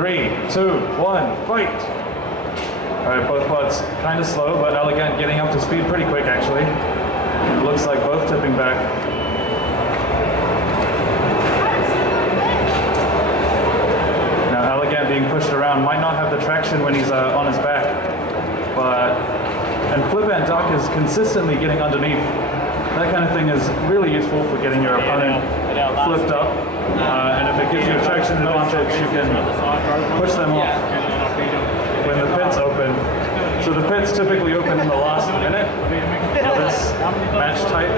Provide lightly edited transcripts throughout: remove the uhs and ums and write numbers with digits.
3, 2, 1, fight! Alright, both quads kind of slow, but Elegant getting up to speed pretty quick actually. It looks like both tipping back. Now Elegant being pushed around might not have the traction when he's on his back, and Flip and Duck is consistently getting underneath. That kind of thing is really useful for getting your opponent flipped up, and if it gives you a traction advantage, you can push them off when the pit's open. So the pit's typically open in the last minute of this match type.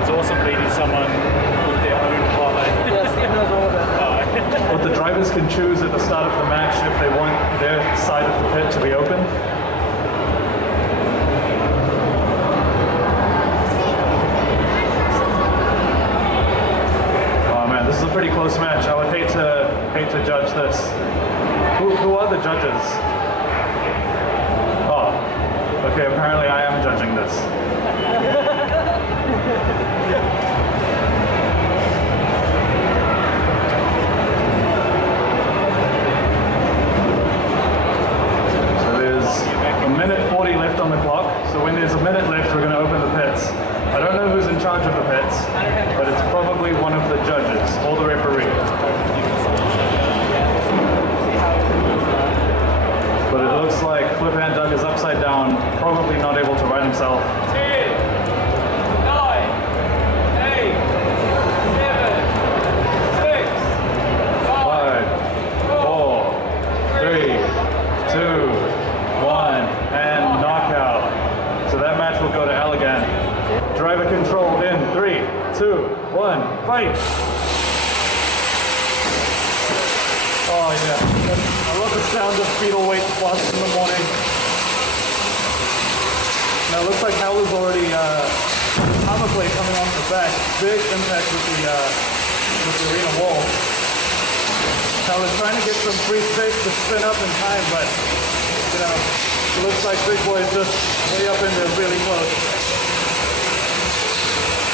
It's awesome beating someone with their own play. Yes, he knows all about that. What the drivers can choose at the start of the match if they want their side of the pit to be open. This is a pretty close match. I would hate to judge this. Who are the judges? Oh, okay. Apparently, I am judging this. So there's a minute 40 left on the clock. So when there's a minute left, we're going to open the pits. I don't know who's in charge of the pits, but it's probably one of the judges or the referee. But it looks like Flip and Doug is upside down, probably not able to ride himself. 10, 9, 8, 7, 6, 5, 4, 3, 2, 1, and knockout. So that match will go to Elegant. Driver control in 3, 2, 1, fight! Oh yeah, I love the sound of fetal weight plus in the morning. Now it looks like Hal is already armor plate coming off the back. Big impact with the arena wall. Hal is trying to get some free space to spin up in time, but you know, it looks like Big Boy is just way up in there really close.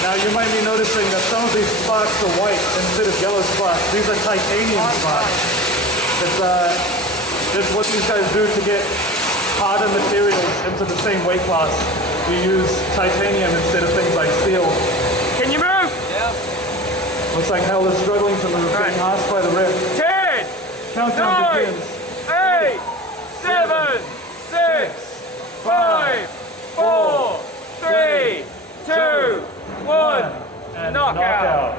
Now you might be noticing that some of these sparks are white instead of yellow sparks. These are titanium sparks. It's what these guys do to get harder materials into the same weight class. You use titanium instead of things like steel. Can you move? Yeah. Looks like Hell is struggling to move, getting asked by the ref. 10, Countdown 9, begins. 8, 7, 6, 5, 4, 3, 2, 1, and knockout.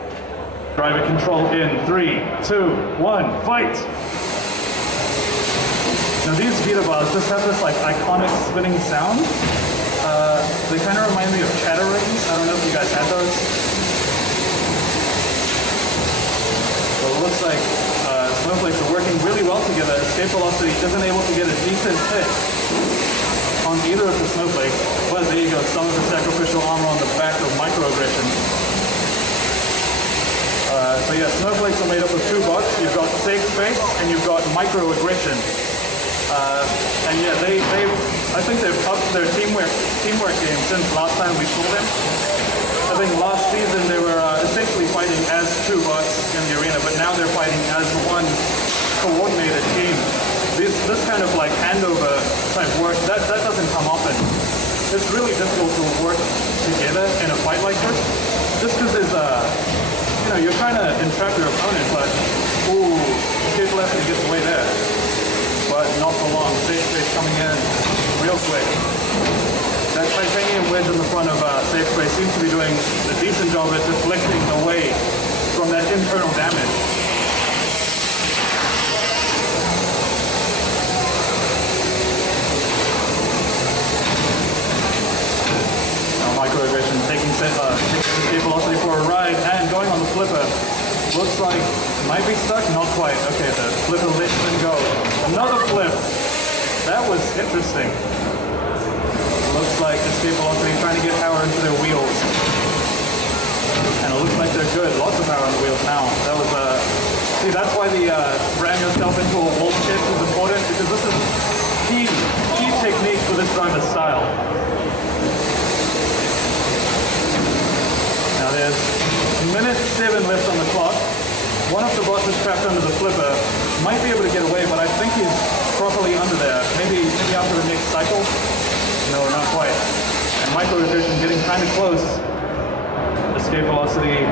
Driver control in 3, 2, 1, fight! Now these Vita bars just have this like iconic spinning sound. They kind of remind me of chatter rings. I don't know if you guys had those. So it looks like snowflakes are working really well together. Escape velocity isn't able to get a decent hit on either of the snowflakes, but there you go, some of the sacrificial armor on the back of microaggression. So yeah, snowflakes are made up of two bots. You've got safe space and you've got microaggression. And yeah, I think they've upped their teamwork game since last time we saw them. I think last season they were essentially fighting as two bots in the arena, but now they're fighting as one coordinated team. This kind of like handover type work, that doesn't come often. It's really difficult to work together in a fight like this, just because there's you know, you're trying to entrap your opponent, but ooh, escape velocity gets away there. But not for long. Safe space coming in real quick. That titanium wedge in the front of safe space seems to be doing a decent job at deflecting away from that internal damage. Microaggression taking escape velocity for a ride and going on the flipper. Looks like might be stuck, not quite. Okay, the flipper lets him go. Another flip. That was interesting. Looks like escape velocity trying to get power into their wheels. And it looks like they're good. Lots of power on the wheels now. That was see, that's why the ram yourself into a wall shift is important, because this is key technique for this driver's style. Now there's minute 7 left on the clock. himself is trapped under the flipper. Might be able to get away, but I think he's properly under there. Maybe after the next cycle. No, not quite. And micro attrition getting kind of close. Escape velocity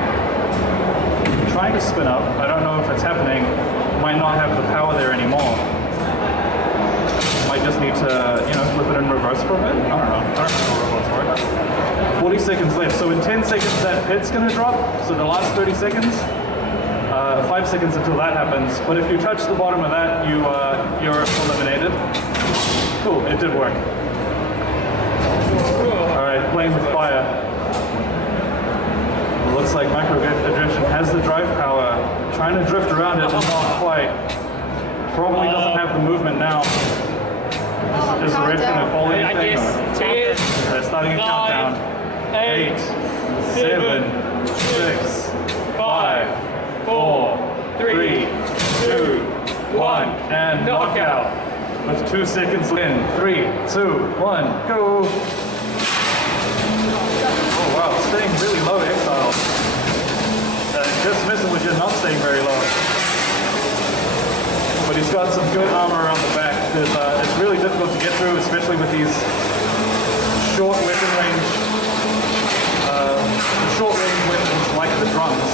trying to spin up. I don't know if it's happening. Might not have the power there anymore. Might just need to, flip it in reverse for a bit. I don't know how robots work. 40 seconds left. So in 10 seconds that pit's gonna drop. So the last 30 seconds, 5 seconds until that happens. But if you touch the bottom of that, you're eliminated. Cool, it did work. All right, playing with fire. Looks like micro attrition has the drive power. Trying to drift around it, but not quite. Probably doesn't have the movement now. Is the red going to call anything? I guess 10. They're starting a countdown. 8, 7, 6, 5, 4, 3, 2, 1, and knockout. With 2 seconds in. 3, 2, 1, go. Oh wow, staying really low, Exile. Just missing with you not staying very low. But he's got some good armor around the back. It's really difficult to get through, especially with these short weapon range, short range weapons like the drums.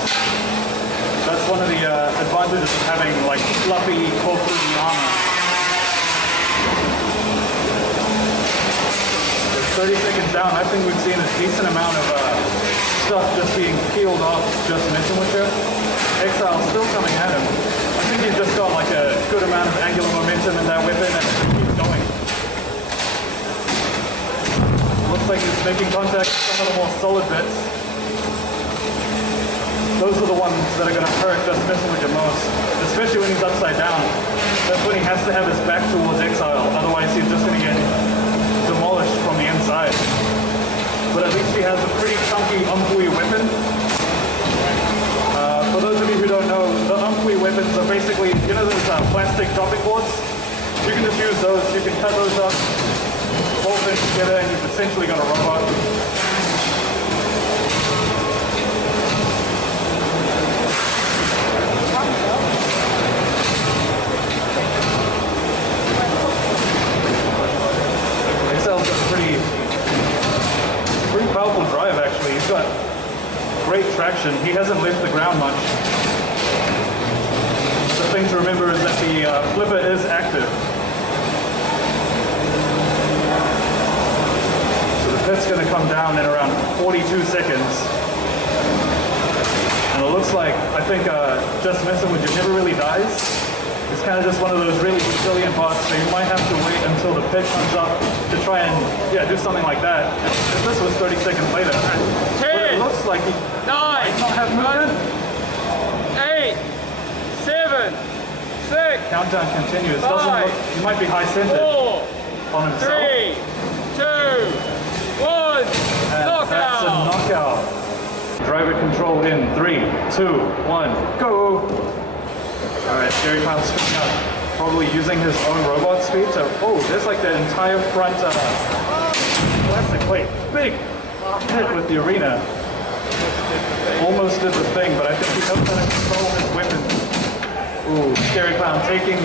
That's one of the advantages of having like fluffy, corporate armor. 30 seconds down, I think we've seen a decent amount of stuff just being peeled off, just messing with you. Exile's still coming at him. I think he's just got like a good amount of angular momentum in that weapon and it just keeps going. Looks like he's making contact with some of the more solid bits. Those are the ones that are going to hurt just messing with you most, especially when he's upside down. That's when he has to have his back towards Exile, otherwise he's just going to get demolished from the inside. But at least he has a pretty chunky Umpui weapon. For those of you who don't know, the Umpui weapons are basically, those plastic chopping boards? You can just use those, you can cut those up, bolt them together, and you've essentially got a robot. Excel's got a pretty powerful drive actually. He's got great traction. He hasn't left the ground much. The thing to remember is that the flipper is active. So the pit's going to come down in around 42 seconds. And it looks like, I think just messing with you never really dies. It's kind of just one of those really resilient bots, so you might have to wait until the pit comes up to try and, do something like that. If this was 30 seconds later, 10, it looks like he 9, might not have movement. 8, 7, 6, Countdown continues. Doesn't look, he might be high-centered 4, on himself. 3, 2, 1, And that's a knockout. Driver control in 3, 2, 1, go. Alright, Scary Clown's spinning up. Probably using his own robot speed to... Oh, there's like the entire front plastic plate. Big hit with the arena. Almost did the thing, but I think he knows how to control his weapon. Ooh, Scary Clown taking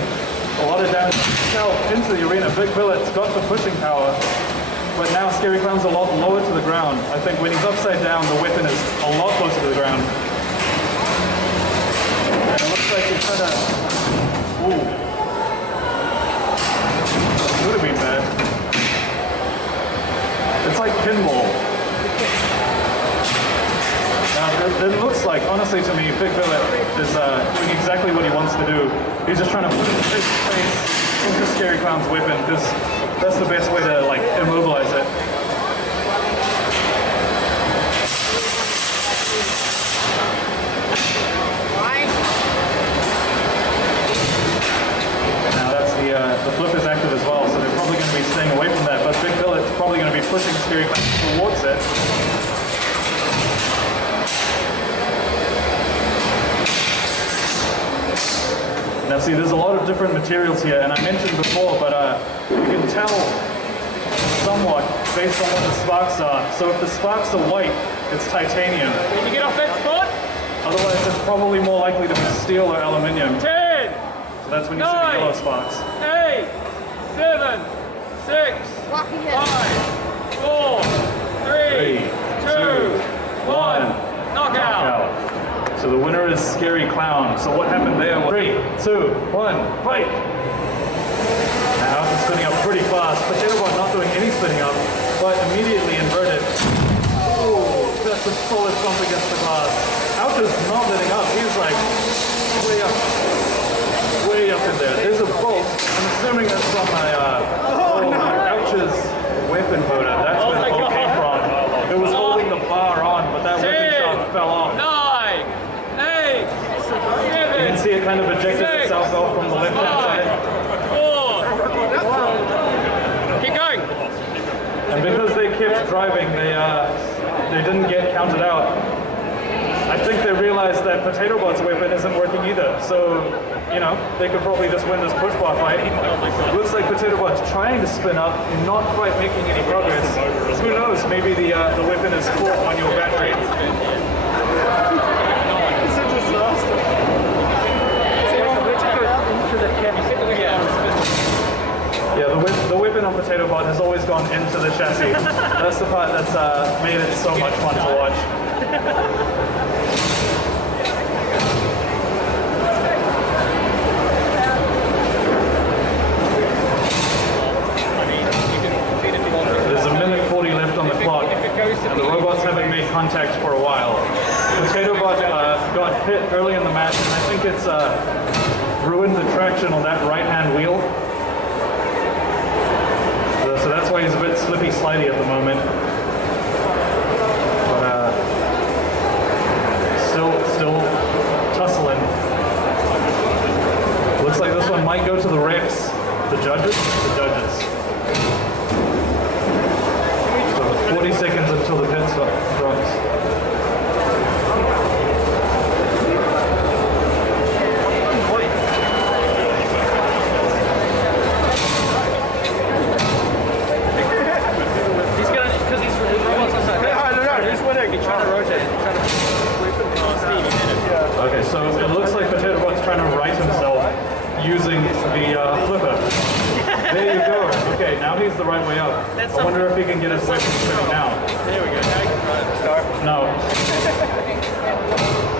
a lot of damage himself into the arena. Big Billet's got the pushing power, but now Scary Clown's a lot lower to the ground. I think when he's upside down, the weapon is a lot closer to the ground. And it looks like he's trying to... Ooh. That would have been bad. It's like pinball. Now, it looks like, honestly to me, Big Billet is doing exactly what he wants to do. He's just trying to put his face into Scary Clown's weapon, because that's the best way to, immobilize it. The flip is active as well, so they're probably going to be staying away from that, but Big Billet's probably going to be pushing Scary Clown towards it. Now see, there's a lot of different materials here, and I mentioned before, but you can tell somewhat based on what the sparks are. So if the sparks are white, it's titanium. Can you get off that spot? Otherwise, it's probably more likely to be steel or aluminium. 10, So that's when you see the yellow spots. 8, 7, 6, Walking in. 5, 4, 3, 2, 1. Knockout. So the winner is Scary Clown. So what happened there was 3, 2, 1, fight! Now it's spinning up pretty fast. Potato Bot not doing any spinning up, but immediately inverted. Oh, that's a solid bump against the glass. Ouch is not letting up. He's like way up in there. There's a bolt. I'm assuming that's from my Ouch's weapon motor. That's where the bolt came from. It was holding the bar on, but that weapon shaft fell off. 9, 8, 7, You can see it kind of ejected itself out from the left-hand side. 4. Keep going. And because they kept driving, they didn't get counted out. I think they realized that Potato Bot's weapon isn't working either. So, you know, they could probably just win this push bar fight. Looks like Potato Bot's trying to spin up, not quite making any progress. Who knows? Maybe the weapon is caught on your battery. It's a disaster. Yeah, the weapon on Potato Bot has always gone into the chassis. That's the part that's made it so much fun to watch. There's a minute 40 left on the clock, and the robots haven't made contact for a while. Potato Bot got hit early in the match, and I think it's ruined the traction on that right-hand wheel. So that's why he's a bit slippy slidey at the moment. But still tussling. Looks like this one might go to the refs. The judges? The judges. So 40 seconds until the pit stop drops. Okay, so it looks like Potato Bot's trying to right himself using the flipper. There you go. Okay, now he's the right way up. I wonder if he can get his weapon spinning now. There we go. Now you can try it. Start. No.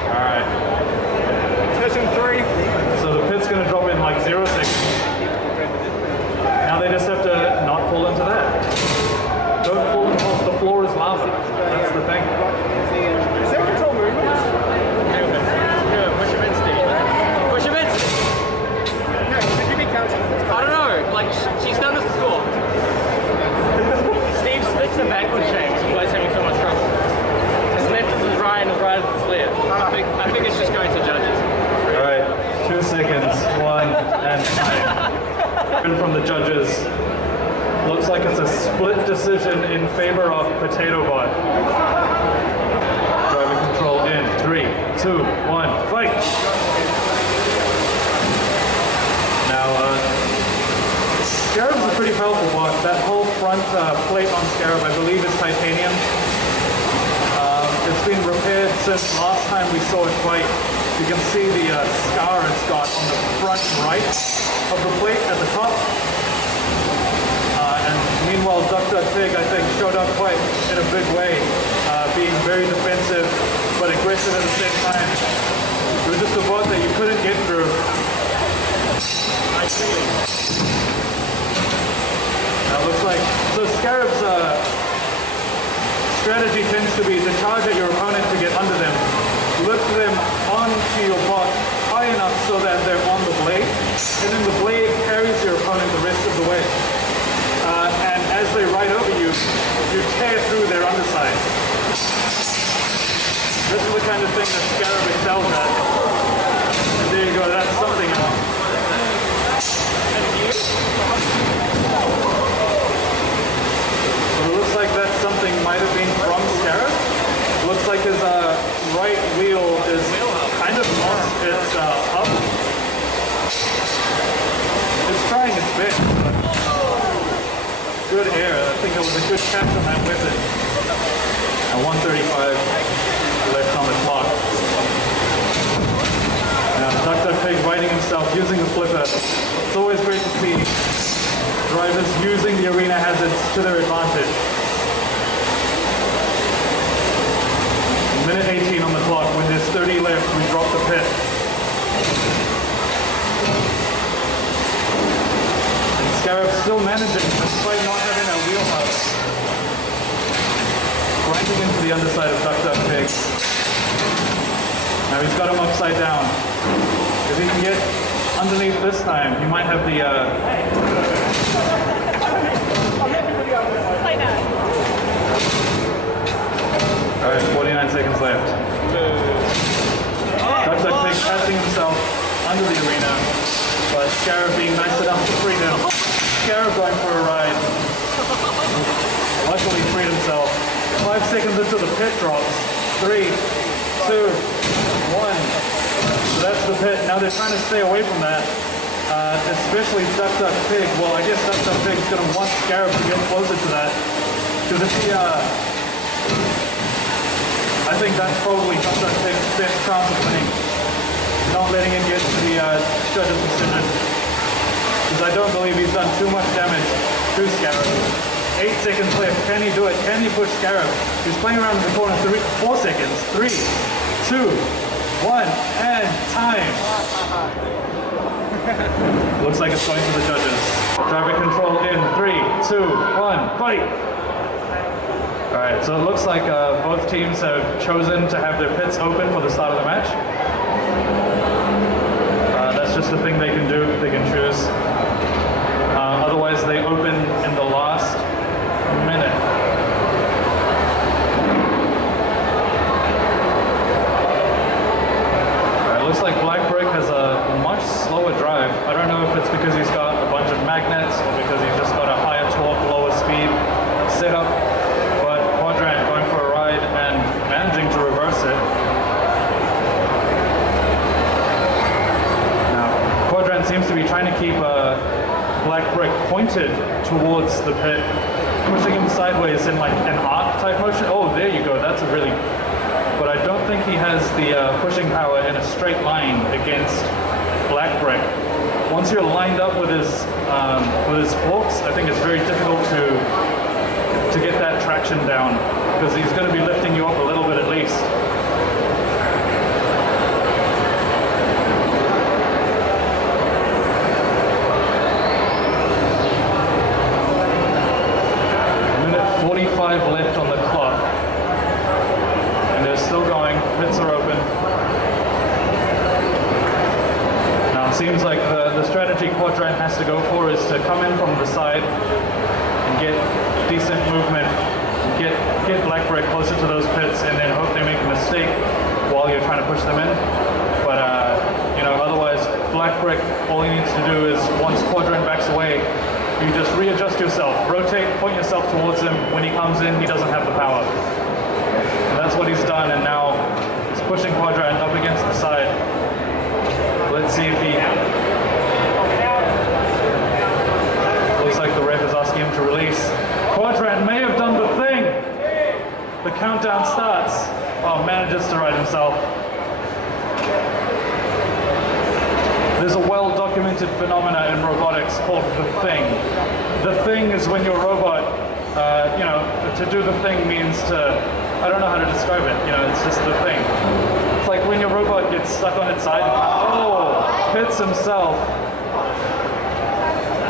Alright. Session 3. So the pit's going to drop in like 0 seconds. Now they just have to not fall into that. Don't fall into the floor is lava. That's the thing. Is that control movement? Push him in, Steve. Push him in. No, should you be counting? I don't know. Like, she's done this before. Steve sticks the backward shake. Why is having so much trouble? His left is his right and his right is his left. I think it's just going to judges. Alright, 2 seconds. 1 and 9. From the judges. Looks like it's a split decision in favor of Potato Bot. Driver control in 3, 2, 1, fight! Now, Scarab's a pretty powerful bot. That whole front plate on Scarab, I believe, is titanium. It's been repaired since last time we saw it fight. You can see the scar it's got on the front right of the plate at the top. And meanwhile, Dr. Pig, I think, showed up quite in a big way, being very defensive but aggressive at the same time. It was just a bot that you couldn't get through. I see. Now it looks like, so Scarab's strategy tends to be to charge at your opponent to get under them, lift them onto your bot high enough so that they're on the blade, and then the blade carries your opponent the rest of the way. And as they ride over you, you tear through their underside. This is the kind of thing that Scarab excels at. And there you go, that's something else. So it looks like that something might have been from Scarab. Looks like his right wheel is kind of lost its up. It's trying its best, but good air. I think it was a good catch on that weapon. At 135 left on the clock. righting himself, using the flipper. It's always great to see drivers using the arena hazards to their advantage. Minute 18 on the clock. When there's 30 left, we drop the pit. And Scarab's still managing, despite not having a wheel hub. Grinding into the underside of Duck Duck Pig. Now he's got him upside down. If he can get underneath this time, he might have the... Alright, 49 seconds left. Duck Duck Pig catching himself under the arena, but Scarab being nice enough to free him. Scarab going for a ride. Luckily freed himself. 5 seconds into the pit drops. 3, 2, 1. So that's the pit. Now they're trying to stay away from that. Especially Duck Duck Pig. Well, I guess Duck Duck Pig's going to want Scarab to get closer to that. Because if he, I think that's probably Duck Duck Pig's best chance of winning. Not letting him get to the judge's decision. Because I don't believe he's done too much damage to Scarab. 8 seconds left. Can he do it? Can he push Scarab? He's playing around in the corner. 4 seconds. 3, 2, 1, and time. Looks like it's going to the judges. Driver control in 3, 2, 1, fight! Alright, so it looks like both teams have chosen to have their pits open for the start of the match. That's just the thing they can do, they can choose. Otherwise they open in the last minute. Alright, looks like Black Brick has a much slower drive. I don't know if it's because he's got a bunch of magnets or because he's just got a higher torque, lower speed setup. Going for a ride and managing to reverse it. Now, Quadrant seems to be trying to keep Black Brick pointed towards the pit, pushing him sideways in like an arc type motion. Oh, there you go. That's a really... But I don't think he has the pushing power in a straight line against Black Brick. Once you're lined up with his forks, I think it's very difficult to get that traction down, because he's going to be lifting you up a little bit at least. Minute 45 left on the clock, and they're still going. Pits are open. Now it seems like the strategy Quadrant has to go for is to come in from the side and get decent movement, get Black Brick closer to those pits, and then hope they make a mistake while you're trying to push them in. But otherwise Black Brick, all he needs to do is, once Quadrant backs away, you just readjust yourself, rotate, point yourself towards him. When he comes in, he doesn't have the power. And that's what he's done, and now he's pushing Quadrant up against the side. Let's see if he... Looks like the ref is asking him to release. Quadrant may have done the thing. The countdown starts. Oh, manages to right himself. There's a well-documented phenomena in robotics called the thing. The thing is when your robot, to do the thing means to, I don't know how to describe it, it's just the thing. It's like when your robot gets stuck on its side, hits himself.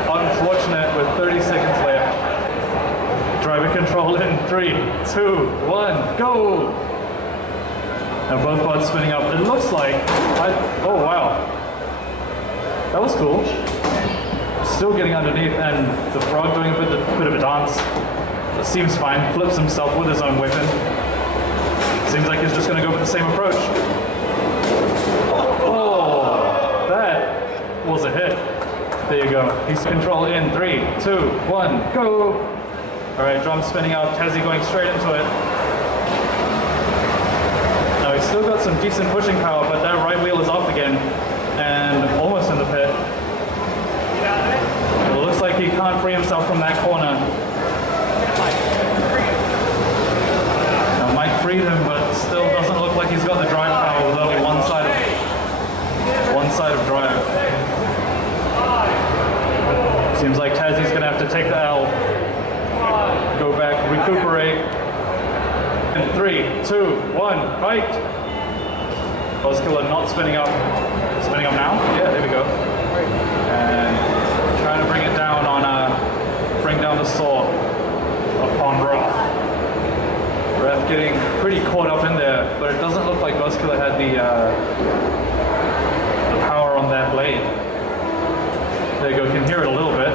Unfortunate with 30 seconds left. Driver control in 3, 2, 1, go! Now both bots spinning up. It looks like, oh wow. That was cool. Still getting underneath, and the frog doing a bit of a dance. It seems fine. Flips himself with his own weapon. Seems like he's just going to go with the same approach. Oh, that was a hit. There you go. He's control in 3, 2, 1, go! Alright, drum spinning up, Tassie going straight into it. Now he's still got some decent pushing power, but that right wheel is off again, and almost in the pit. It looks like he can't free himself from that corner. Now Mike freed him, but still doesn't look like he's got the drive power with only one side outside of drive. Seems like Tassie's gonna have to take the L. Go back, recuperate. And 3, 2, 1, fight! Buzzkiller not spinning up. Spinning up now? Yeah, there we go. And trying to bring it down on bring down the saw upon Roth. Roth getting pretty caught up in there, but it doesn't look like Buzzkiller had the power on that blade. There you go, can hear it a little bit.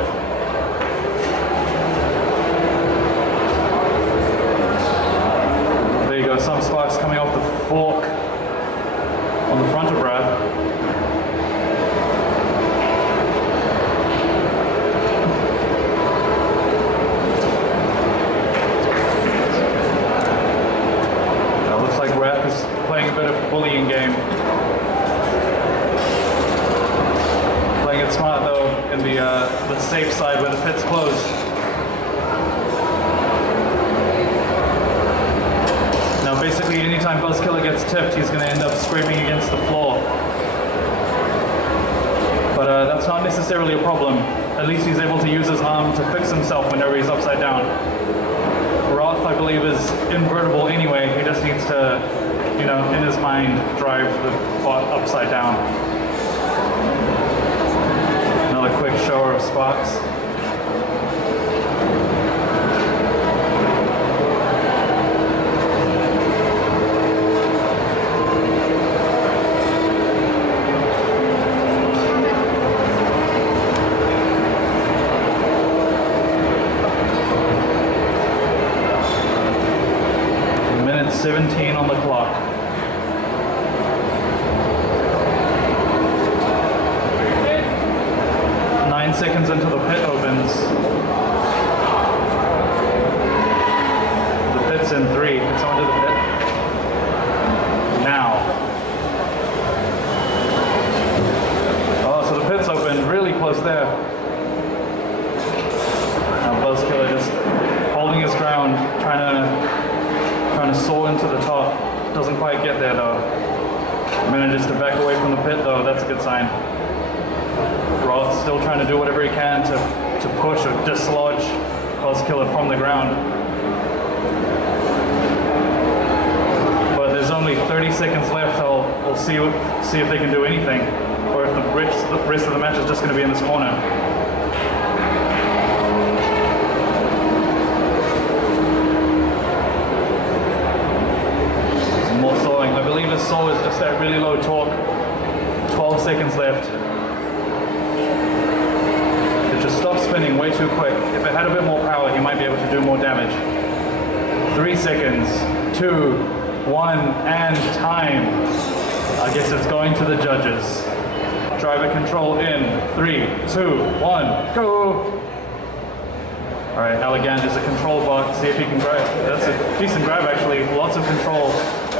There you go, some sparks coming off the fork on the front of Roth. Playing a bit of bullying game. Playing it smart though, in the safe side where the pit's closed. Now basically anytime Buzzkiller gets tipped, he's going to end up scraping against the floor. But that's not necessarily a problem. At least he's able to use his arm to fix himself whenever he's upside down. Roth, I believe, is invertible anyway. He just needs to, you know, in his mind, drive the bot upside down. Another quick shower of sparks. Minute 17 on the clock. Seconds until the pit opens. The pit's in 3. It's onto the pit. Now. Oh, so the pit's open really close there. Now Buzzkiller just holding his ground, trying to soar into the top. Doesn't quite get there though. Manages to back away from the pit though. That's a good sign. Roth's still trying to do whatever he can to push or dislodge Buzzkiller from the ground. But there's only 30 seconds left. We'll see if they can do anything, or if the rest of the match is just going to be in this corner. Some more sawing. I believe his saw is just at really low torque. 12 seconds left. Stop spinning way too quick. If it had a bit more power, he might be able to do more damage. 3 seconds, 2, 1, and time. I guess it's going to the judges. Driver control in 3, 2, 1, go! Alright, Elegant is a control bot. See if he can grab. That's a decent grab actually. Lots of control.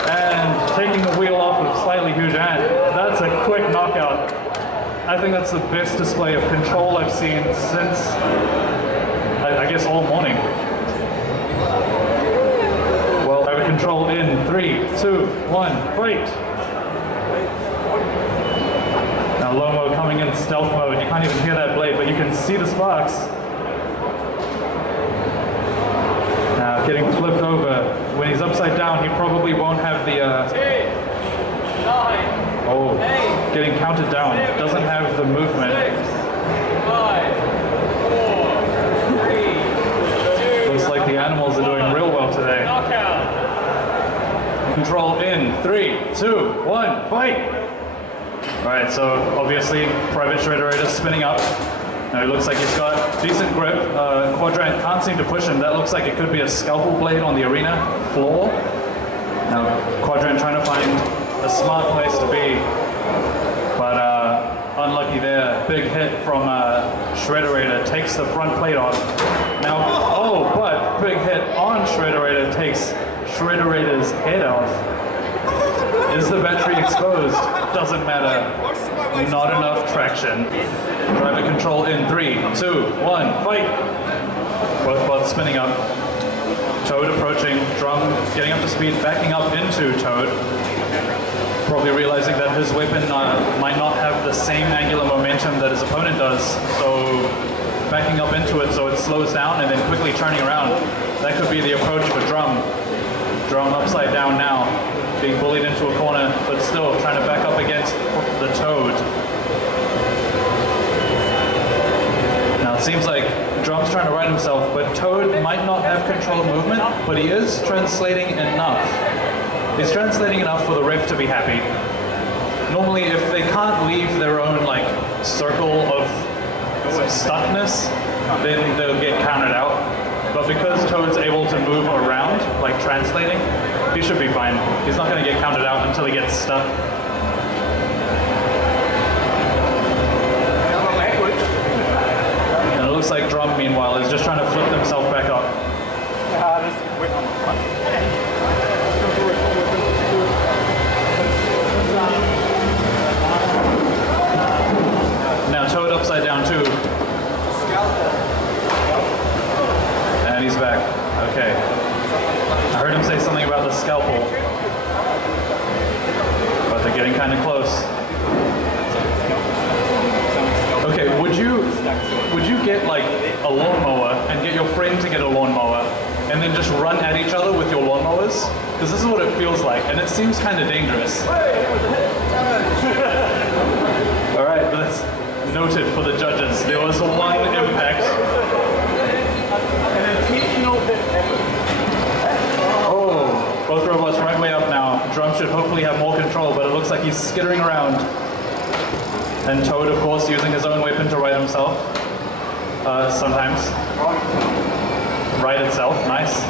And taking the wheel off with slightly huge hand. That's a quick knockout. I think that's the best display of control I've seen since, I guess, all morning. Well, driver control in 3, 2, 1, fight! Now Lomo coming in stealth mode. You can't even hear that blade, but you can see the sparks. Now getting flipped over. When he's upside down, he probably won't have the... 10, 9, Oh, 8, getting counted down. 7, Doesn't have the movement. 6, 5, 4, 3, 2. Looks like the animals are doing real well today. Knockout. Control in 3, 2, 1, fight! Alright, so obviously Private Shredderator spinning up. Now it looks like he's got decent grip. Quadrant can't seem to push him. That looks like it could be a scalpel blade on the arena floor. Now Quadrant trying to find a smart place to be, but unlucky there. Big hit from Shredderator, takes the front plate off. Now, oh, but big hit on Shredderator, takes Shredderator's head off. Is the battery exposed? Doesn't matter. Not enough traction. Driver control in 3, 2, 1, fight! Both bots spinning up. Toad approaching, Drum getting up to speed, backing up into Toad. Probably realizing that his weapon might not have the same angular momentum that his opponent does, so backing up into it so it slows down and then quickly turning around. That could be the approach for Drum. Drum upside down now, being bullied into a corner, but still trying to back up against the Toad. Now it seems like Drum's trying to right himself, but Toad might not have control of movement, but he is translating enough. He's translating enough for the ref to be happy. Normally, if they can't leave their own like circle of stuckness, then they'll get counted out. But because Toad's able to move around, like translating, he should be fine. He's not going to get counted out until he gets stuck. And it looks like Drum, meanwhile, is just trying to flip himself back up. Now Toad upside down too. And he's back. Okay. I heard him say something about the scalpel. But they're getting kind of close. Okay, would you get like a lawnmower and get your friend to get a lawnmower and then just run at each other with your lawnmowers? Because this is what it feels like, and it seems kind of dangerous. Alright, that's noted for the judges. There was one impact. Oh, both robots right way up now. Drum should hopefully have more control, but it looks like he's skittering around. And Toad, of course, using his own weapon to right himself. Sometimes. Right itself, nice.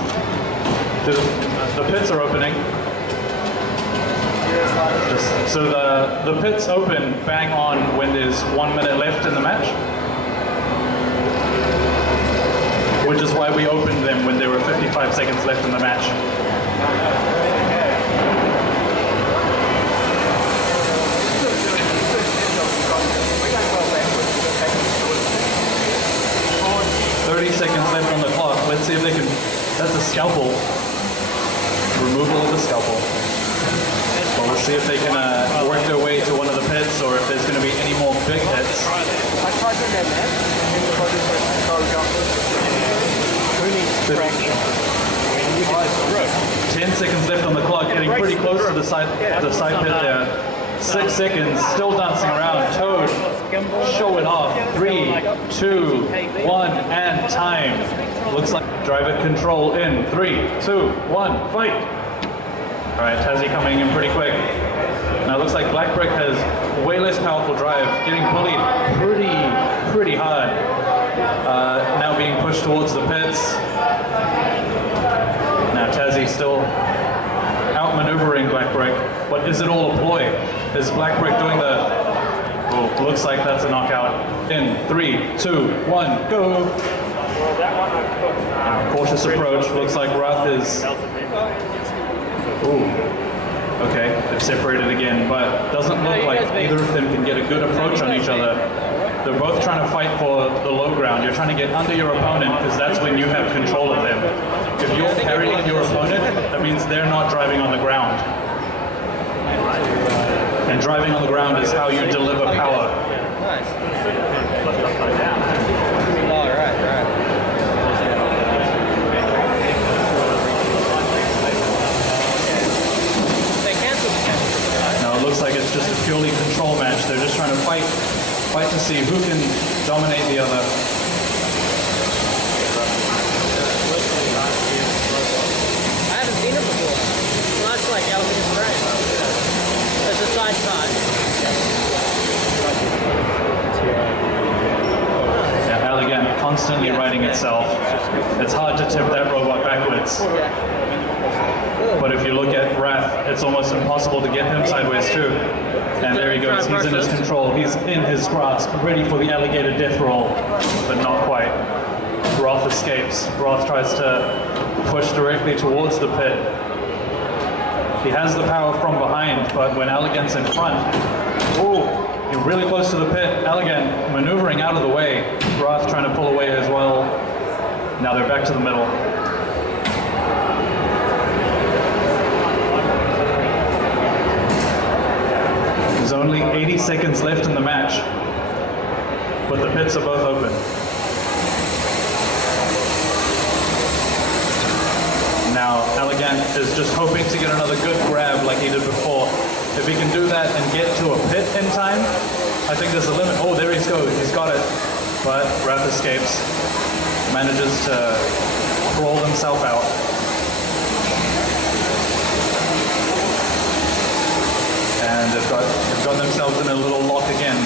The pits are opening. So the pits open bang on when there's 1 minute left in the match. Which is why we opened them when there were 55 seconds left in the match. 30 seconds left on the clock. Let's see if they can... That's a scalpel. Removal of the scalpel. Well, we'll see if they can work their way to one of the pits or if there's going to be any more big hits. 10 seconds left on the clock, getting pretty close to the side pit there. 6 seconds, still dancing around. Toad, show it off. 3, 2, 1, and time. Looks like drive it control in. 3, 2, 1, fight. All right, Tassie coming in pretty quick. Now it looks like Black Brick has way less powerful drive, getting bullied pretty hard. Now being pushed towards the pits. Now Tassie still outmaneuvering Black Brick, but is it all a ploy? Is Black Brick doing the... Oh, looks like that's a knockout. In 3, 2, 1, go! Cautious approach. Looks like Wrath is... Ooh. Okay, they've separated again, but doesn't look like either of them can get a good approach on each other. They're both trying to fight for the low ground. You're trying to get under your opponent because that's when you have control of them. If you're carrying your opponent, that means they're not driving on the ground. And driving on the ground is how you deliver power. Nice. Oh, right. Now it looks like it's just a purely control match. They're just trying to fight to see who can dominate the other. I haven't seen it before. Well, that's like Elvis Brain. It's a side side. Yeah, Allegan constantly righting itself. It's hard to tip that robot backwards. But if you look at Wrath, it's almost impossible to get him sideways too. And there he goes, he's in his control, he's in his grasp, ready for the alligator death roll, but not quite. Wrath escapes. Wrath tries to push directly towards the pit. He has the power from behind, but when Allegan's in front, oh, you're really close to the pit. Allegan maneuvering out of the way. Wrath trying to pull away as well. Now they're back to the middle. There's only 80 seconds left in the match, but the pits are both open. Now, Elegant is just hoping to get another good grab like he did before. If he can do that and get to a pit in time, I think there's a limit. Oh, there he goes. He's got it. But Raph escapes, manages to crawl himself out. And they've got themselves in a little lock again.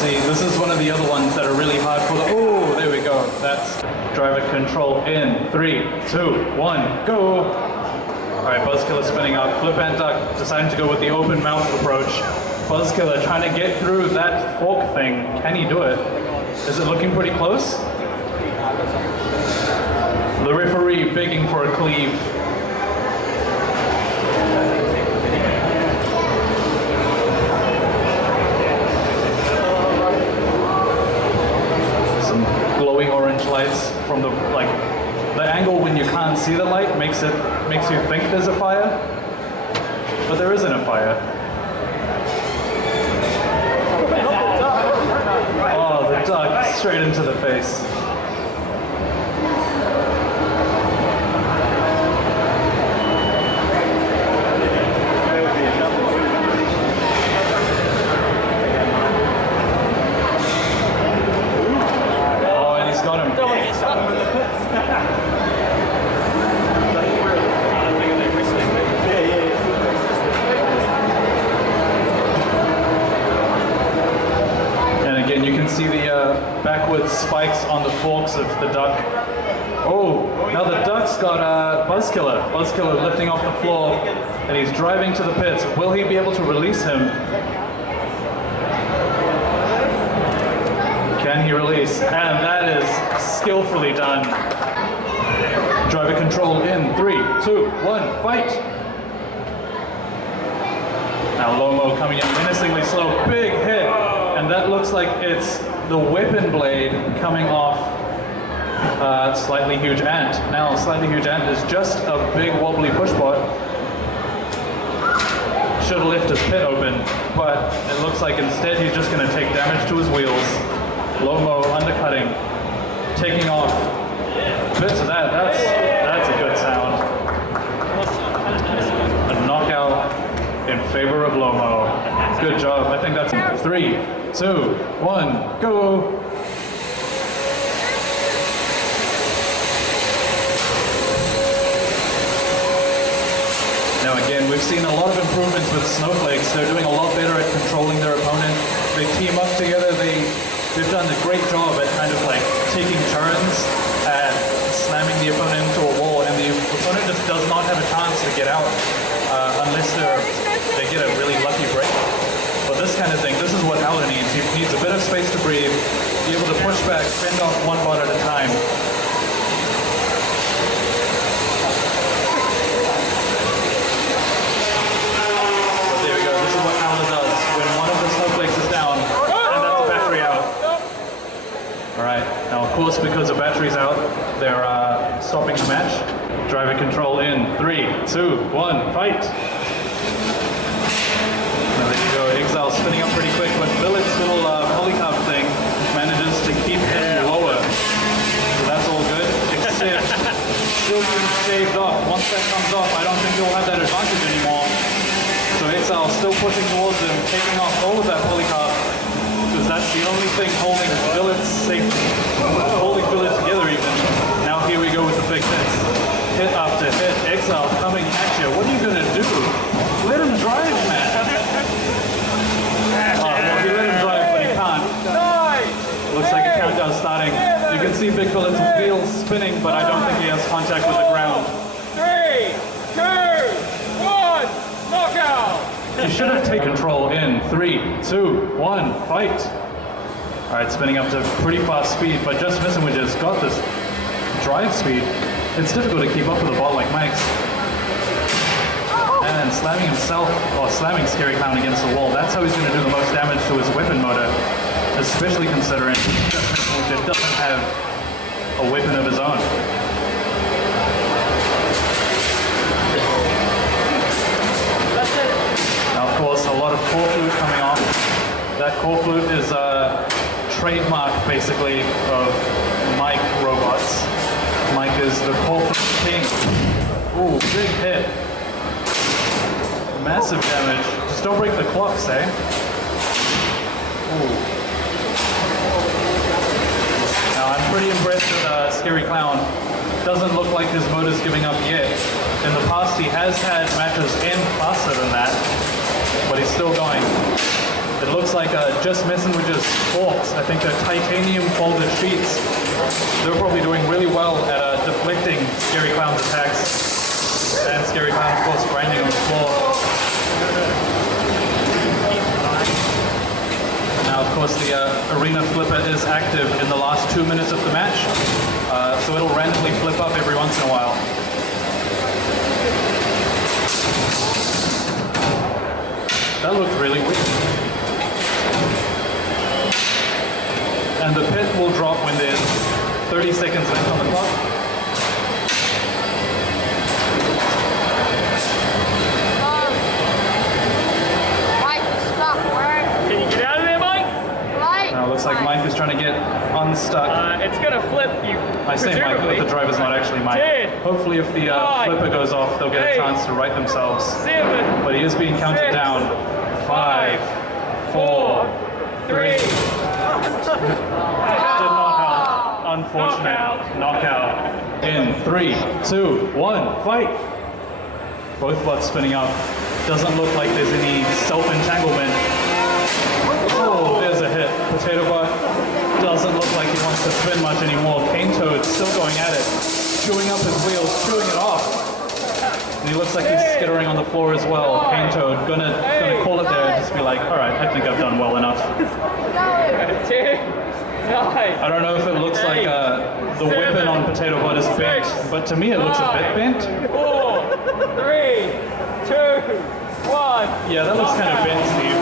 See, this is one of the other ones that are really hard for the... Oh, there we go. That's driver control in 3, 2, 1, go. All right, Buzzkiller spinning up. Flip and Duck deciding to go with the open mouth approach. Buzzkiller trying to get through that fork thing. Can he do it? Is it looking pretty close? The referee begging for a cleave. Some glowing orange lights from the angle when you can't see the light makes you think there's a fire, but there isn't a fire. Oh, the duck straight into the face. Oh, and he's got him. And you can see the backwards spikes on the forks of the duck. Oh, now the duck's got Buzzkiller. Buzzkiller lifting off the floor, and he's driving to the pits. Will he be able to release him? Can he release? And that is skillfully done. Driver control in 3, 2, 1, fight! Now Lomo coming in menacingly slow, big hit, and that looks like it's the weapon blade coming off Slightly Huge Ant. Now Slightly Huge Ant is just a big wobbly push bot. Should have left his pit open, but it looks like instead he's just going to take damage to his wheels. Lomo undercutting, taking off bits of that. That's a good sound. A knockout in favor of Lomo. Good job. I think that's 3, 2, 1, go. Now again, we've seen a lot of improvements with Snowflakes. They're doing a lot better at controlling their opponent. They team up together. They've done a great job at kind of like taking turns at slamming the opponent into a wall, and the opponent just does not have a chance to get out unless they get a really lucky break. But this kind of thing, this is what Howler needs. He needs a bit of space to breathe, be able to push back, fend off one bot at a time. Now, of course, because the battery's out, they're stopping the match. Driver control in 3, 2, 1, fight! Now there you go, Exile spinning up pretty quick, but Billet's little polycarb thing manages to keep heading lower. So that's all good, except still being shaved off. Once that comes off, I don't think he'll have that advantage anymore. So Exile's still pushing towards him, taking off all of that polycarb, because that's the only thing holding Billet's safe, holding Billet together even. Now here we go with the big hits. Hit after hit, Exile coming at you. What are you gonna do? Let him drive, man. Well, he let him drive, but he can't. Looks like a countdown starting. You can see Big Billet's wheels spinning, but I don't think he has contact with the ground. 3, 2, 1, knockout! You should have taken control in 3, 2, 1, fight. All right, spinning up to pretty fast speed, but just missing, which has got this drive speed. It's difficult to keep up with a bot like Mike's. And slamming himself, or slamming Scary Clown against the wall, that's how he's going to do the most damage to his weapon motor, especially considering he doesn't have a weapon of his own. trademark, basically, of Mike robots. Mike is the corporate king. Ooh, big hit. Massive damage. Just don't break the clocks, eh? Ooh. Now, I'm pretty impressed with Scary Clown. Doesn't look like his motor's giving up yet. In the past, he has had matches end faster than that, but he's still going. It looks like just messing with just forks. I think they're titanium folded sheets. They're probably doing really well at deflecting Scary Clown's attacks. And Scary Clown, of course, grinding on the floor. Now, of course, the arena flipper is active in the last 2 minutes of the match, so it'll randomly flip up every once in a while. That looked really weak. And the pit will drop when there's 30 seconds left on the clock. Mike is stuck. Can you get out of there, Mike? Now it looks like Mike is trying to get unstuck. It's gonna flip you. I say Mike, but the driver's not actually Mike. 10, Hopefully if the flipper goes off, they'll get a 8, chance to right themselves. 7, But he is being counted 6, down. 5, 4, 3. Did not help. Unfortunate. Knockout. In 3, 2, 1, fight. Both butts spinning up. Doesn't look like there's any self-entanglement. Oh, there's a hit. Potato butt doesn't look like he wants to spin much anymore. Cane Toad still going at it. Chewing up his wheels, chewing it off. And he looks like he's skittering on the floor as well. Cane Toad gonna call it there and just be like, alright, I think I've done well enough. 10, 9. I don't know if it looks like the whipping on Potato Butt is bent, but to me it looks a bit bent. 4, 3, 2, 1. Yeah, that looks kind of bent, Steve.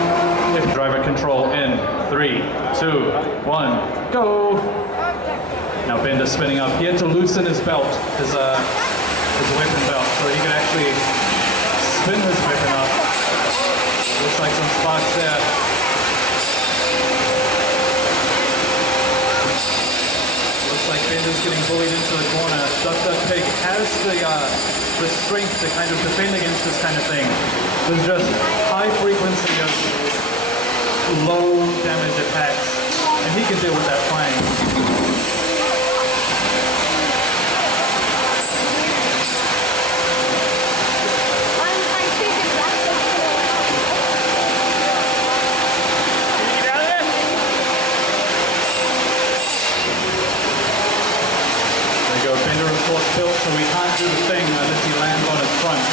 If driver control in 3, 2, 1, go! Now Bender's spinning up. He had to loosen his belt, his weapon belt, so he can actually spin his weapon up. Looks like some sparks there. Looks like Bender's getting bullied into the corner. Duck Pig has the strength to kind of defend against this kind of thing. There's just high frequency of low damage attacks, and he can deal with that fine. Built, so we can't do the thing unless he lands on his front.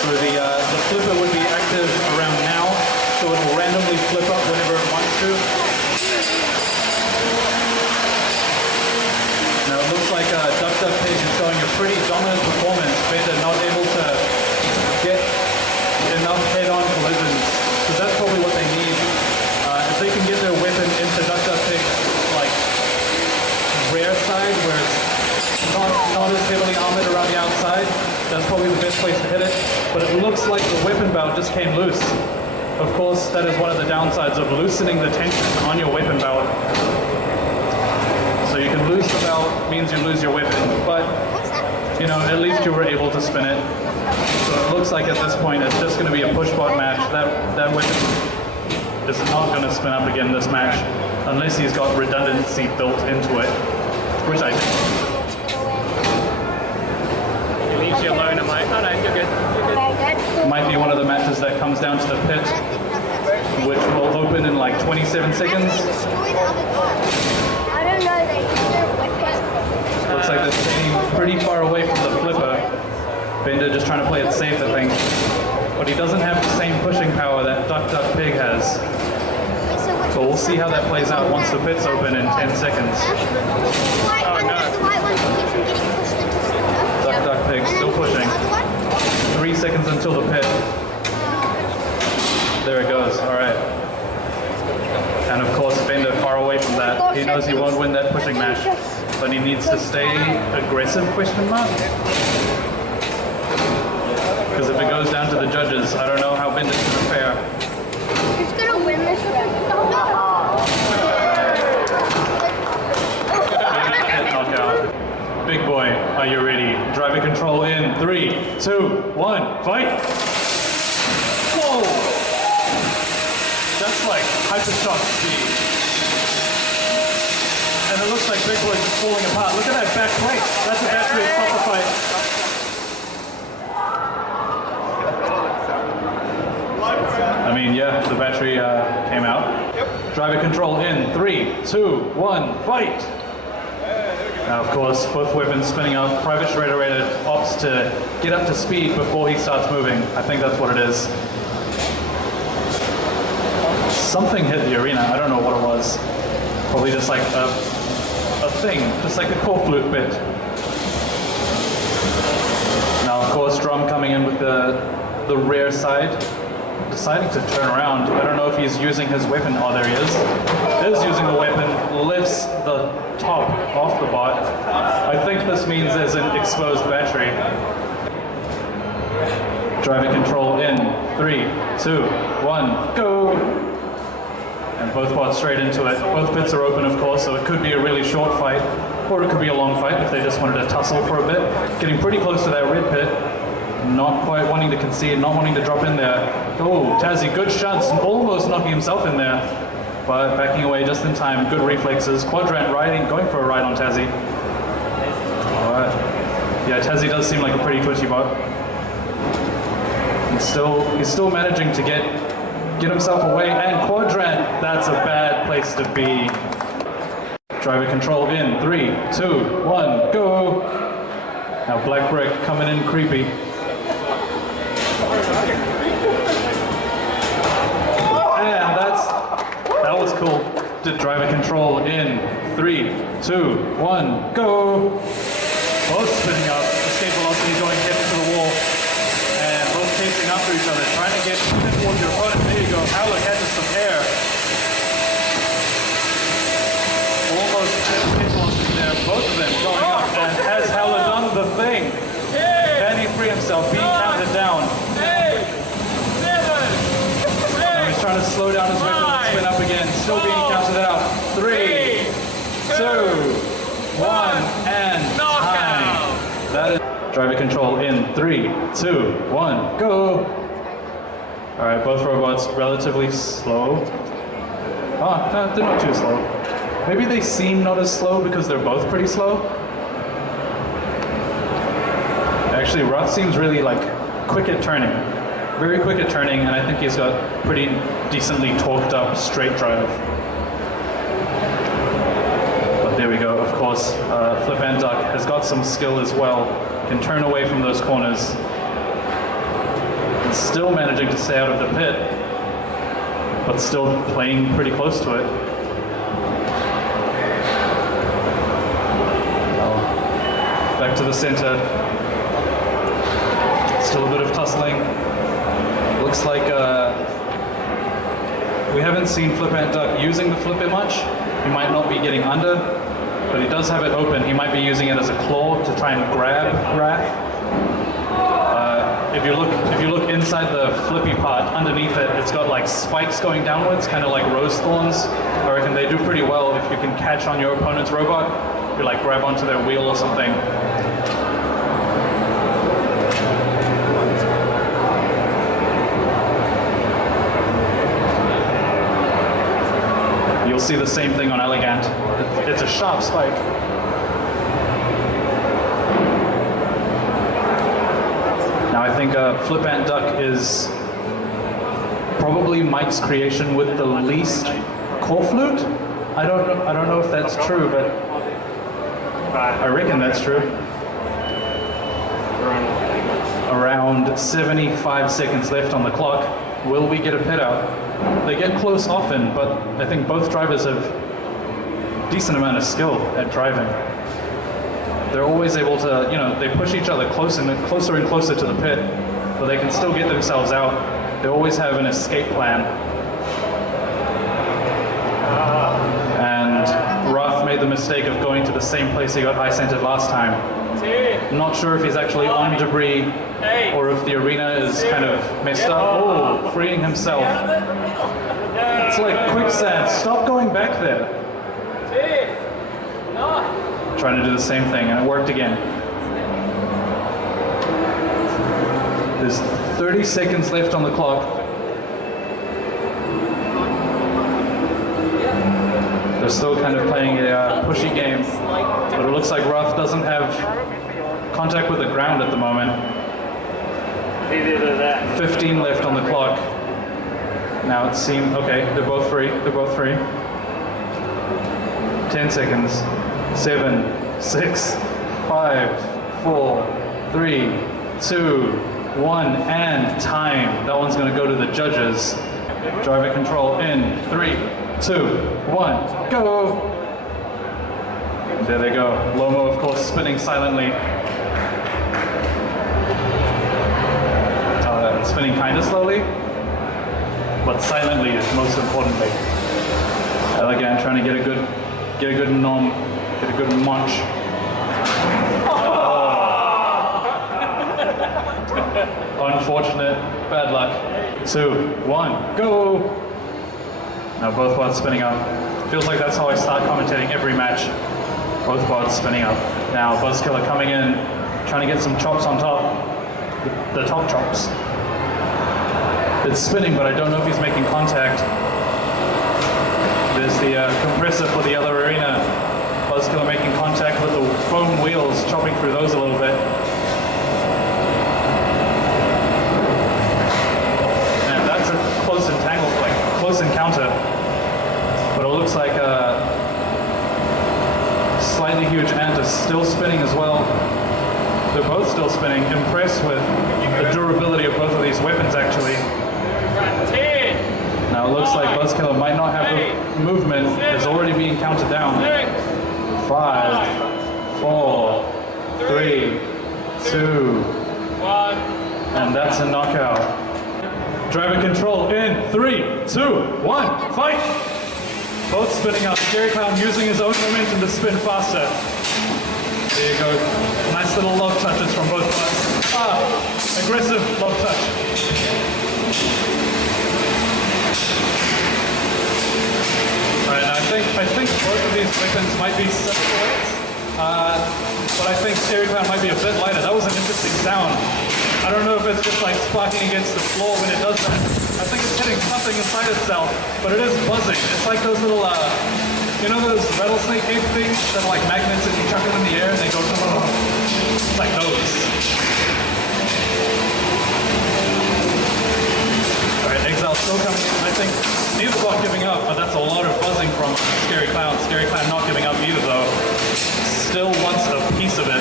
So the flipper would be active around now, so it will randomly flip up whenever it wants to. Now it looks like Duck Pig is showing a pretty dominant performance. Bender not able to get enough head-on collisions, so that's probably what they need. If they can get their weapon into Duck Pig's like rear side, where it's not as heavily armored around the outside, that's probably the best place to hit it. But it looks like the weapon belt just came loose. Of course, that is one of the downsides of loosening the tension on your weapon belt. So you can lose the belt, means you lose your weapon, but you know, at least you were able to spin it. So it looks like at this point it's just going to be a push-bot match. That weapon is not going to spin up again this match unless he's got redundancy built into it, which I think. He leaves you alone, mate. No, you're good. You're good. Might be one of the matches that comes down to the pit, which will open in like 27 seconds. I don't know. Looks like they're staying pretty far away from the flipper. Bender just trying to play it safe, I think. But he doesn't have the same pushing power that Duck Pig has. So we'll see how that plays out once the pit's open in 10 seconds. Duck Pig still pushing. 3 seconds until the pit. There it goes, alright. And of course Bender far away from that. He knows he won't win that pushing match, but he needs to stay aggressive, question mark. Because if it goes down to the judges, I don't know how Bendit's gonna fare. Who's gonna win this? Knockout. Big boy, are you ready? Driver control in 3, 2, 1, fight! Whoa! That's like hypershock speed. And it looks like Big Boy's just falling apart. Look at that back plate. That's actually a proper fight. I mean, yeah, the battery came out. Yep. Driver control in 3, 2, 1, fight! Now, of course, both weapons spinning up. Private Shredder rated opts to get up to speed before he starts moving. I think that's what it is. Something hit the arena. I don't know what it was. Probably just like a thing, just like the core flute bit. Now, of course, Drum coming in with the rear side, deciding to turn around. I don't know if he's using his weapon. Oh, there he is. Is using the weapon, lifts the top off the bot. I think this means there's an exposed battery. Driver control in 3, 2, 1, go! And both bots straight into it. Both pits are open, of course, so it could be a really short fight, or it could be a long fight if they just wanted to tussle for a bit. Getting pretty close to that red pit. Not quite wanting to concede, not wanting to drop in there. Oh, Tazzy, good shots, almost knocking himself in there. But backing away just in time, good reflexes. Quadrant riding, going for a ride on Tazzy. Alright. Yeah, Tazzy does seem like a pretty twitchy bot. And he's still managing to get himself away, and Quadrant, that's a bad place to be. Driver control in 3, 2, 1, go! Now Black Brick coming in creepy. And that was cool. Did driver control in 3, 2, 1, go! Both spinning up, escape velocity going hip to the wall. And both chasing after each other, trying to get towards your opponent. There you go. Howler catches some air. Almost hit losses there. Both of them going up. And has Howler done the thing? Can he free himself? Being counted down. Now he's trying to slow down his weapon and spin up again. Still being counted out. 3, 2, 1, and time. That is driver control in 3, 2, 1, go! Alright, both robots relatively slow. Oh, no, they're not too slow. Maybe they seem not as slow because they're both pretty slow. Actually, Roth seems really like quick at turning. Very quick at turning, and I think he's got pretty decently torqued up straight drive. But there we go, of course, Flip and Duck has got some skill as well. Can turn away from those corners. And still managing to stay out of the pit, but still playing pretty close to it. Back to the center. Still a bit of tussling. Looks like we haven't seen Flip and Duck using the flip it much. He might not be getting under, but he does have it open. He might be using it as a claw to try and grab Wrath. If you look inside the flippy part, underneath it, it's got like spikes going downwards, kind of like rose thorns. I reckon they do pretty well if you can catch on your opponent's robot. You like grab onto their wheel or something. You'll see the same thing on Elegant. It's a sharp spike. Now I think Flip and Duck is probably Mike's creation with the least core flute. I don't know if that's true, but I reckon that's true. Around 75 seconds left on the clock. Will we get a pit out? They get close often, but I think both drivers have a decent amount of skill at driving. They're always able to, they push each other closer and closer to the pit, but they can still get themselves out. They always have an escape plan. And Roth made the mistake of going to the same place he got high centered last time. I'm not sure if he's actually on debris or if the arena is kind of messed up. Oh, freeing himself. It's like quicksand. Stop going back there. Trying to do the same thing, and it worked again. There's 30 seconds left on the clock. They're still kind of playing a pushy game, but it looks like Roth doesn't have contact with the ground at the moment. 15 left on the clock. Now it seems, okay, they're both free, 10 seconds. 7, 6, 5, 4, 3, 2, 1, and time. That one's gonna go to the judges. Driver control in 3, 2, 1, go! There they go. Lomo, of course, spinning silently. Spinning kind of slowly, but silently is most importantly. Again, trying to get a good nom, get a good munch. Oh. Unfortunate, bad luck. 2, 1, go! Now both boards spinning up. Feels like that's how I start commentating every match. Both boards spinning up. Now Buzzkiller coming in, trying to get some chops on top. The top chops. It's spinning, but I don't know if he's making contact. There's the compressor for the other arena. Buzzkiller making contact with the foam wheels, chopping through those a little bit. And that's a close entangle, like close encounter. But it looks like a slightly huge ant is still spinning as well. They're both still spinning. Impressed with the durability of both of these weapons, actually. Now it looks like Buzzkiller might not have the movement. It's already being counted down. 5, 4, 3, 2, 1, and that's a knockout. Driver control in 3, 2, 1, fight! Both spinning up. Scary Clown using his own momentum to spin faster. There you go. Nice little love touches from both sides. Aggressive love touch. Alright, I think both of these weapons might be similar weights, but I think Scary Clown might be a bit lighter. That was an interesting sound. I don't know if it's just like sparking against the floor when it does that. I think it's hitting something inside itself, but it is buzzing. It's like those little, you know those rattlesnake ape things that are like magnets and you chuck them in the air and they go, it's like those. Alright, Exile still coming in. I think neither bot giving up, but that's a lot of buzzing from Scary Clown. Scary Clown not giving up either though. Still wants a piece of it.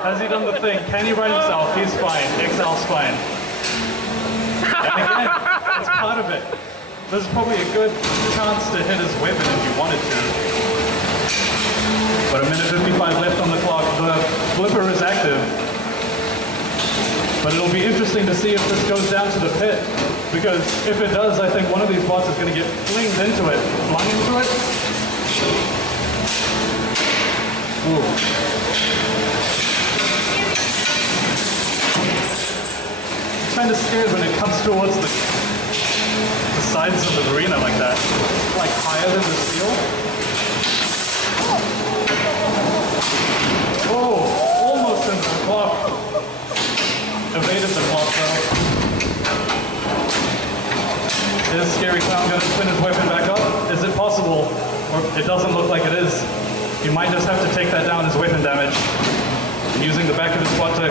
Has he done the thing? Can he ride himself? He's fine. Exile's fine. And again, that's part of it. There's probably a good chance to hit his weapon if you wanted to. But a minute 55 left on the clock. The flipper is active. But it'll be interesting to see if this goes down to the pit. Because if it does, I think one of these bots is going to get flinged into it. Flung into it? Ooh. I'm kind of scared when it comes towards the sides of the arena like that. Like higher than the steel. Oh, almost into the clock. Evaded the clock though. Is Scary Clown going to spin his weapon back up? Is it possible? Or it doesn't look like it is. You might just have to take that down as weapon damage. And using the back of his bot to,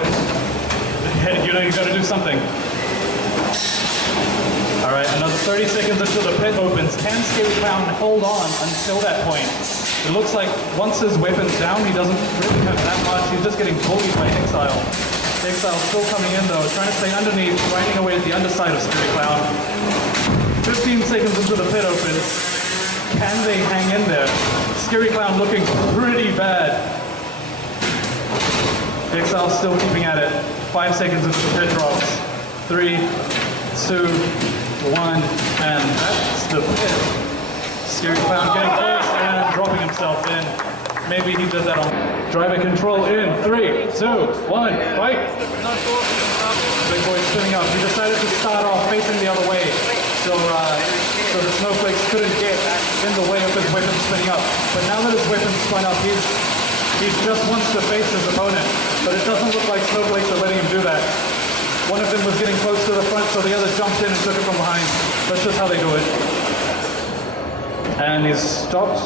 you know, you got to do something. All right, another 30 seconds until the pit opens. Can Scary Clown hold on until that point? It looks like once his weapon's down, he doesn't really have that much. He's just getting bullied by Exile. Exile's still coming in though, trying to stay underneath, grinding away at the underside of Scary Clown. 15 seconds into the pit opens. Can they hang in there? Scary Clown looking pretty bad. Exile's still keeping at it. 5 seconds into the pit drops. 3, 2, 1, and that's the pit. Scary Clown getting close, and dropping himself in. Maybe he did that on driver control in 3, 2, 1, fight. Big boy spinning up. He decided to start off facing the other way, so the snowflakes couldn't get in the way of his weapon spinning up. But now that his weapon's spun up, he just wants to face his opponent. But it doesn't look like snowflakes are letting him do that. One of them was getting close to the front, so the other jumped in and took it from behind. That's just how they do it. And he's stopped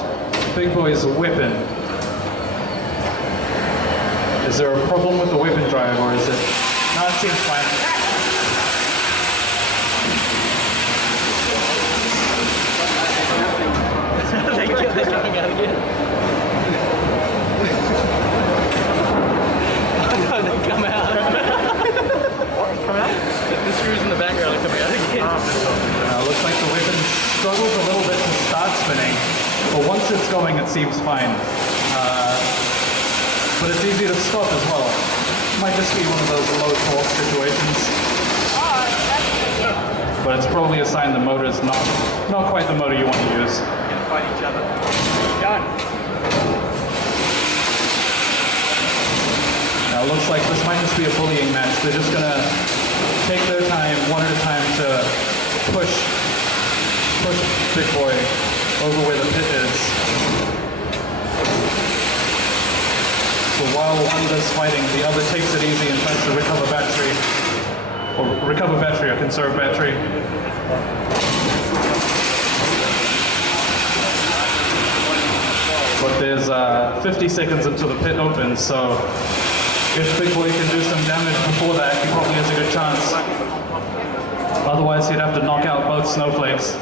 Big Boy's weapon. Is there a problem with the weapon drive, or is it? No, it seems fine. They're coming out again. No, they come out. Come out? The screws in the background are coming out again. Looks like the weapon struggles a little bit to start spinning, but once it's going, it seems fine. But it's easy to stop as well. Might just be one of those low torque situations. But it's probably a sign the motor is not quite the motor you want to use. Gonna fight each other. Done. Now it looks like this might just be a bullying match. They're just gonna take their time, one at a time, to push Big Boy over where the pit is. So while one does fighting, the other takes it easy and tries to recover battery or conserve battery. But there's 50 seconds until the pit opens, so if Big Boy can do some damage before that, he probably has a good chance. Otherwise, he'd have to knock out both snowflakes.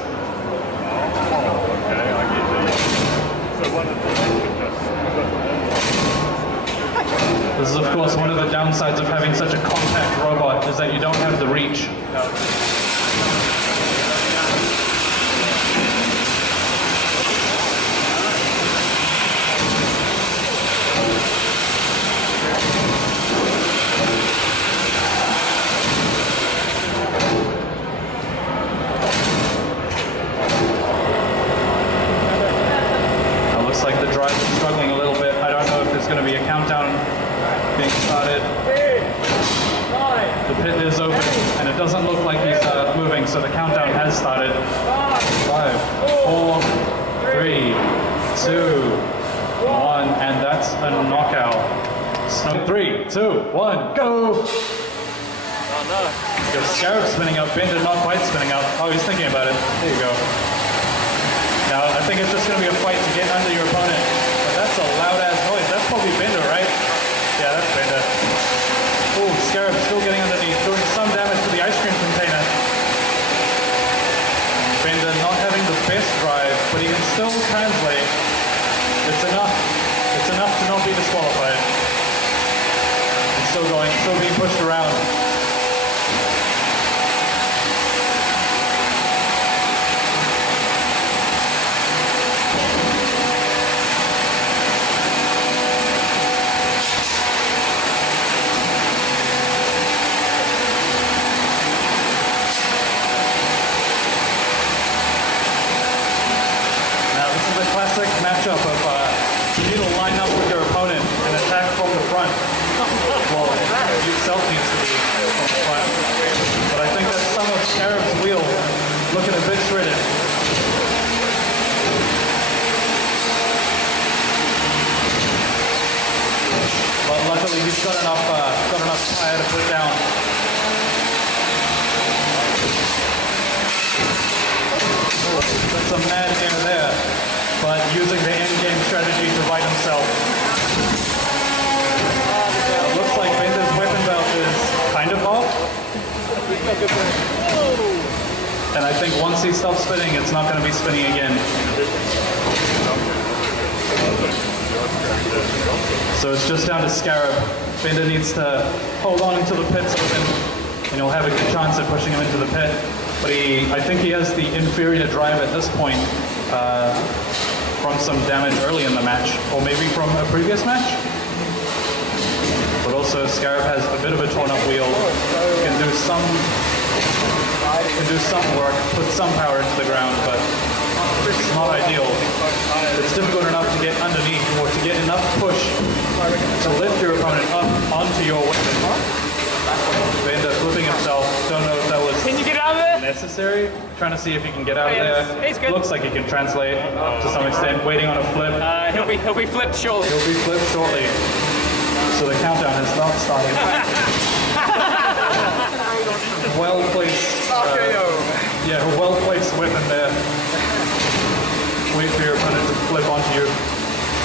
This is, of course, one of the downsides of having such a compact robot, is that you don't have the reach. It looks like the drive is struggling a little bit. I don't know if there's going to be a countdown being started. The pit is open, and it doesn't look like he's moving, so the countdown has started. 5, 4, 3, 2, 1, and that's a knockout. So 3, 2, 1, go! Oh no. Your Scarab spinning up, Bender not quite spinning up. Oh, he's thinking about it. There you go. Now, I think it's just going to be a fight to get under your opponent. But that's a loud-ass noise. That's probably Bender, right? Yeah, that's Bender. Oh, Scarab still getting underneath, doing some damage to the ice cream container. Bender not having the best drive, but he can still translate. It's enough. It's enough to not be disqualified. He's still going, still being pushed around. Classic matchup of you need to line up with your opponent and attack from the front. Well, yourself needs to be from the front. But I think that some of Scarab's wheel looking a bit shredded. But luckily he's got enough tire to put down. Oh, that's some mad air there. But using the in-game strategy to right himself. It looks like Bender's weapon belt is kind of off. And I think once he stops spinning, it's not going to be spinning again. So it's just down to Scarab. Bender needs to hold on until the pit's open, and he'll have a good chance at pushing him into the pit. But I think he has the inferior drive at this point. From some damage early in the match, or maybe from a previous match. But also Scarab has a bit of a torn up wheel, can do some work, put some power into the ground, but It's not ideal. It's difficult enough to get underneath or to get enough push to lift your opponent up onto your weapon. Bender flipping himself. Don't know if that was Can you get out of there? necessary. Trying to see if he can get out of yeah, there. he's good. Looks like he can translate to some extent. Waiting on a flip. He'll be flipped shortly. He'll be flipped shortly. So the countdown has not started. Well placed. Yeah, a well placed weapon there. Wait for your opponent to flip onto you.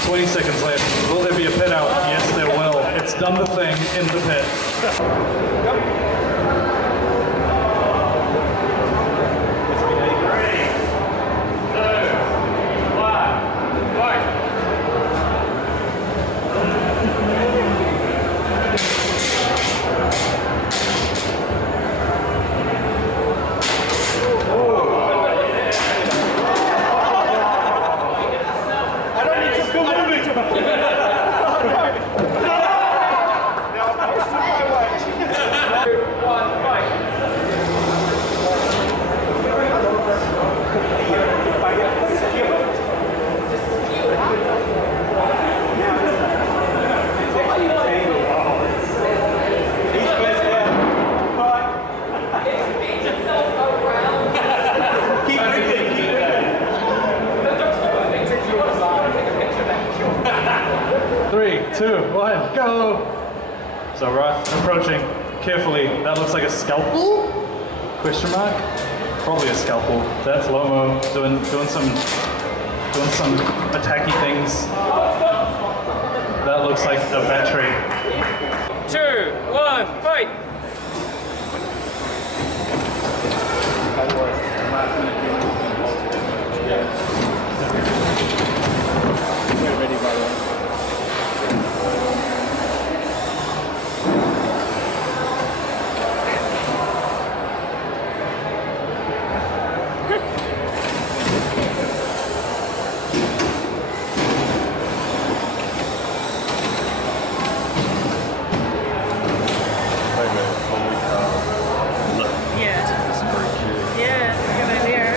20 seconds left. Will there be a pit out? Yes, there will. It's done the thing in the pit. Three, two, one, go! So Roth approaching carefully. That looks like a scalpel? Question mark? Probably a scalpel. That's Lomo doing some attacky things. That looks like a battery. 2, 1, fight! Yeah. Yeah, good idea.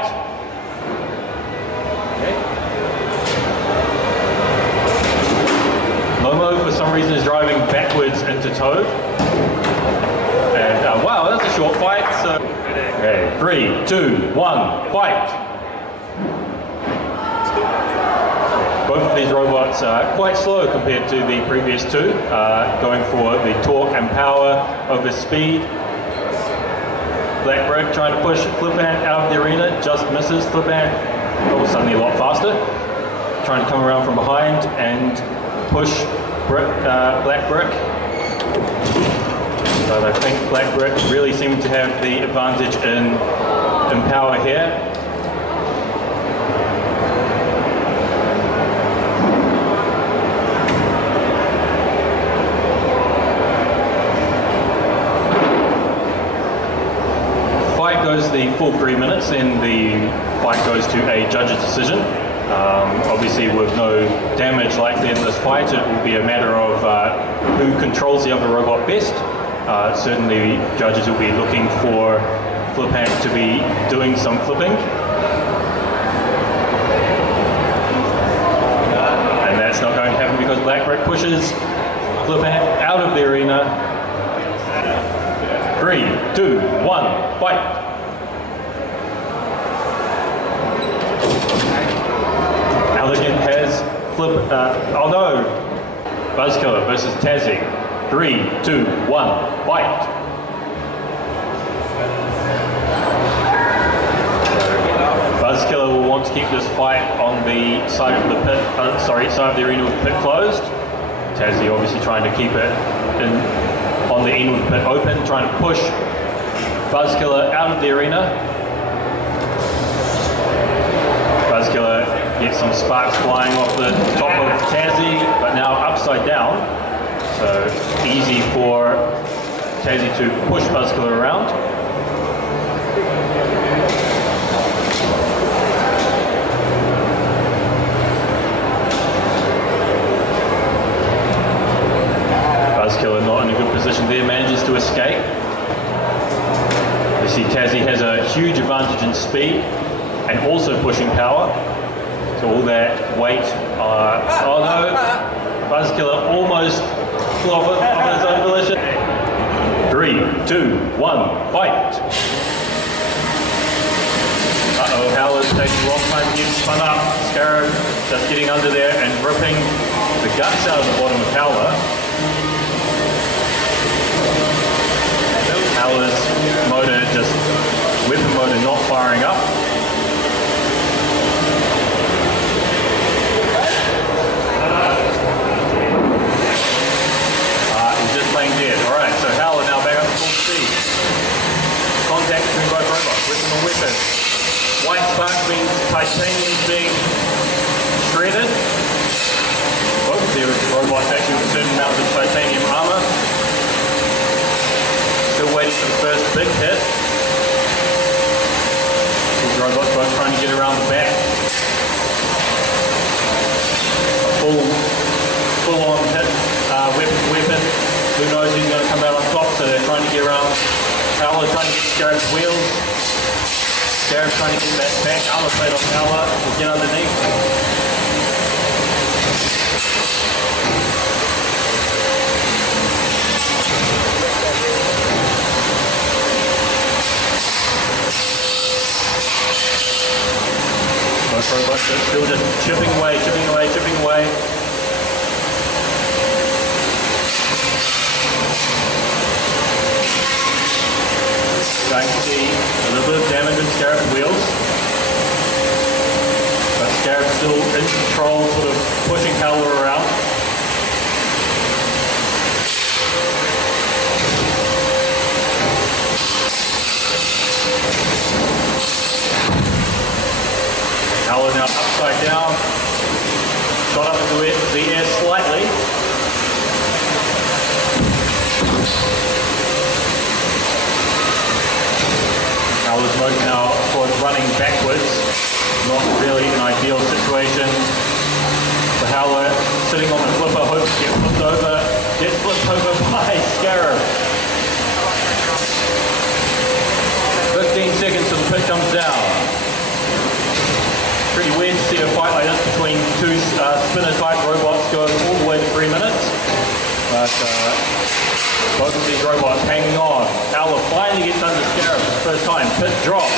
fight. Okay. Momo, for some reason, is driving backwards into Toad. And wow, that's a short fight. So, okay, 3, 2, 1, fight. Both of these robots are quite slow compared to the previous two, going for the torque and power over speed. Black Brick trying to push Flipant out of the arena, just misses. Flipant, suddenly a lot faster. Trying to come around from behind and push Black Brick. But I think Black Brick really seemed to have the advantage in power here. Goes the full 3 minutes, then the fight goes to a judge's decision. Obviously with no damage likely in this fight, it will be a matter of who controls the other robot best. Certainly judges will be looking for Flipant to be doing some flipping. And that's not going to happen because Black Brick pushes Flipant out of the arena. 3, 2, 1, fight! Elegant has Buzzkiller versus Tazzy. 3, 2, 1, fight! Buzzkiller will want to keep this fight on the side of the pit, side of the arena with the pit closed. Tazzy obviously trying to keep it on the end with the pit open, trying to push Buzzkiller out of the arena. Buzzkiller gets some sparks flying off the top of Tazzy, but now upside down. So easy for Tazzy to push Buzzkiller around. Buzzkiller not in a good position there, manages to escape. You see Tazzy has a huge advantage in speed and also pushing power. So all that weight, oh no, Buzzkiller almost flew off of his own volition. 3, 2, 1, fight! Uh-oh, Howler's taking a long time to get spun up. Scarab just getting under there and ripping the guts out of the bottom of Howler. Howler's motor just, weapon motor not firing up. He's just playing dead. Alright, so Howler now back up to full speed. Contact between both robots, weapon on weapon. White spark means titanium being shredded. Both of the robots actually with a certain amount of titanium armor. Still waiting for the first big hit. These robots both trying to get around the back. A full-on hit, weapon. Who knows who's going to come out on top, so they're trying to get around. Howler trying to get Scarab's wheels. Scarab trying to get that back armor plate off Howler. Will get underneath. Both robots are still just chipping away. Starting to see a little bit of damage in Scarab's wheels. But Scarab's still in control, sort of pushing Howler around. Howler now upside down, shot up into the air slightly. Howler's motor now forward running backwards, not really an ideal situation. The Howler sitting on the flipper, hopes to get flipped over, gets flipped over by Scarab. 15 seconds till the pit comes down. two spinner type robots go all the way to 3 minutes. But both of these robots hanging on. Howler finally gets under Scarab for the first time. Pit drop.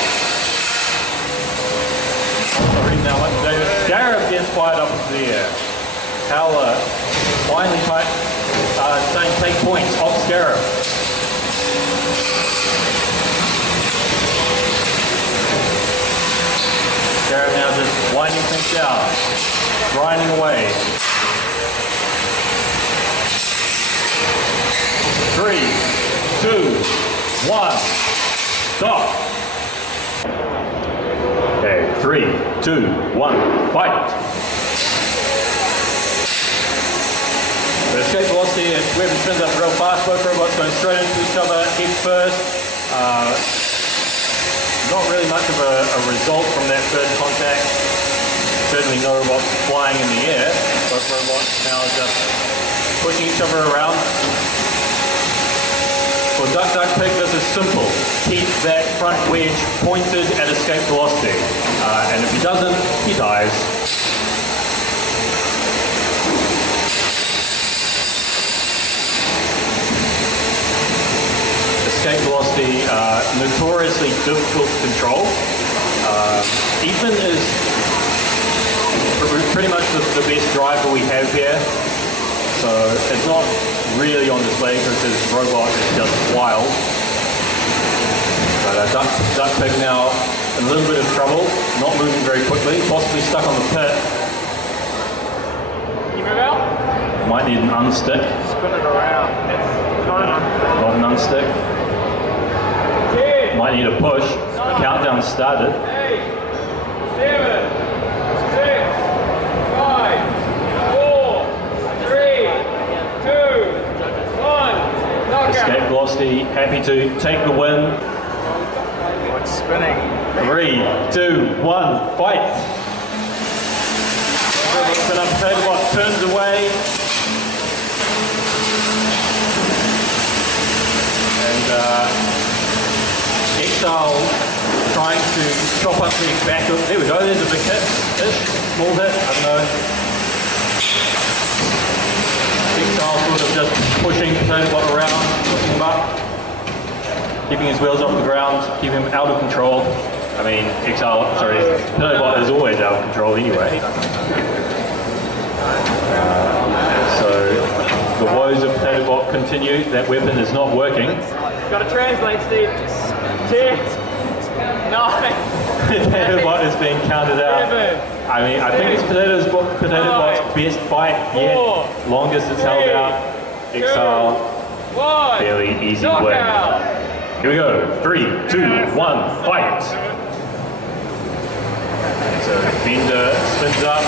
Reading how much David. Scarab gets fired up into the air. Howler finally saying take points off Scarab. Scarab now just winding things down, grinding away. 3, 2, 1, stop. Okay, 3, 2, 1, fight. The escape velocity and weapon spins up real fast. Both robots going straight into each other, head first. Not really much of a result from that third contact. Certainly no robots flying in the air. Both robots now just pushing each other around. For Duck Duck Pig, this is simple. Keep that front wedge pointed at escape velocity. And if he doesn't, he dies. Escape velocity, notoriously difficult to control. Ethan is pretty much the best driver we have here, so it's not really on display because his robot is just wild. But Duck Pig now in a little bit of trouble, not moving very quickly, possibly stuck on the pit. You move out? Might need an unstick. Spin it around. Not an unstick. Might need a push. The countdown started. 8, 7, 6, 5, 4, 3, 2, 1. Knockout. Escape velocity, happy to take the win. It's spinning. 3, 2, 1, fight. Spin up potato bot turns away. And Exile trying to chop up the back of, there we go, there's a big hit, small hit, I don't know. Exile sort of just pushing potato bot around, pushing him up, keeping his wheels off the ground, keeping him out of control. I mean, potato bot is always out of control anyway. So the woes of potato bot continue, that weapon is not working. Got to translate, Steve. 10, 9. Potato bot is being counted out. 7, I mean, I think it's potato bot's best fight yet. 4, Longest it's held out. Exile, 1. fairly easy win. Knockout. Here we go. 3, 2, 1, fight. So Bender spins up,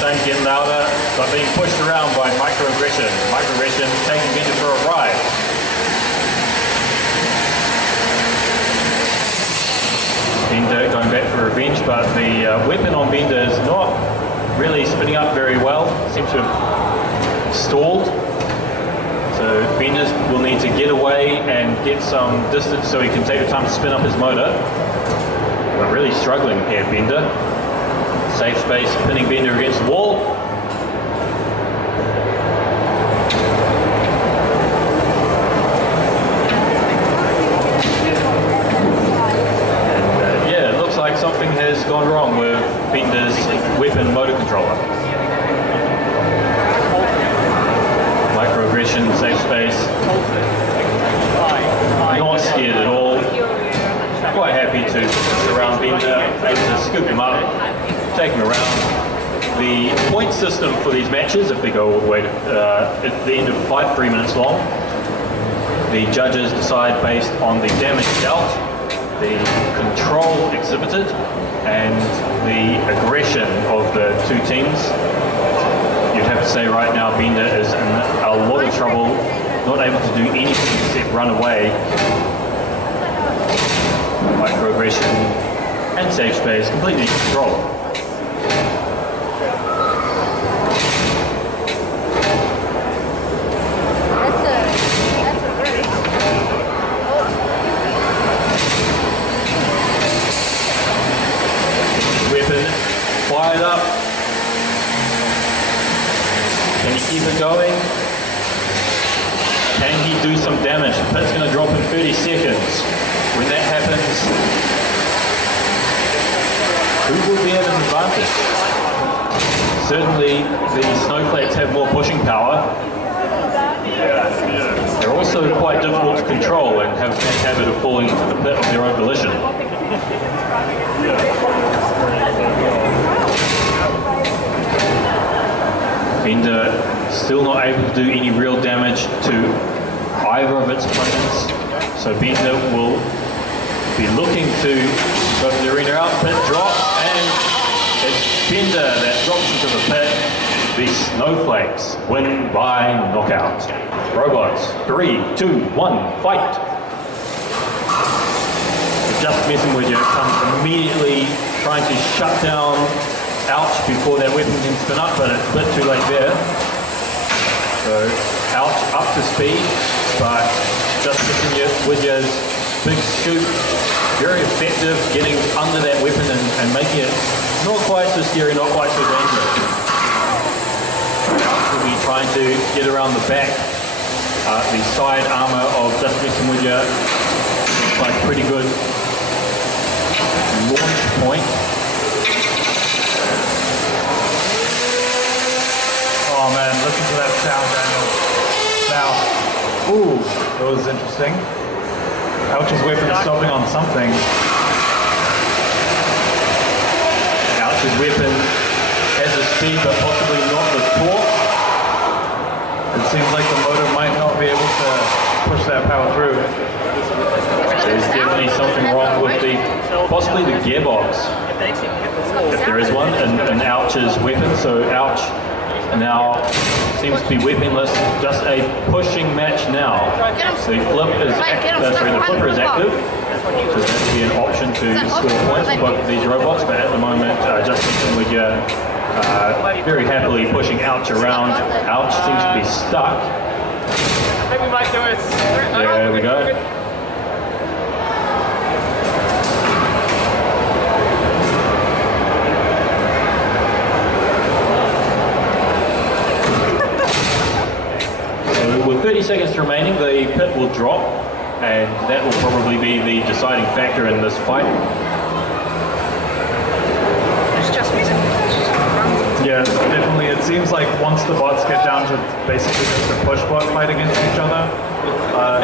sound getting louder, but being pushed around by microaggression. Microaggression taking Bender for a ride. Bender going back for revenge, but the weapon on Bender is not really spinning up very well. Seems to have stalled. So Bender will need to get away and get some distance so he can take the time to spin up his motor. But really struggling here, Bender. Safe space, pinning Bender against the wall. Something has gone wrong with Bender's weapon motor controller. Microaggression, safe space. Not scared at all. Quite happy to surround Bender, able to scoop him up, take him around. The point system for these matches, if they go all the way to at the end of the fight, 3 minutes long, the judges decide based on the damage dealt, the control exhibited, and the aggression of the two teams. You'd have to say right now Bender is in a lot of trouble, not able to do anything except run away. Microaggression and safe space completely in control. Fired up. Can he keep it going? Can he do some damage? The pit's going to drop in 30 seconds. When that happens, who will be at an advantage? Certainly the snowflakes have more pushing power. They're also quite difficult to control and have a habit of falling into the pit of their own volition. Bender still not able to do any real damage to either of its opponents. So Bender will be looking to go to the arena out, pit drop, and it's Bender that drops into the pit. The Snowflakes win by knockout. Robots, 3, 2, 1, fight! Just messing with you, comes immediately trying to shut down Ouch before that weapon can spin up, but it's a bit too late there. So Ouch up to speed, but just messing with your big scoop, very effective getting under that weapon and making it not quite so scary, not quite so dangerous. Ouch will be trying to get around the back. The side armor of Just Messing With Ya looks like pretty good launch point. Oh man, listen to that sound, Daniel. Now, ooh, that was interesting. Ouch's weapon stopping on something. Ouch's weapon has the speed but possibly not the torque. It seems like the motor might not be able to push that power through. There's definitely something wrong with possibly the gearbox, if there is one, in Ouch's weapon. So Ouch now seems to be weaponless, just a pushing match now. The flip is the flipper is active, so that would be an option to score points for both of these robots, but at the moment, Just Messing With Ya very happily pushing Ouch around. Ouch seems to be stuck. I think we might do it. There we go. So with 30 seconds remaining, the pit will drop, and that will probably be the deciding factor in this fight. Yeah, definitely. It seems like once the bots get down to basically just a push bot fight against each other,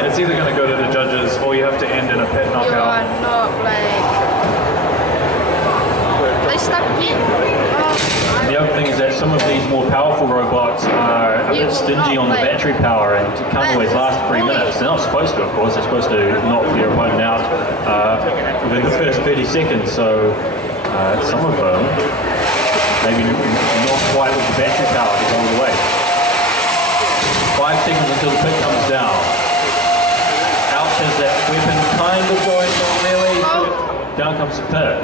it's either going to go to the judges or you have to end in a pit You knockout. are not playing. They stuck me. And the other thing is that some of these more powerful robots are a bit stingy on the battery power and can't always last 3 minutes. They're not supposed to, of course. They're supposed to knock their opponent out within the first 30 seconds. So some of them maybe not quite with the battery power to go all the way. 5 seconds until the pit comes down. Ouch has that weapon kind of going, not really. Down comes the pit.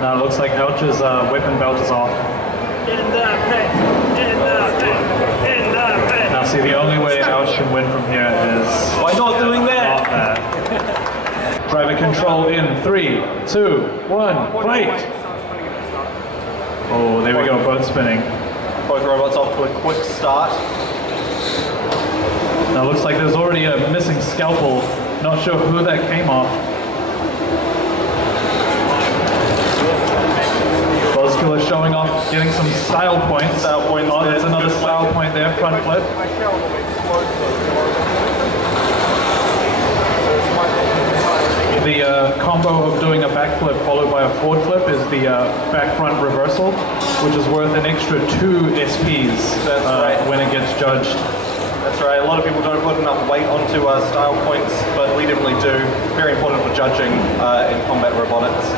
Now it looks like Ouch's weapon belt is off. In the pit. In the pit. In the pit. Now see, the only way Ouch can win from here is By not doing that! driver control in 3, 2, 1, fight! Oh, there we go, both spinning. Both robots off to a quick start. Now it looks like there's already a missing scalpel. Not sure who that came off. Buzzkiller showing off, getting some style points. Style points Oh, there. there's another style point there, front flip. The combo of doing a backflip followed by a forward flip is the back front reversal, which is worth an extra 2 SPs when it gets judged. That's right. A lot of people don't put enough weight onto style points, but we definitely do. Very important for judging in combat robotics.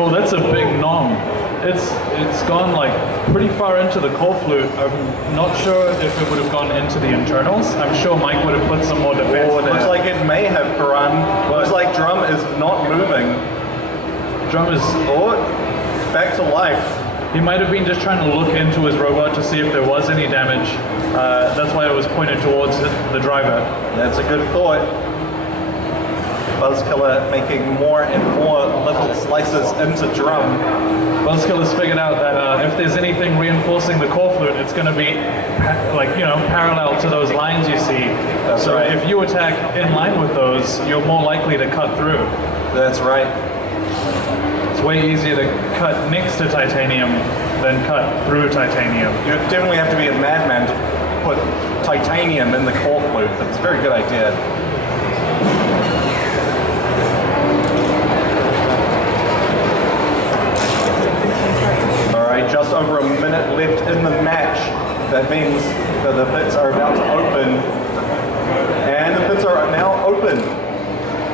Oh, that's a big nom. It's gone like pretty far into the core flute. I'm not sure if it would have gone into the internals. I'm sure Mike would have put some more defense Or it there. looks like it may have Karan. Looks like drum is not moving. Drum is... Oh, back to life. He might have been just trying to look into his robot to see if there was any damage. That's why it was pointed towards the driver. That's a good thought. Buzzkiller making more and more little slices into drum. Buzzkiller's figured out that if there's anything reinforcing the core flute, it's going to be parallel to those lines you see. That's so right. if you attack in line with those, you're more likely to cut through. That's right. It's way easier to cut next to titanium than cut through titanium. You definitely have to be a madman to put titanium in the core flute. That's a very good idea. Alright, just over a minute left in the match. That means that the pits are about to open. And the pits are now open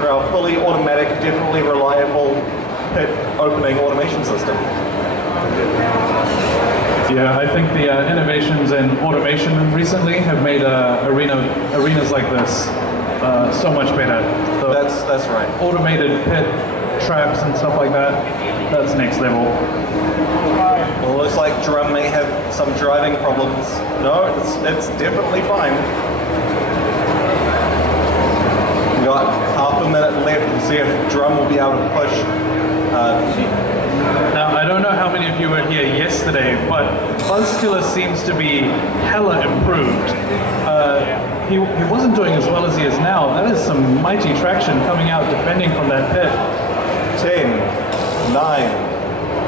for our fully automatic, definitely reliable pit opening automation system. Yeah, I think the innovations in automation recently have made arenas like this so much better. That's right. Automated pit traps and stuff like that, that's next level. Well, it looks like Drum may have some driving problems. No, it's definitely fine. We've got half a minute left to see if Drum will be able to push. Now, I don't know how many of you were here yesterday, but Buzzkiller seems to be hella improved. He wasn't doing as well as he is now. That is some mighty traction coming out defending from that pit. 10, 9,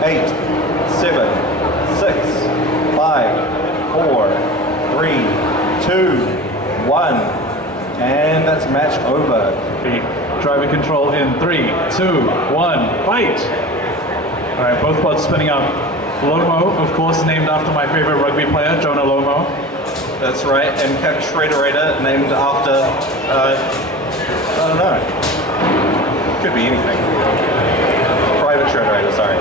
8, 7, 6, 5, 4, 3, 2, 1. And that's match over. Driver control in 3, 2, 1, fight! Alright, both bots spinning up. Lomo, of course, named after my favorite rugby player, Jonah Lomo. That's right, and Cap Shredderator, named after, I don't know. Could be anything. Private Shredderator, sorry.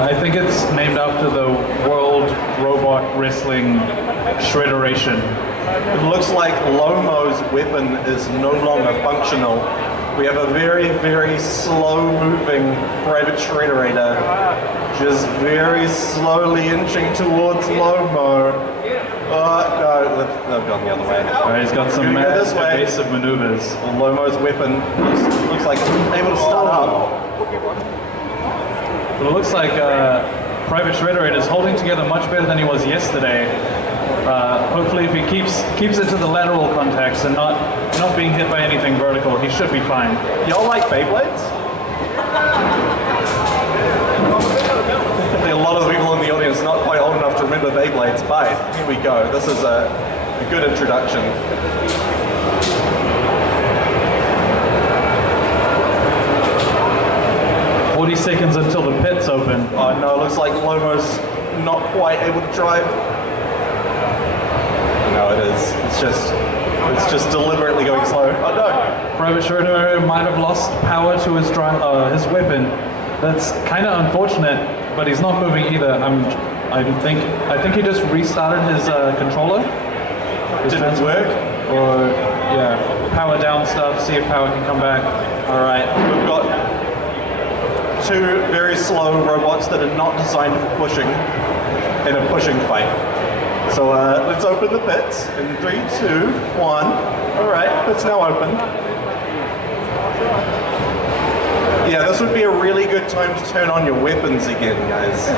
I think it's named after the World Robot Wrestling Shredderation. It looks like Lomo's weapon is no longer functional. We have a very, very slow-moving Private Shredderator, just very slowly inching towards Lomo. Oh, no, they've gone the other way. Alright, he's got some mad evasive maneuvers. Well, Lomo's weapon looks like it's able to start up. But it looks like Private Shredderator is holding together much better than he was yesterday. Hopefully if he keeps it to the lateral contacts and not being hit by anything vertical, he should be fine. Y'all like Beyblades? I think a lot of the people in the audience are not quite old enough to remember Beyblades, but here we go. This is a good introduction. Seconds until the pit's open. Oh no, it looks like Lomo's not quite able to drive. No, it is. It's just deliberately going slow. Oh no! Private Shredder might have lost power to his weapon. That's kind of unfortunate, but he's not moving either. I think he just restarted his controller. Didn't work? Or yeah, power down stuff. See if power can come back. All right, we've got two very slow robots that are not designed for pushing in a pushing fight. So let's open the pits in 3, 2, 1. All right, pits now open. Yeah, this would be a really good time to turn on your weapons again, guys.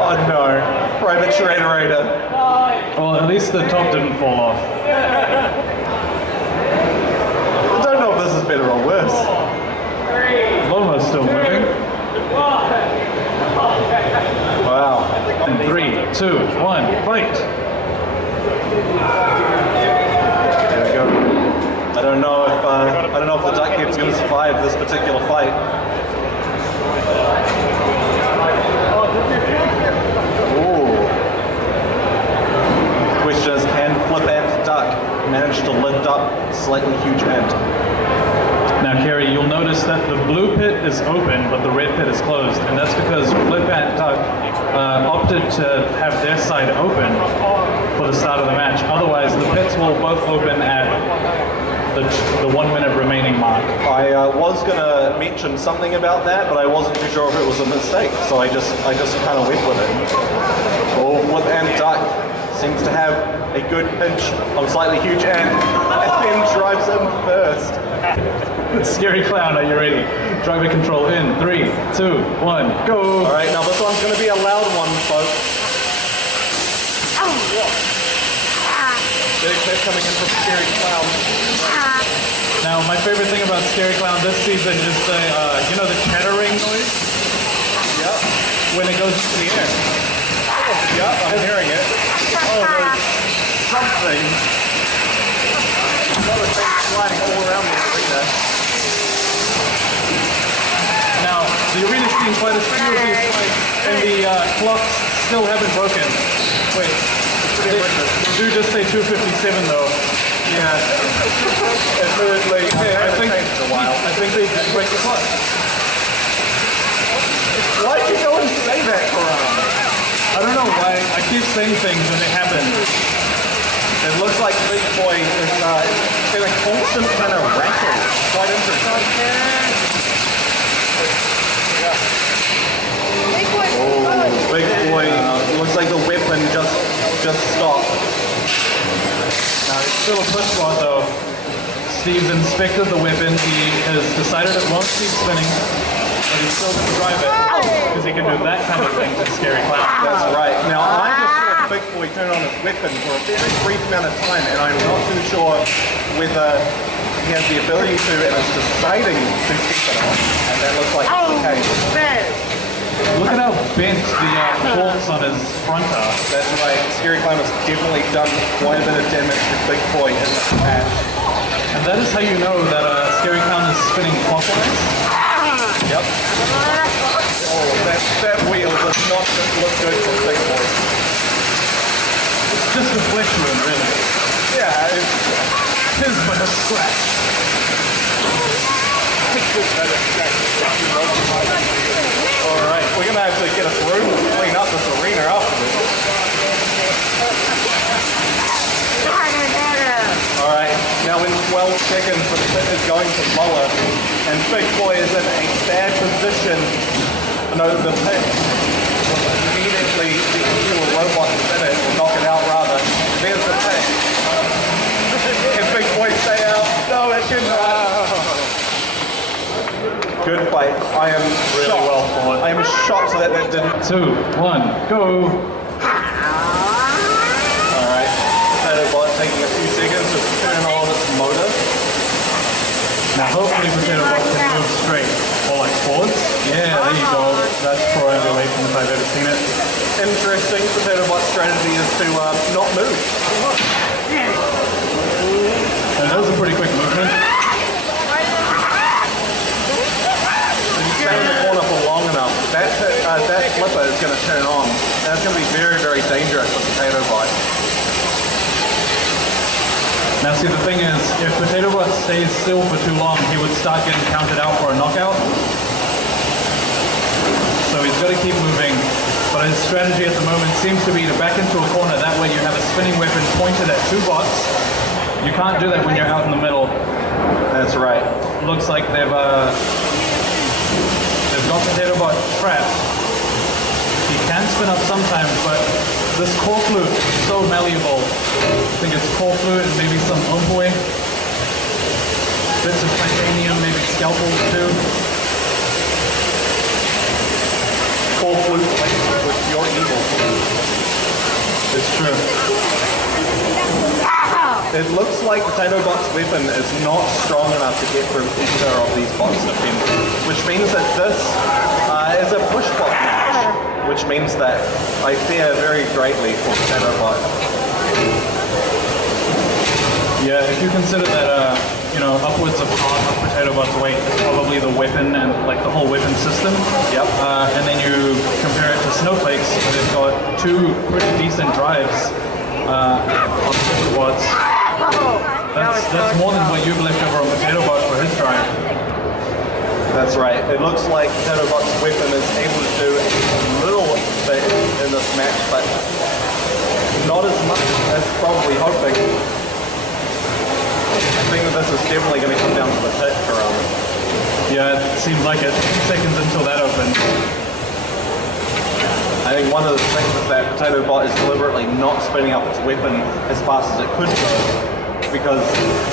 Oh no, Private Shredderator. Well, at least the top didn't fall off. I don't know if this is better or worse. Lomo's still moving. Wow. In 3, 2, 1, fight! There we go. I don't know if the duck head's going to survive this particular fight. Question is, can Flip Ant Duck manage to lift up slightly huge ant? Now, Kerry, you'll notice that the blue pit is open, but the red pit is closed, and that's because Flip Ant Duck opted to have their side open for the start of the match. Otherwise, the pits will both open at the 1 minute remaining mark. I was gonna mention something about that, but I wasn't too sure if it was a mistake, so I just kind of went with it. Oh, and Duck seems to have a good pinch on Slightly Huge and then drives in first. Scary Clown, are you ready? Driver control in 3, 2, 1, go! All right, now this one's gonna be a loud one, folks. Big hit coming in from Scary Clown. Now, my favorite thing about Scary Clown this season is the, you know, the chattering noise? Yep. When it goes into the air. Yep, I'm hearing it. Oh, there's something. A lot of things flying all around the arena. Now, the arena's seen quite a few of these fights, and the clocks still haven't broken. Wait, they do just say 2:57 though. Yeah. Admittedly, I think a while. I think they just break the clock. Why'd you go and say that, Karam? I don't know why I keep saying things when they happen. It looks like Big Boy is in a constant kind of rattle. Quite interesting. Big Boy, looks like the weapon just stopped. It's still a push spot though. Steve's inspected the weapon. He has decided it won't keep spinning, but he's still going to drive it because he can do that kind of thing to Scary Clown. That's right. Now, I just saw Big Boy turn on his weapon for a very brief amount of time, and I'm not too sure whether he has the ability to and is deciding to keep it on. And that looks like it's the case. Look at how bent the forks on his fronter. That's right. Scary Clown has definitely done quite a bit of damage to Big Boy in this match. And that is how you know that Scary Clown is spinning clockwise. Yep. Oh, that wheel does not look good for Big Boy. It's just a flesh wound, really. Yeah, it's His but a scratch. alright. We're gonna have to get a broom and clean up this arena afterwards. Alright, now in 12 seconds the pit is going to lower and Big Boy is in a bad position. No, the pit will immediately do a robot spin it, or knock it out rather. There's the pit. Can Big Boy stay out? No, it shouldn't. Good fight. I am Really shocked. well fought. I am shocked that didn't. 2, 1, go! Alright, Potato Bot taking a few seconds to turn on its motor. Now hopefully Potato Bot can move straight or like forwards. Yeah, there you go. That's pro-emulation if I've ever seen it. Interesting, Potato Bot's strategy is to not move. And that was a pretty quick movement. If you stay in the corner for long enough, that flipper is going to turn on. And that's going to be very, very dangerous for Potato Bot. Now see, the thing is, if Potato Bot stays still for too long, he would start getting counted out for a knockout. So he's got to keep moving. But his strategy at the moment seems to be to back into a corner. That way you have a spinning weapon pointed at two bots. You can't do that when you're out in the middle. That's right. Looks like they've got Potato Bot trapped. He can spin up sometimes, but this core flute is so malleable. I think it's core flute and maybe some omboy. Bits of titanium, maybe scalpels too. Core flute with your evil. It's true. It looks like Potato Bot's weapon is not strong enough to get through either of these bots' defense, which means that this is a push bot match, which means that I fear very greatly for Potato Bot. Yeah, if you consider that, upwards of half of Potato Bot's weight is probably the weapon and like the whole weapon system. Yep. And then you compare it to Snowflake's, where they've got two pretty decent drives on Potato Bots. That's more than what you've left over on Potato Bot for his drive. That's right. It looks like Potato Bot's weapon is able to do a little bit in this match, but not as much as probably hoping. I think that this is definitely going to come down to the pit for Yeah, it seems like it. 2 seconds until that opens. I think one of the things is that Potato Bot is deliberately not spinning up its weapon as fast as it could go, because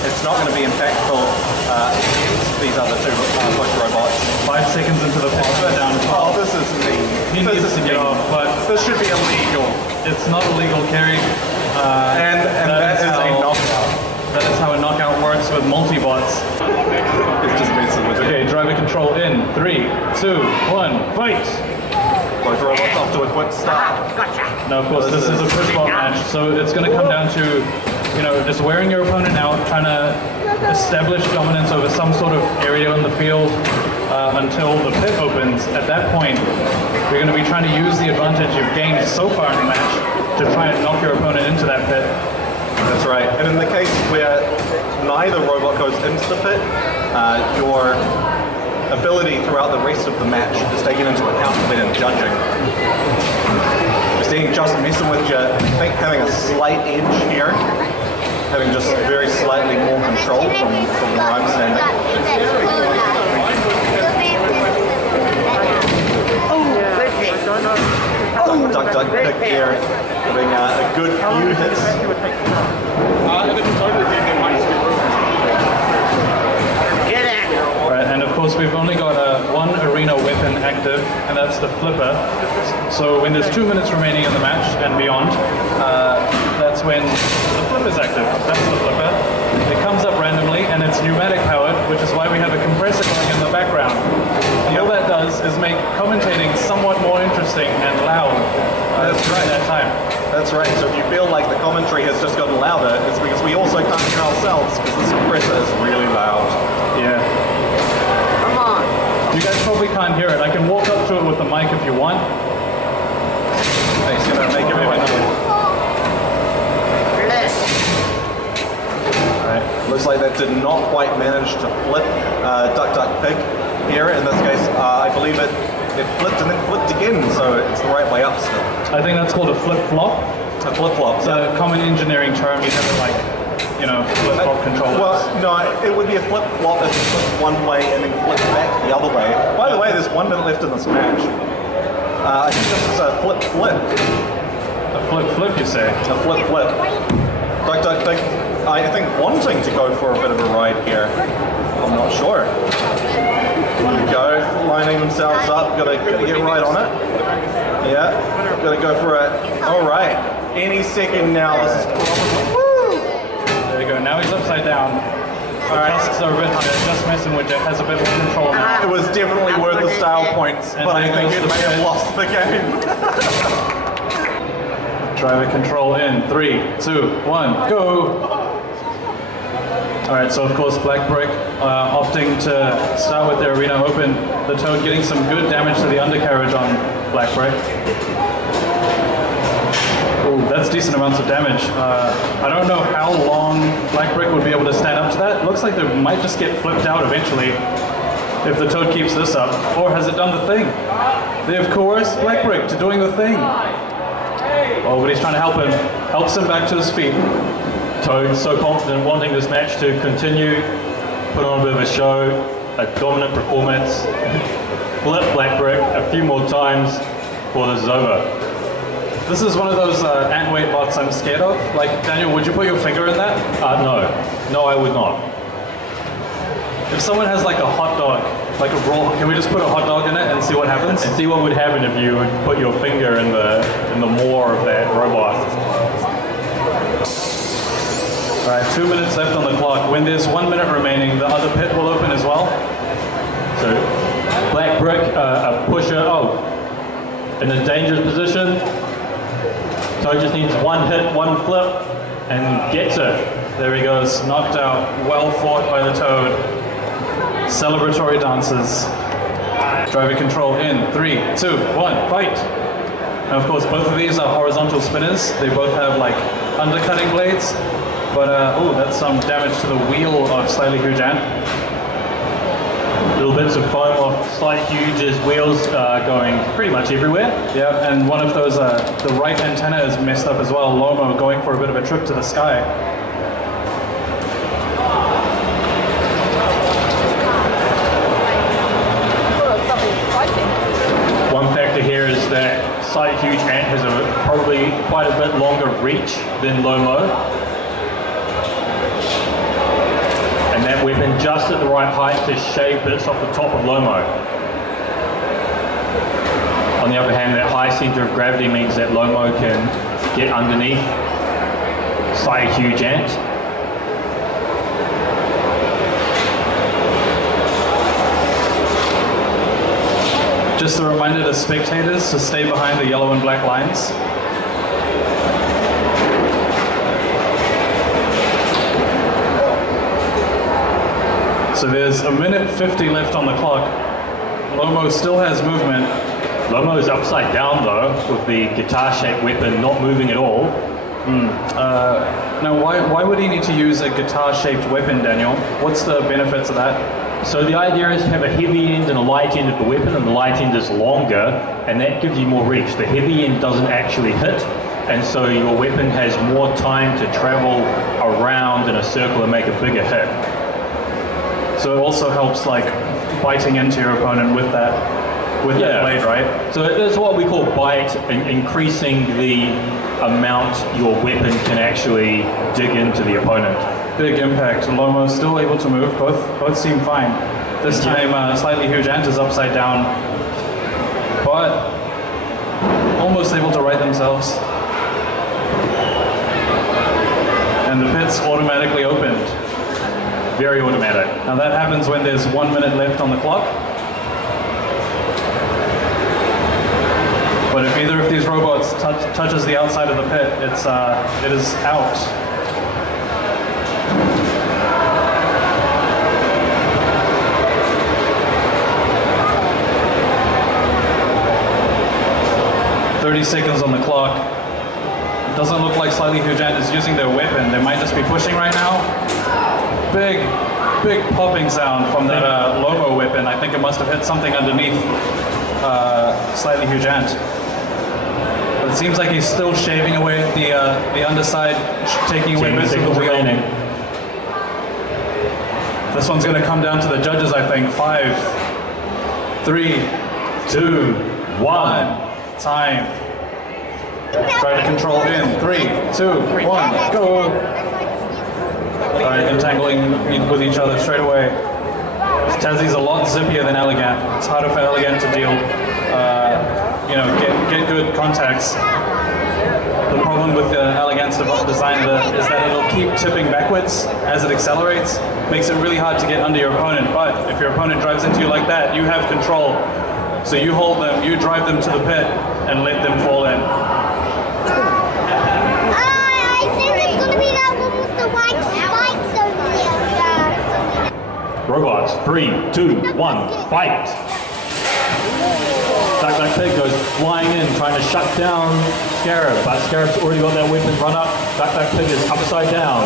it's not going to be impactful against these other two push robots. 5 seconds into the pit, down. Oh, this is mean. He needs to get off, but this should be illegal. it's not illegal, Kerry. And that is a knockout. That is how a knockout works with multi-bots. It's just messing with it. Okay, driver control in. 3, 2, 1, fight! Both robots off to a quick start. Now, of course, this is a push bot match, so it's going to come down to, you know, just wearing your opponent out, trying to establish dominance over some sort of area on the field until the pit opens. At that point, you're going to be trying to use the advantage you've gained so far in the match to try and knock your opponent into that pit. That's right. And in the case where neither robot goes into the pit, your ability throughout the rest of the match is taken into account when judging. You're seeing just messing with you, I think having a slight edge here, having just very slightly more control from where I'm standing. Duck, duck, pick here, having a good few hits. Right, and of course we've only got one arena weapon active, and that's the flipper. So when there's 2 minutes remaining in the match and beyond, that's when the flipper's active. That's the flipper. It comes up randomly, and it's pneumatic powered, which is why we have a compressor going in the background. And all that does is make commentating somewhat more interesting and loud. That's right. At that time. That's right. So if you feel like the commentary has just gotten louder, it's because we also can't hear ourselves because this compressor is really loud. Yeah. Come on. You guys probably can't hear it. I can walk up to it with the mic if you want. It's gonna make everyone know. Looks like that did not quite manage to flip Duck Duck Pig here. In this case, I believe it flipped and then flipped again, so it's the right way up still. I think that's called a flip-flop. A flip-flop. It's a common engineering term. You have to, like, you know, flip-flop controllers. Well, no, it would be a flip-flop if you flip one way and then flip back the other way. By the way, there's 1 minute left in this match. I think this is a flip-flip. A flip-flip, you say? A flip-flip. Duck Duck Pig, I think wanting to go for a bit of a ride here. I'm not sure. There we go, lining themselves up, gotta get right on it. Yeah, gotta go for it. Alright, any second now, this is probably... Woo! There you go, now he's upside down. Alright, tusks are a bit higher, just messing with it, has a bit more control now. It was definitely worth the style points, And but I there think goes it the may have pit. lost the game. Driver control in, 3, 2, 1, go! Alright, so of course Black Brick opting to start with their arena open. The Toad getting some good damage to the undercarriage on Black Brick. Ooh, that's decent amounts of damage. I don't know how long Black Brick would be able to stand up to that. Looks like they might just get flipped out eventually if the Toad keeps this up. Or has it done the thing? They have coerced Black Brick to doing the thing. Oh, but he's trying to help him. Helps him back to his feet. Toad so confident, wanting this match to continue, put on a bit of a show, a dominant performance, flip Black Brick a few more times before this is over. This is one of those ant weight bots I'm scared of. Like, Daniel, would you put your finger in that? No, I would not. If someone has like a hot dog, like a raw, can we just put a hot dog in it and see what happens? And see what would happen if you would put your finger in the maw of that robot. Alright, 2 minutes left on the clock. When there's 1 minute remaining, the other pit will open as well. So Black Brick, a pusher, in a dangerous position. Toad just needs one hit, one flip, and gets it. There he goes, knocked out, well fought by the Toad. Celebratory dances. Driver control in, 3, 2, 1, fight! And of course, both of these are horizontal spinners. They both have like undercutting blades. But, oh, that's some damage to the wheel of Slightly Huge Ant. Little bits of foam off Slightly Huge's wheels going pretty much everywhere. Yeah, and one of those, the right antenna is messed up as well. Lomo going for a bit of a trip to the sky. probably quite a bit longer reach than Lomo. And that weapon just at the right height to shave bits off the top of Lomo. On the other hand, that high center of gravity means that Lomo can get underneath slightly huge ant. Just a reminder to spectators to stay behind the yellow and black lines. So there's a minute 50 left on the clock. Lomo still has movement. Lomo is upside down though, with the guitar-shaped weapon not moving at all. Now, why would he need to use a guitar-shaped weapon, Daniel? What's the benefits of that? So the idea is to have a heavy end and a light end of the weapon, and the light end is longer, and that gives you more reach. The heavy end doesn't actually hit, and so your weapon has more time to travel around in a circle and make a bigger hit. So it also helps like biting into your opponent with that blade, right? So that's what we call bite, increasing the amount your weapon can actually dig into the opponent. Big impact. Lomo's still able to move. Both seem fine. This time, Slightly Huge Ant is upside down, but almost able to right themselves. And the pit's automatically opened. Very automatic. Now that happens when there's 1 minute left on the clock. But if either of these robots touches the outside of the pit, it is out. Seconds on the clock. It doesn't look like Slightly Huge Ant is using their weapon. They might just be pushing right now. Big popping sound from that Lomo weapon. I think it must have hit something underneath Slightly Huge Ant. But it seems like he's still shaving away at the underside, taking away bits of the wheel. This one's going to come down to the judges, I think. 5, 3, 2, 1. Time. Try to control in. 3, 2, 1, go. Alright, entangling with each other straight away. Tazzie's a lot zippier than Elegant. It's harder for Elegant to deal, get good contacts. The problem with Elegant's design is that it'll keep tipping backwards as it accelerates. Makes it really hard to get under your opponent, but if your opponent drives into you like that, you have control. So you hold them, you drive them to the pit, and let them fall in. I think it's going to be that one with the white spikes over there. Robots, 3, 2, 1, fight! Duck Pig goes flying in, trying to shut down Scarab, but Scarab's already got that weapon run up. Duck Pig is upside down.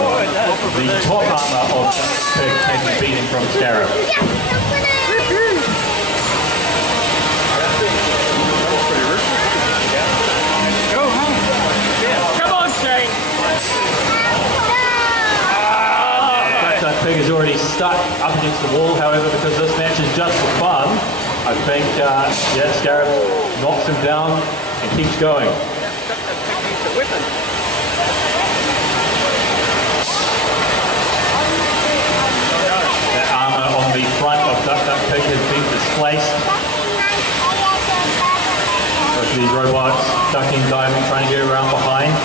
The top armor of Duck Pig taking a beating from Scarab. Duck Pig is already stuck up against the wall, however, because this match is just for fun, I think, Scarab knocks him down and keeps going. That armor on the front of Duck Pig has been displaced. With the robots ducking, diving, trying to get around behind.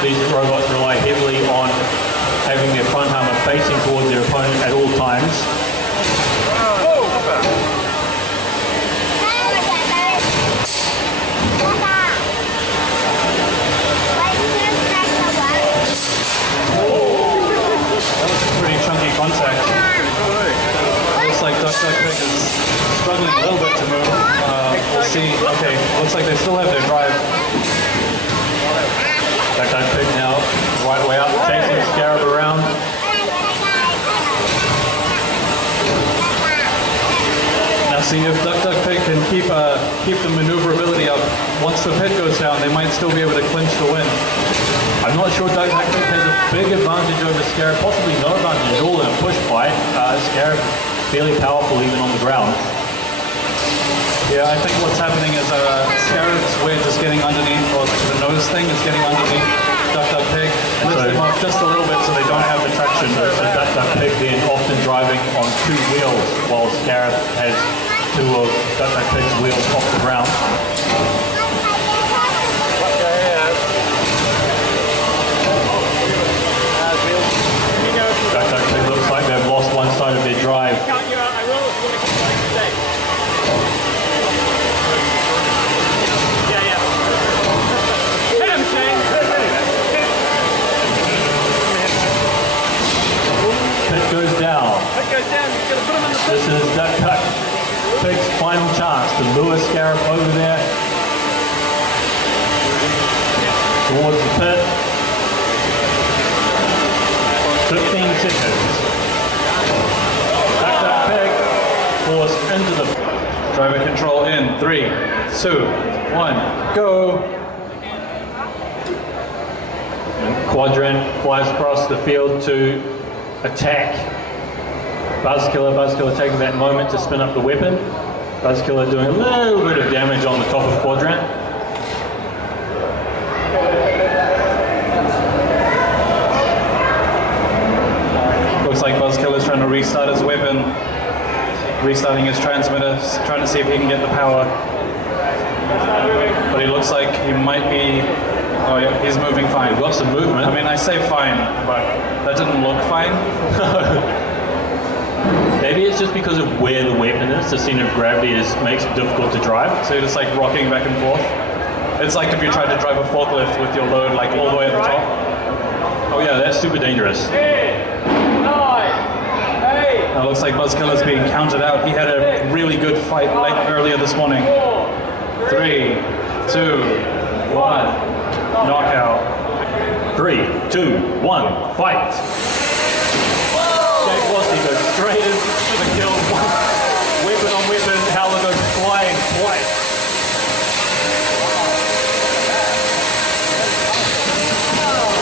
These robots rely heavily on having their front armor facing towards their opponent at all times. That was pretty chunky contact. Looks like Duck Pig is struggling a little bit to move. We'll see. Okay, looks like they still have their drive. Duck Pig now, right way up, chasing Scarab around. Now see if Duck Pig can keep the maneuverability up. Once the pit goes down, they might still be able to clinch the win. I'm not sure Duck Pig has a big advantage over Scarab, possibly no advantage at all in a push fight. Scarab fairly powerful even on the ground. Yeah, I think what's happening is Scarab's wedge is getting underneath, or the nose thing is getting underneath Duck Duck Pig. Lifts them up just a little bit so they don't have the traction. So Duck Duck Pig then often driving on 2 wheels, while Scarab has 2 of Duck Duck Pig's wheels off the ground. Duck Duck Pig looks like they've lost one side of their drive. Pit goes down. This is Duck Duck Pig's final chance to lure Scarab over there towards the pit. 15 seconds. Duck Duck Pig forced into the Driver control in 3, 2, 1, go. and Quadrant flies across the field to attack Buzzkiller. Buzzkiller taking that moment to spin up the weapon. Buzzkiller doing a little bit of damage on the top of Quadrant. Looks like Buzzkiller's trying to restart his weapon, restarting his transmitter, trying to see if he can get the power. But he looks like he might be. Oh yeah, he's moving fine. Lots of movement. I mean, I say fine, but that didn't look fine. Maybe it's just because of where the weapon is. The center of gravity makes it difficult to drive. So you're just like rocking back and forth. It's like if you tried to drive a forklift with your load like all the way at the top. Oh yeah, that's super dangerous. It looks like Buzzkiller's being counted out. He had a really good fight earlier this morning. 3, 2, 1, knockout. 3, 2, 1, fight! Jake Lossy goes straight into the kill. Weapon on weapon, Howler goes flying twice.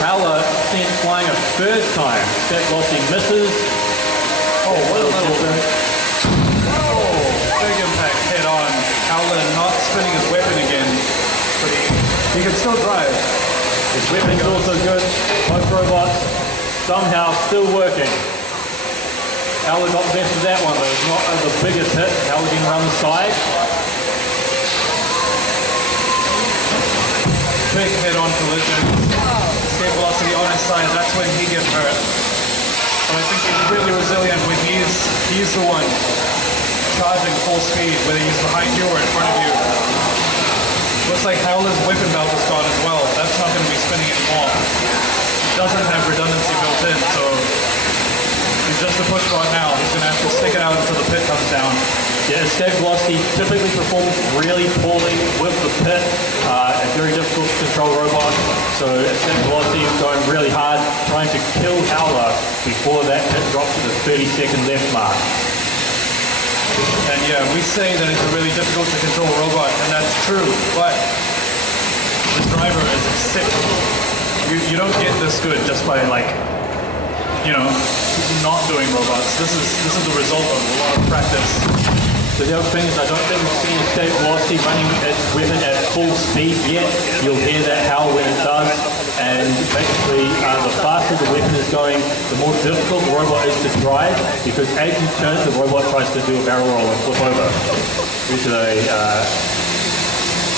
Howler sent flying a third time. Jake Lossy misses. Oh, what a little bit. Big impact head on. Howler not spinning his weapon again. But he can still drive. His weapon's also good. Both robots somehow still working. Howler got the best of that one, but it's not the biggest hit. Howler getting around the side. Big head-on collision. Escape velocity on his side. That's when he gets hurt. But I think he's really resilient when he's the one charging full speed, whether he's behind you or in front of you. Looks like Howler's weapon belt is gone as well. That's not going to be spinning anymore. It doesn't have redundancy built in, so he's just a push button now. He's going to have to stick it out until the pit comes down. Yeah, Escape Velocity typically performs really poorly with the pit. A very difficult to control robot. So Escape Velocity is going really hard, trying to kill Howler before that pit drops to the 30-second left mark. And yeah, we say that it's a really difficult to control robot, and that's true, but the driver is sick. You don't get this good just by not doing robots. This is the result of a lot of practice. So the other thing is I don't think we've seen Escape Velocity running its weapon at full speed yet. You'll hear that howl when it does. And basically, the faster the weapon is going, the more difficult the robot is to drive, because as you turn, the robot tries to do a barrel roll and flip over due to the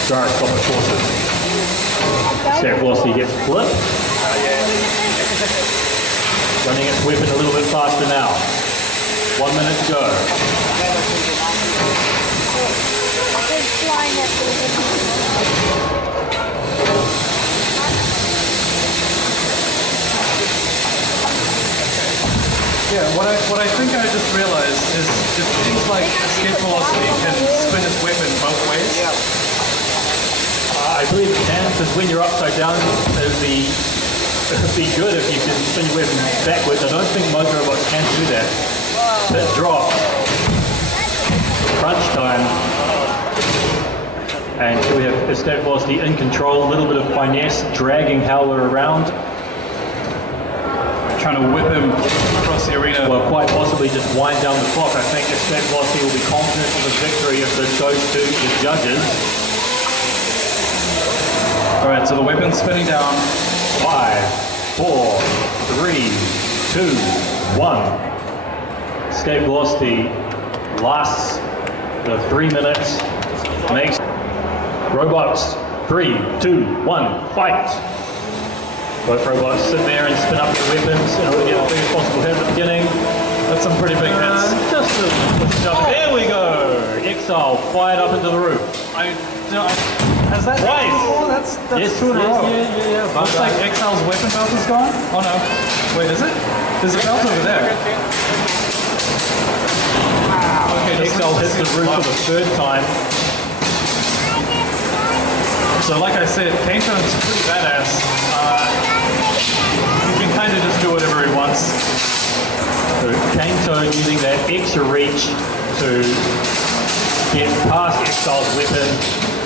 gyroscopic forces. Escape Velocity gets flipped. Running its weapon a little bit faster now. 1 minute to go. Yeah, what I think I just realized is it seems like Escape Velocity can spin its weapon both ways. I believe it can, because when you're upside down, it would be good if you can spin your weapon backwards. I don't think most robots can do that. Pit drop. Crunch time. And here we have Escape Velocity in control, a little bit of finesse, dragging Howler around. trying to whip him across the arena. Well, quite possibly just wind down the clock. I think Escape Velocity will be confident of the victory if this goes to the judges. Alright, so the weapon's spinning down. 5, 4, 3, 2, 1. Escape Velocity lasts the 3 minutes. Makes robots 3, 2, 1, fight. Both robots sit there and spin up their weapons in order to get the biggest possible hit at the beginning. That's some pretty big hits. Just a jump. There we go. Exile fired up into the roof. Has that Right. Oh, that's Yes, two in a row. yeah. Looks like Exile's weapon belt is gone. Oh no. Wait, is it? There's a belt over there. Okay, Exile hits the roof for the third time. So like I said, Kaneton's pretty badass. He can kind of just do whatever he wants. So Kaneto using that extra reach to get past Exile's weapon,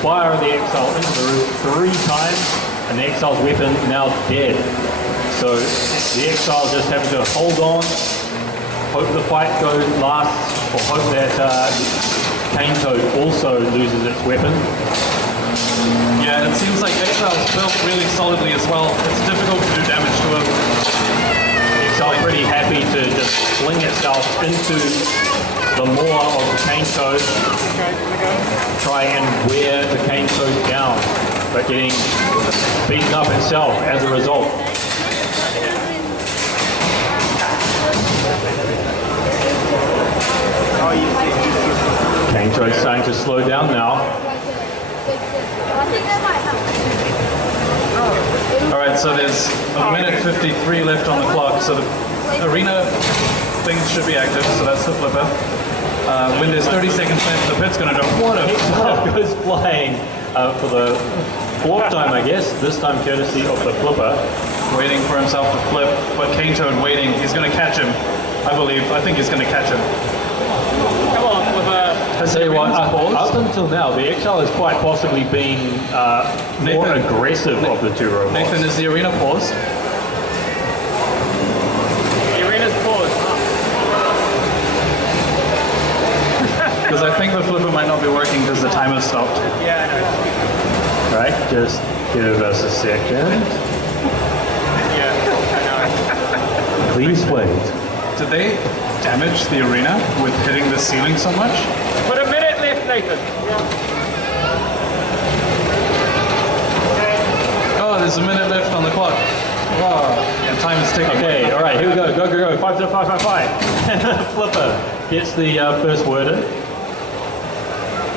fire the Exile into the roof 3 times, and the Exile's weapon now dead. So the Exile just having to hold on, hope the fight lasts, or hope that Kaneto also loses its weapon. Yeah, it seems like Exile's built really solidly as well. It's difficult to do damage to him. Exile pretty happy to just fling itself into the maw of the Kaneto, try and wear the Kaneto down, but getting beaten up itself as a result. Kaneto is starting to slow down now. Alright, so there's a minute 53 left on the clock, so the arena thing should be active, so that's the flipper. When there's 30 seconds left, the pit's gonna go, what a Exile goes flying for the 4th time, I guess, this time courtesy of the flipper. waiting for himself to flip, but Kaneton waiting, he's gonna catch him, I believe. I think he's gonna catch him. Come on, flipper. I tell you what, up until now, the Exile has quite possibly been more Nathan- aggressive of the two robots. Nathan, is the arena paused? The arena's paused. Because I think the flipper might not be working because the timer stopped. Yeah, I know. Right, just give us a second. Yeah, I know. Please wait. Did they damage the arena with hitting the ceiling so much? Put a minute left, Nathan. Oh, there's a minute left on the clock. Oh, yeah, time is ticking. Okay, all right, here we go. Go. 5 to 5, 5, 5. Flipper gets the first word in.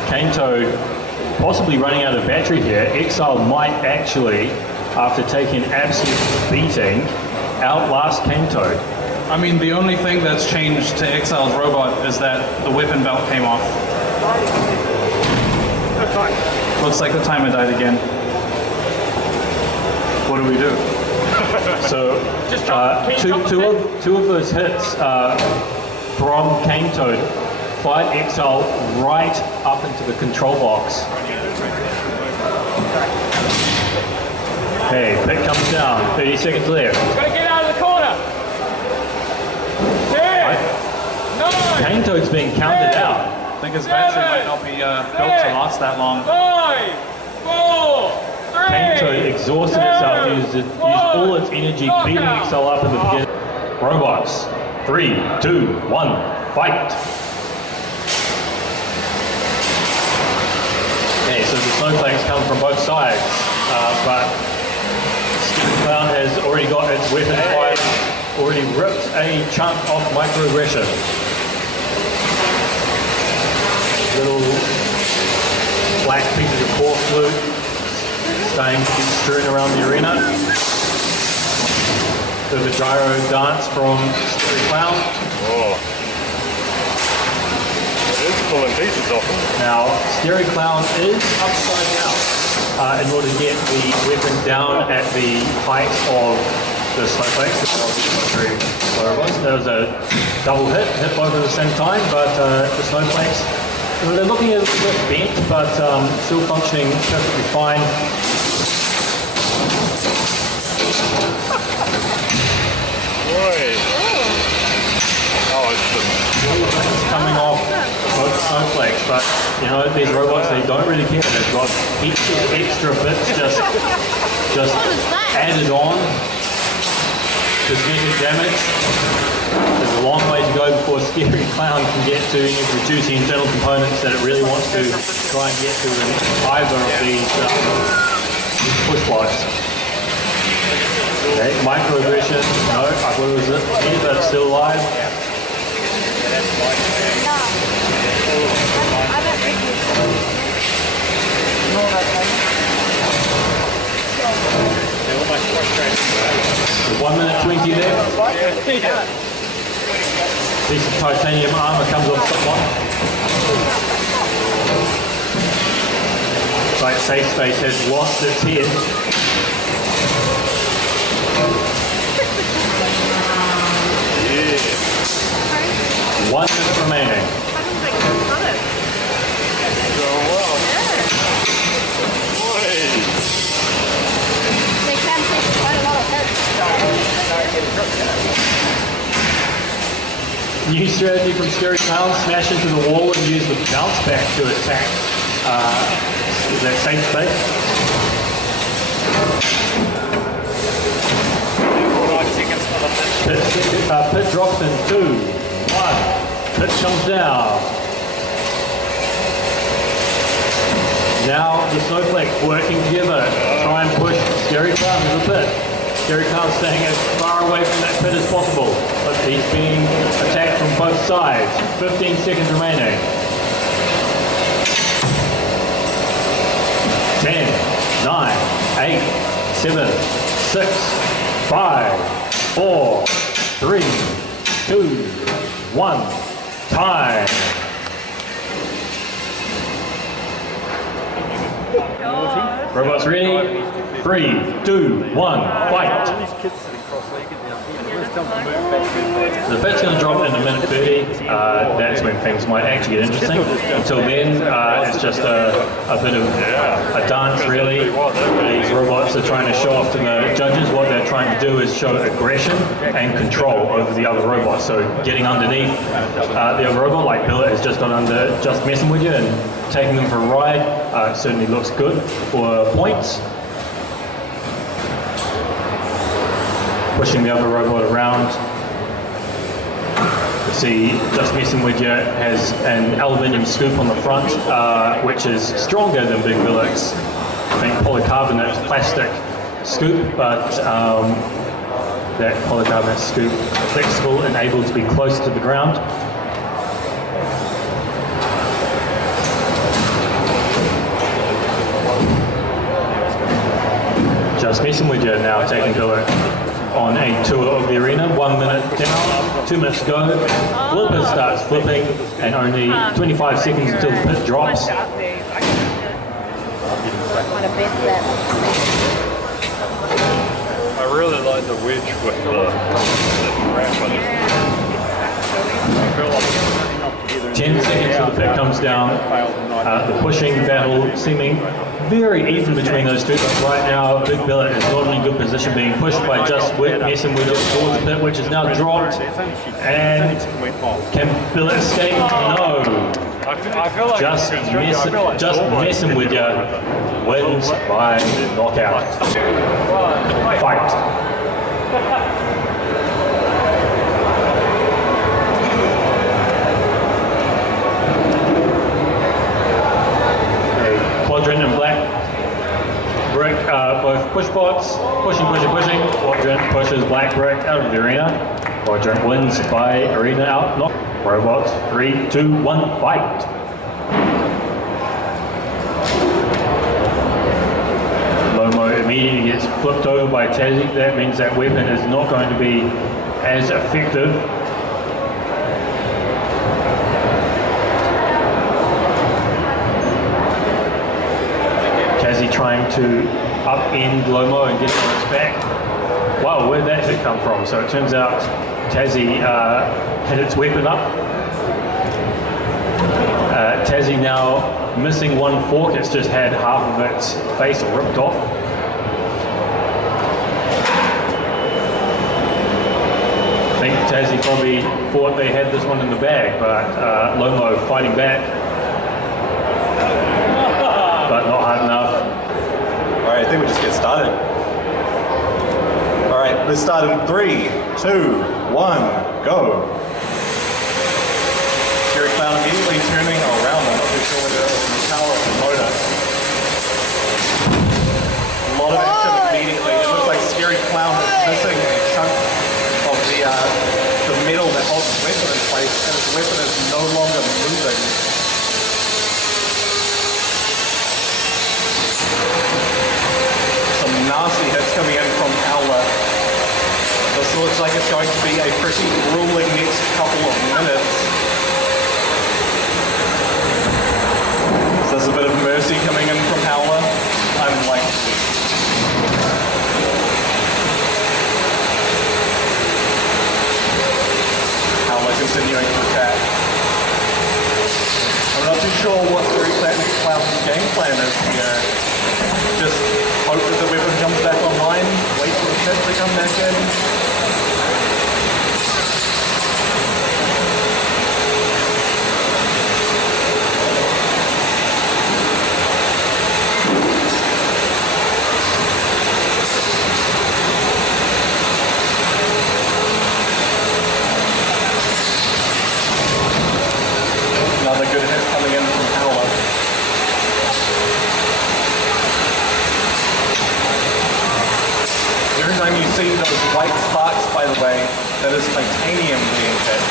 Kaneto possibly running out of battery here. Exile might actually, after taking an absolute beating, outlast Kaneto. I mean, the only thing that's changed to Exile's robot is that the weapon belt came off. Looks like the timer died again. What do we do? So two of those hits from Kaneto fired Exile right up into the control box. Okay, pit comes down. 30 seconds left. Gotta get out of the corner. 10, 9, Kaneto's being counted out. I think his battery might not be built to last that long. 5, 4, 3. Kaneto exhausted itself, used all its energy, beating Exile up in the beginning. Robots, 3, 2, 1, fight. Okay, so the snowflakes come from both sides, but Stupid Clown has already got its weapon fired, already ripped a chunk off microaggression. Little black pieces of core flute starting to get strewn around the arena. So the gyro dance from Stupid Clown. Oh. It is pulling pieces off him. Now, Scary Clown is upside down in order to get the weapon down at the height of the snowflakes. There was a double hit both at the same time, but the snowflakes, they're looking a little bit bent, but still functioning perfectly fine. Coming off both snowflakes, but you know these robots, they don't really care. They've got heaps of extra bits just added on. Cosmetic damage. There's a long way to go before Scary Clown can get to any of the juicy internal components that it really wants to try and get to in either of these push blocks. Okay, microaggression. No, I thought it was here, but it's still alive. With 1 minute 20 there. Piece of titanium armor comes off someone. Like Safe Space has lost its head. Yeah. 1 minute remaining. New strategy from Scary Clown, smash into the wall and use the bounce back to attack. Is that Safe Space? Pit drops in 2, 1. Pit comes down. Now the snowflakes working together. Try and push Scary Clown to the pit. Scary Clown staying as far away from that pit as possible, but he's being attacked from both sides. 15 seconds remaining. 10, 9, 8, 7, 6, 5, 4, 3, 2, 1. Time. Robots ready? 3, 2, 1, fight! The pit's going to drop in a minute 30. That's when things might actually get interesting. Until then, it's just a bit of a dance, really. These robots are trying to show off to the judges. What they're trying to do is show aggression and control over the other robots. So getting underneath the other robot, like Billet has just gone under, just messing with you and taking them for a ride. Certainly looks good for points. Pushing the other robot around. You see, Just Messing With You has an aluminium scoop on the front, which is stronger than Big Billet's, I think, polycarbonate plastic scoop, but that polycarbonate scoop is flexible and able to be close to the ground. Just Messing With You now taking Billet on a tour of the arena. 1 minute down, 2 minutes to go. Flipper starts flipping and only 25 seconds until the pit drops. I really like the wedge with the ramp on it. 10 seconds till the pit comes down. The pushing battle seeming very even between those two, but right now Big Billet is not in a good position, being pushed by Just Messing With It towards the pit, which is now dropped. And can Billet escape? No. Just Messing With You wins by knockout. Fight. Quadrant and black brick, both push bots, pushing. Quadrant pushes black brick out of the arena. Quadrant wins by arena out. Knock. Robots, 3, 2, 1, fight. Lomo immediately gets flipped over by Tassie. That means that weapon is not going to be as effective. Trying to upend Lomo and get on its back. Wow, where'd that hit come from? So it turns out Tassie hit its weapon up. Tassie now missing one fork. It's just had half of its face ripped off. Tassie probably thought they had this one in the bag, but Lomo fighting back. But not hard enough. Alright, I think we just get started. Alright, let's start in 3, 2, 1, go. Scary Clown immediately turning around. I'm not too sure whether that was the power of the motor. A lot of action immediately. It looks like Scary Clown is missing a chunk of the metal that holds his weapon in place, and his weapon is no longer moving. Some nasty hits coming in from Howler. This looks like it's going to be a pretty grueling next couple of minutes. So there's a bit of mercy coming in from Howler. Unlikely. Howler continuing to attack. I'm not too sure what Clown's game plan is here. Just hope that the weapon comes back online, wait for the pit to come back in. Another good hit coming in from Howler. Every time you see those white sparks, by the way, that is titanium being hit.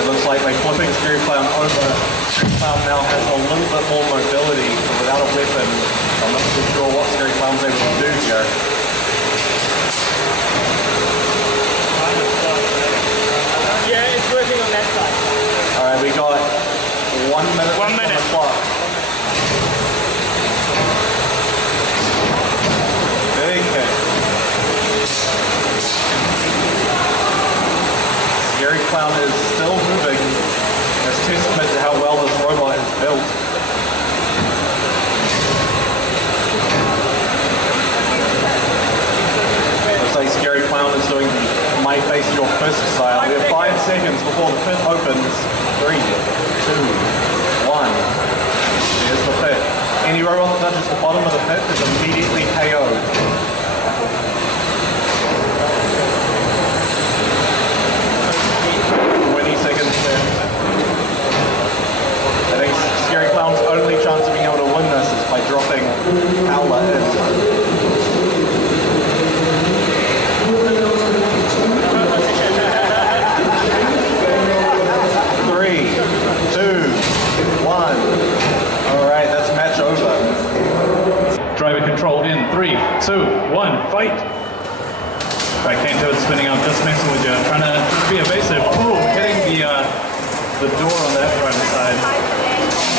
It looks like by flipping Scary Clown over, Scary Clown now has a little bit more mobility, but without a weapon, I'm not too sure what Scary Clown's able to do here. Yeah, it's working on that side. Alright, we got 1 minute. 1 minute. On the clock. Big hit. Scary Clown is still moving. As testament to how well this robot is built. Looks like Scary Clown is doing the My Face Your Fist style. We have 5 seconds before the pit opens. 3, 2, 1. There's the pit. Any robot that touches the bottom of the pit is immediately KO'd. 20 seconds left. I think Scary Clown's only chance of being able to win this is by dropping Howler in. Driver controlled in 3, 2, 1, fight! Right, Kanto is spinning up, just messing with you, trying to be evasive. Oh, hitting the door on that driver's side.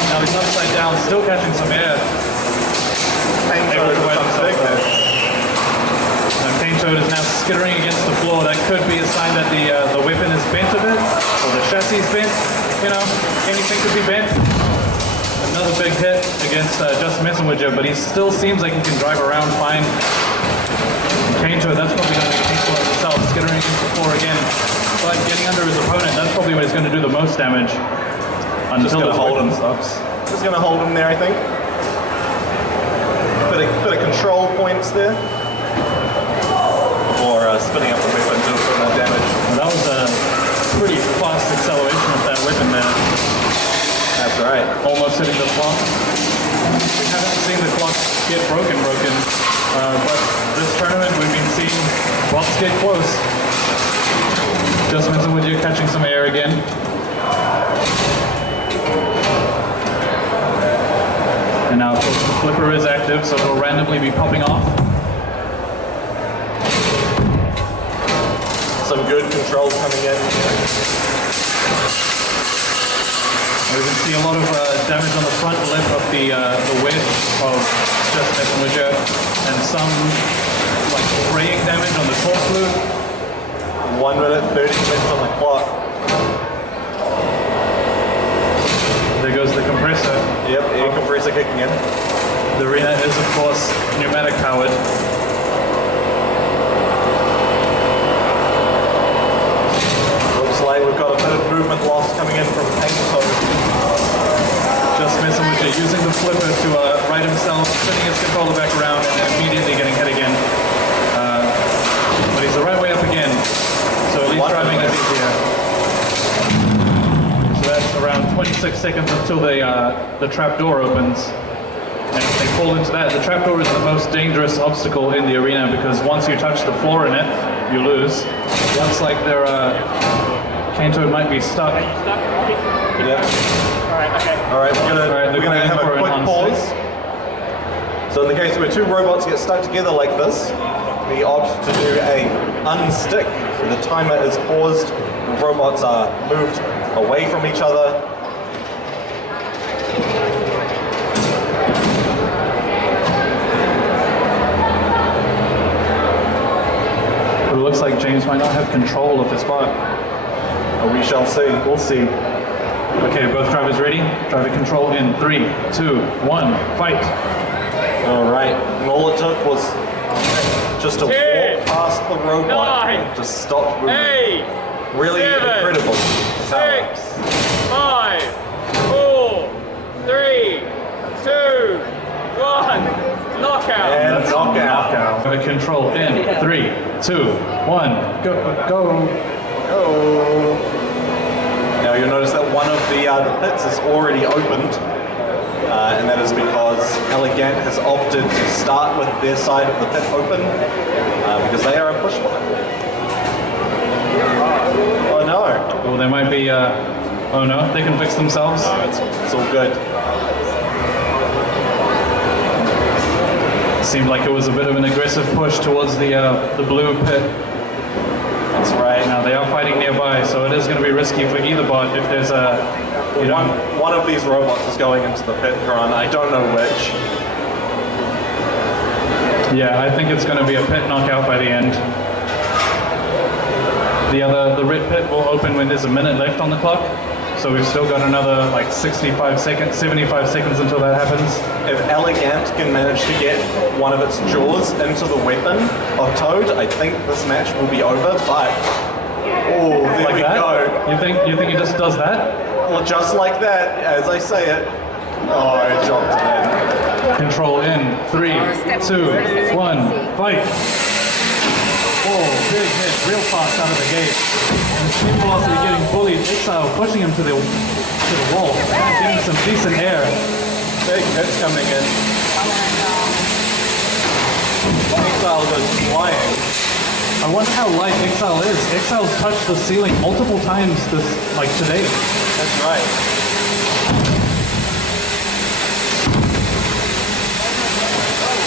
Now he's upside down, still catching some air. Kanto is now skittering against the floor. That could be a sign that the weapon is bent a bit, or the chassis is bent. You know, anything could be bent. Another big hit against Just Messing With You, but he still seems like he can drive around fine. Kanto, that's probably going to be peaceful of himself, skittering against the floor again. But getting under his opponent, that's probably what is going to do the most damage. Until the hold him stops. Just going to hold him there, I think. Bit of control points there. Before spinning up the weapon to do more damage. Well, that was a pretty fast acceleration of that weapon there. That's right. Almost hitting the clock. We haven't seen the clock get broken, but this tournament we've been seeing clocks get close. Just Messing With You catching some air again. And now of course the flipper is active, so it'll randomly be popping off. Some good controls coming in. We can see a lot of damage on the front lip of the wedge of Just Messing With You, and some like spraying damage on the torque loop. 1 minute, 30 seconds on the clock. There goes the compressor. kicking in. The arena is, of course, pneumatic powered. Looks like we've got a bit of movement loss coming in from Painto. Just messing with it, using the flipper to right himself, spinning his controller back around, and immediately getting hit again. But he's the right way up again, so at least driving is easier. So that's around 26 seconds until the trap door opens. And if they fall into that, the trap door is the most dangerous obstacle in the arena because once you touch the floor in it, you lose. Looks like their Kainto might be stuck. Yeah. All right, we're gonna have a quick pause. So in the case where two robots get stuck together like this, we opt to do a unstick. So the timer is paused, the robots are moved away from each other. It looks like James might not have control of his bot. We shall see. We'll see. Okay, both drivers ready? Driver control in 3, 2, 1, fight. All right, and all it took was just to walk past the robot to stop moving. 8, Really 7, incredible. 6, 5, 4, 3, 2, 1. Knockout. And knockout. Driver control in 3, 2, 1, go. Now you'll notice that one of the pits is already opened, and that is because Elegant has opted to start with their side of the pit open, because they are a push button. Oh no. Well, they might be, oh no, they can fix themselves. No, it's all good. Seemed like it was a bit of an aggressive push towards the blue pit. That's right. Now they are fighting nearby, so it is going to be risky for either bot if there's a, you know, One of these robots is going into the pit run. I don't know which. yeah, I think it's going to be a pit knockout by the end. The red pit will open when there's a minute left on the clock, so we've still got another like 65 seconds, 75 seconds until that happens. If Elegant can manage to get one of its jaws into the weapon of Toad, I think this match will be over, but oh, there Like we that? go. You think he just does that? Well, just like that, as I say it. Oh, I dropped it in. Control in 3, 2, 1, fight. Whoa, big hit, real fast out of the gate. And Spin Velocity getting bullied, Exile pushing him to the wall, getting some decent air. Big hits coming in. Exile goes flying. I wonder how light Exile is. Exile's touched the ceiling multiple times today. That's right.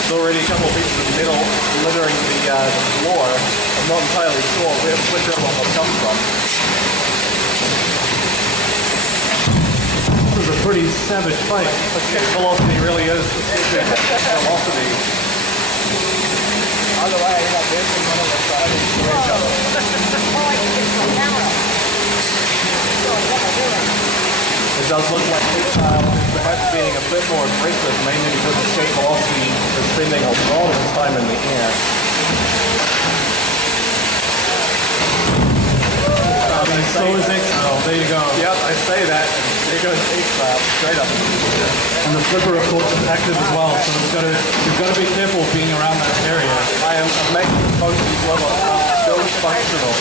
There's already a couple of pieces of metal littering the floor. I'm not entirely sure which robot will come from. This is a pretty savage fight. The kick velocity really is the velocity. Either way, I ended up dancing one of them driving to each other. It does look like Exile is perhaps being a bit more aggressive, mainly because escape velocity is spending a lot of its time in the air. So is Exile, there you go. Yep, I say that. There goes Exile, straight up into the air. And the flipper of course is active as well, so you've got to be careful of being around that area. I am amazed both these robots are still functional,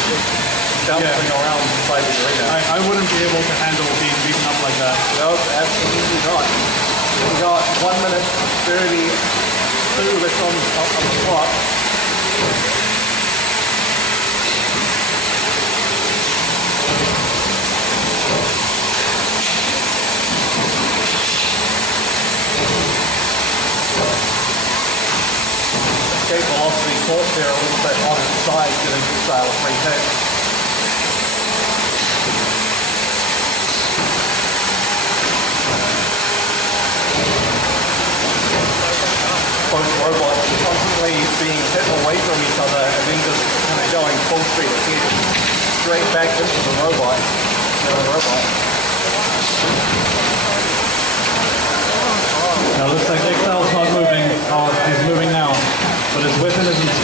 bouncing around inside the arena. I wouldn't be able to handle being beaten up like that. No, absolutely not. We got 1 minute 32 left on the clock. Escape velocity caught there a little bit on its side, giving Exile a free hit. Both robots are constantly being hit away from each other and then just kind of going full speed ahead, straight back into the robot. Now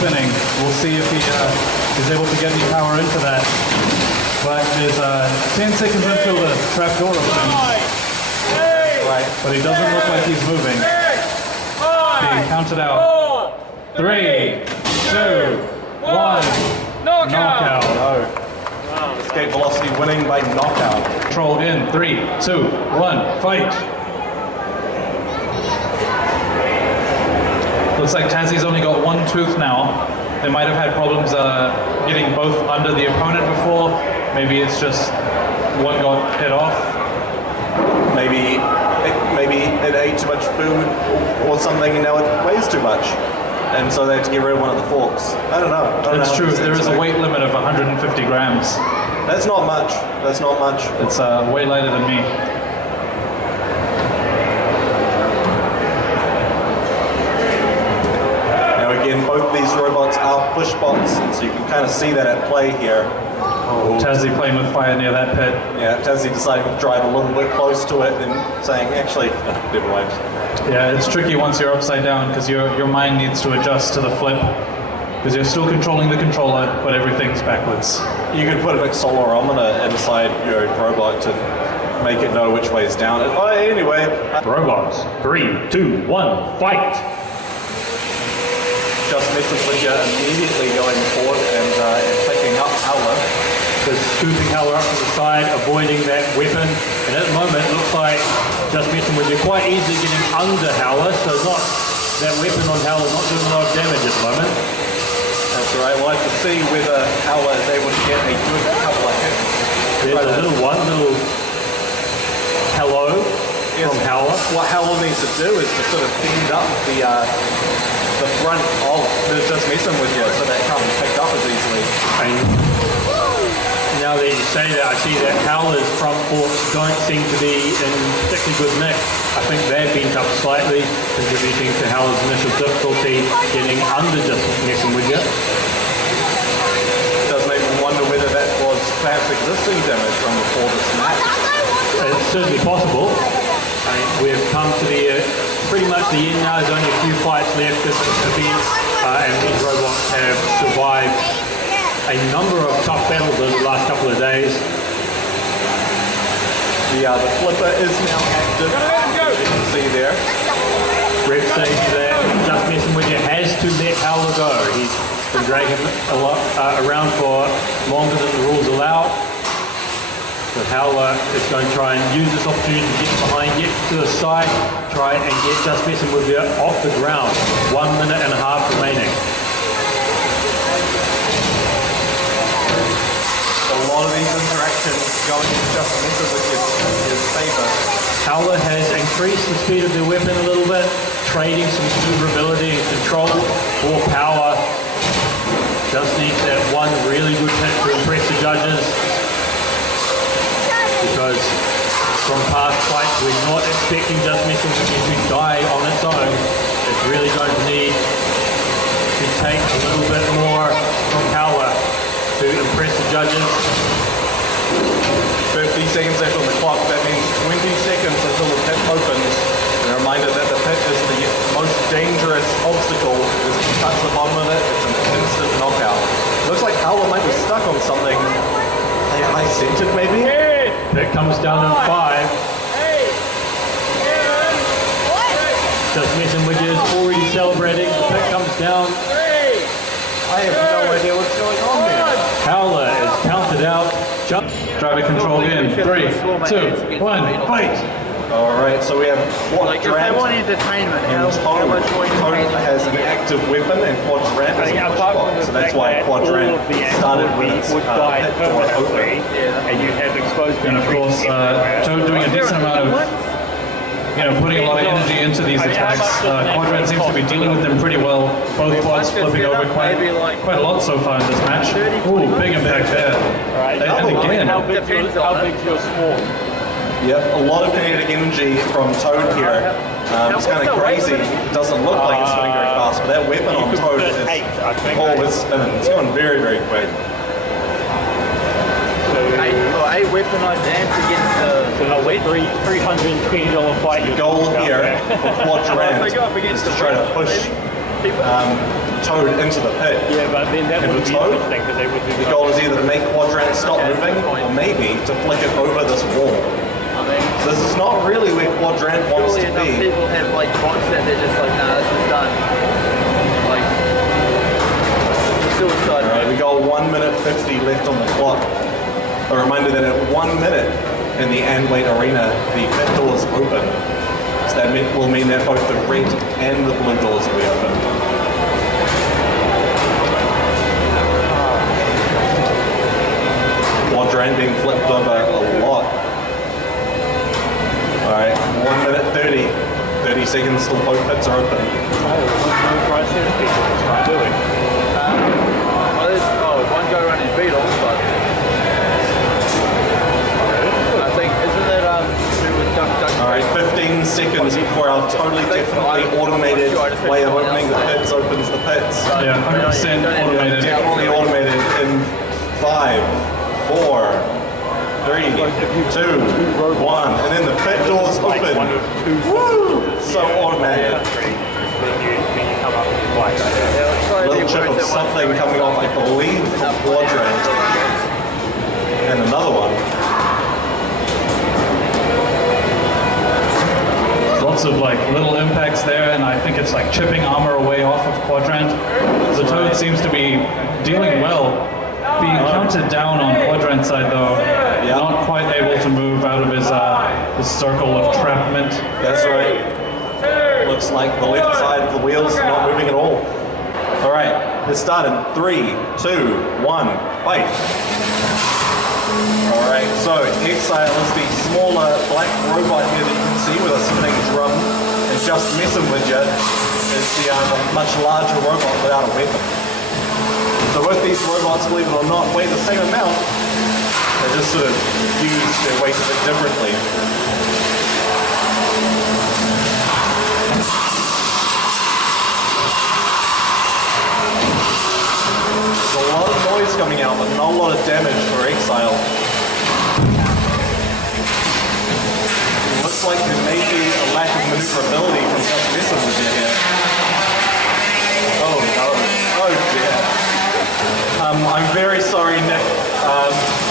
spinning. We'll see if he is able to get any power into that. But there's 10 seconds until the trap door opens. Right. But he doesn't look like he's moving. Being counted out. 3, 2, 1. Knockout. No. Escape velocity winning by knockout. Control in 3, 2, 1, fight. Looks like Tassie's only got one tooth now. They might have had problems getting both under the opponent before. Maybe it's just one got hit off. Maybe it ate too much food or something, and now it weighs too much. And so they had to get rid of one of the forks. I don't know. It's true, there is a weight limit of 150 grams. That's not much. That's not much. It's way lighter than me. Now again, both these robots are push bots, so you can kind of see that at play here. Tassie playing with fire near that pit. Yeah, Tassie deciding to drive a little bit close to it and saying, actually, never mind. Yeah, it's tricky once you're upside down because your mind needs to adjust to the flip. Because you're still controlling the controller, but everything's backwards. You could put a accelerometer inside your robot to make it know which way is down. Oh, anyway. Robots, 3, 2, 1, fight! Just misses with you immediately going forward and picking up Howler. Just scooping Howler up to the side, avoiding that weapon. And at the moment, it looks like just messing with you quite easily getting under Howler, so not that weapon on Howler not doing a lot of damage at the moment. That's right. We'll have to see whether Howler is able to get a good couple of hits. There's a little hello from Howler. What Howler needs to do is to sort of bend up the front of the just messing with you so that it can't be picked up as easily. And now that you say that, I see that Howler's front forks don't seem to be in particularly good nick. I think they've been up slightly, contributing to Howler's initial difficulty getting under just messing with you. Does make me wonder whether that was perhaps existing damage from before this match. It's certainly possible. I mean, we've come to the pretty much the end now. There's only a few fights left this event, and these robots have survived a number of tough battles over the last couple of days. The flipper is now active. As you can see there. Ref says that just messing with you has to let Howler go. He's been dragging a lot around for longer than the rules allow. So Howler is going to try and use this opportunity to get behind, get to the side, try and get just messing with you off the ground. 1 minute and a half remaining. A lot of these interactions going just messing with his favour. Howler has increased the speed of their weapon a little bit, trading some maneuverability and control for power. Just needs that one really good hit to impress the judges. Because from past fights, we're not expecting just messing with you to die on its own. It's really going to need to take a little bit more from Howler to impress the judges. 50 seconds left on the clock. That means 20 seconds until the pit opens. And a reminder that the pit is the most dangerous obstacle. If you touch the bottom of it, it's an instant knockout. Looks like Howler might be stuck on something. High centered maybe? That comes down in 5. Just messing with you is already celebrating. The pit comes down. I have no idea what's going on there. Howler is counted out. Jump. Driver control in 3, 2, 1, fight! Alright, so we have Like, if they want entertainment, how much more Toad entertainment? has an active weapon and Quadrant has a push box, so that's why Quadrant started with its would die pit door permanently, open. and you'd have exposed And of course, Toad doing a decent amount of, putting a lot of energy into these attacks. Quadrant seems to be dealing with them pretty well. Both bots flipping over quite a lot so far in this match. Ooh, big impact there. And again, how big's your swarm? Yep, a lot of kinetic energy from Toad here. It's kind of crazy. It doesn't look like it's spinning very fast, but that weapon on Toad is always spinning. It's going very, very quick. Eight weaponized amps against A $320 fight. The goal here for Quadrant is to try to push towed into the pit. Yeah, but then that If would it's be towed, interesting because they would do the goal is either to make Quadrant stop moving or maybe to flick it over this wall. I mean, This is not really where Quadrant wants surely to enough be. people have like bots that they're just like, nah, this is done. Like, suicide. Alright, we got 1 minute 50 left on the clock. A reminder that at 1 minute in the Anwade Arena, the pit doors open. So that will mean that both the red and the blue doors will be open. Quadrant being flipped over a lot. Alright, 1 minute 30. 30 seconds till both pits are open. Well, there's one go running Beatles, but I think, isn't that to do with duck? Alright, 15 seconds before our totally definitely automated way of opening the pits opens the pits. Yeah, 100% automated. Definitely automated in 5, 4, 3, 2, 1, and then the pit doors open. Woo! So automated. Then you come up with your flag. Little chip of something coming off, I believe, from Quadrant. And another one. Lots of like little impacts there, and I think it's like chipping armor away off of Quadrant. The Toad seems to be dealing well. Being counted down on Quadrant side though, not quite able to move out of his circle of trapment. That's right. Looks like the left side of the wheels not moving at all. Alright, let's start in 3, 2, 1, fight. Alright, so Exile is the smaller black robot here that you can see with a spinning drum, and Just Messing With Ya is the much larger robot without a weapon. So both these robots, believe it or not, weigh the same amount. They just sort of use their weight a bit differently. There's a lot of noise coming out, but not a lot of damage for Exile. It looks like there may be a lack of maneuverability from Just Messing With Ya here. Oh no. Oh dear. I'm very sorry, Nick.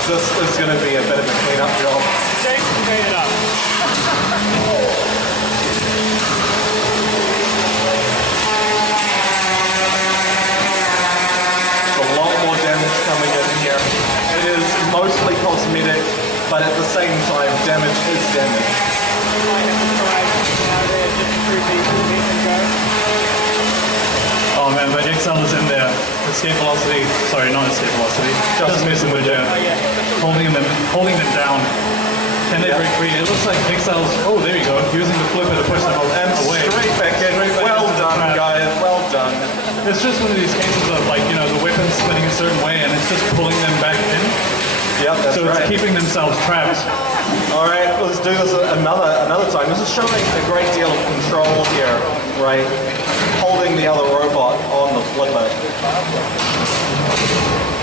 This is going to be a bit of a clean-up job. Jason made it up. A lot more damage coming in here. It is mostly cosmetic, but at the same time, damage is damage. Oh man, but Exile is in there. Escape velocity, sorry, not escape velocity. Just Messing With Ya. Holding them down. Can they break free? It looks like Exile's, oh there you go, using the flipper to push them And away. straight back in. Well done, guys. Well done. It's just one of these cases of like, you know, the weapon's spinning a certain way and it's just pulling them back in. Yep, that's So it's right. keeping themselves trapped. All right, let's do this another time. This is showing a great deal of control here, right? Holding the other robot on the flipper.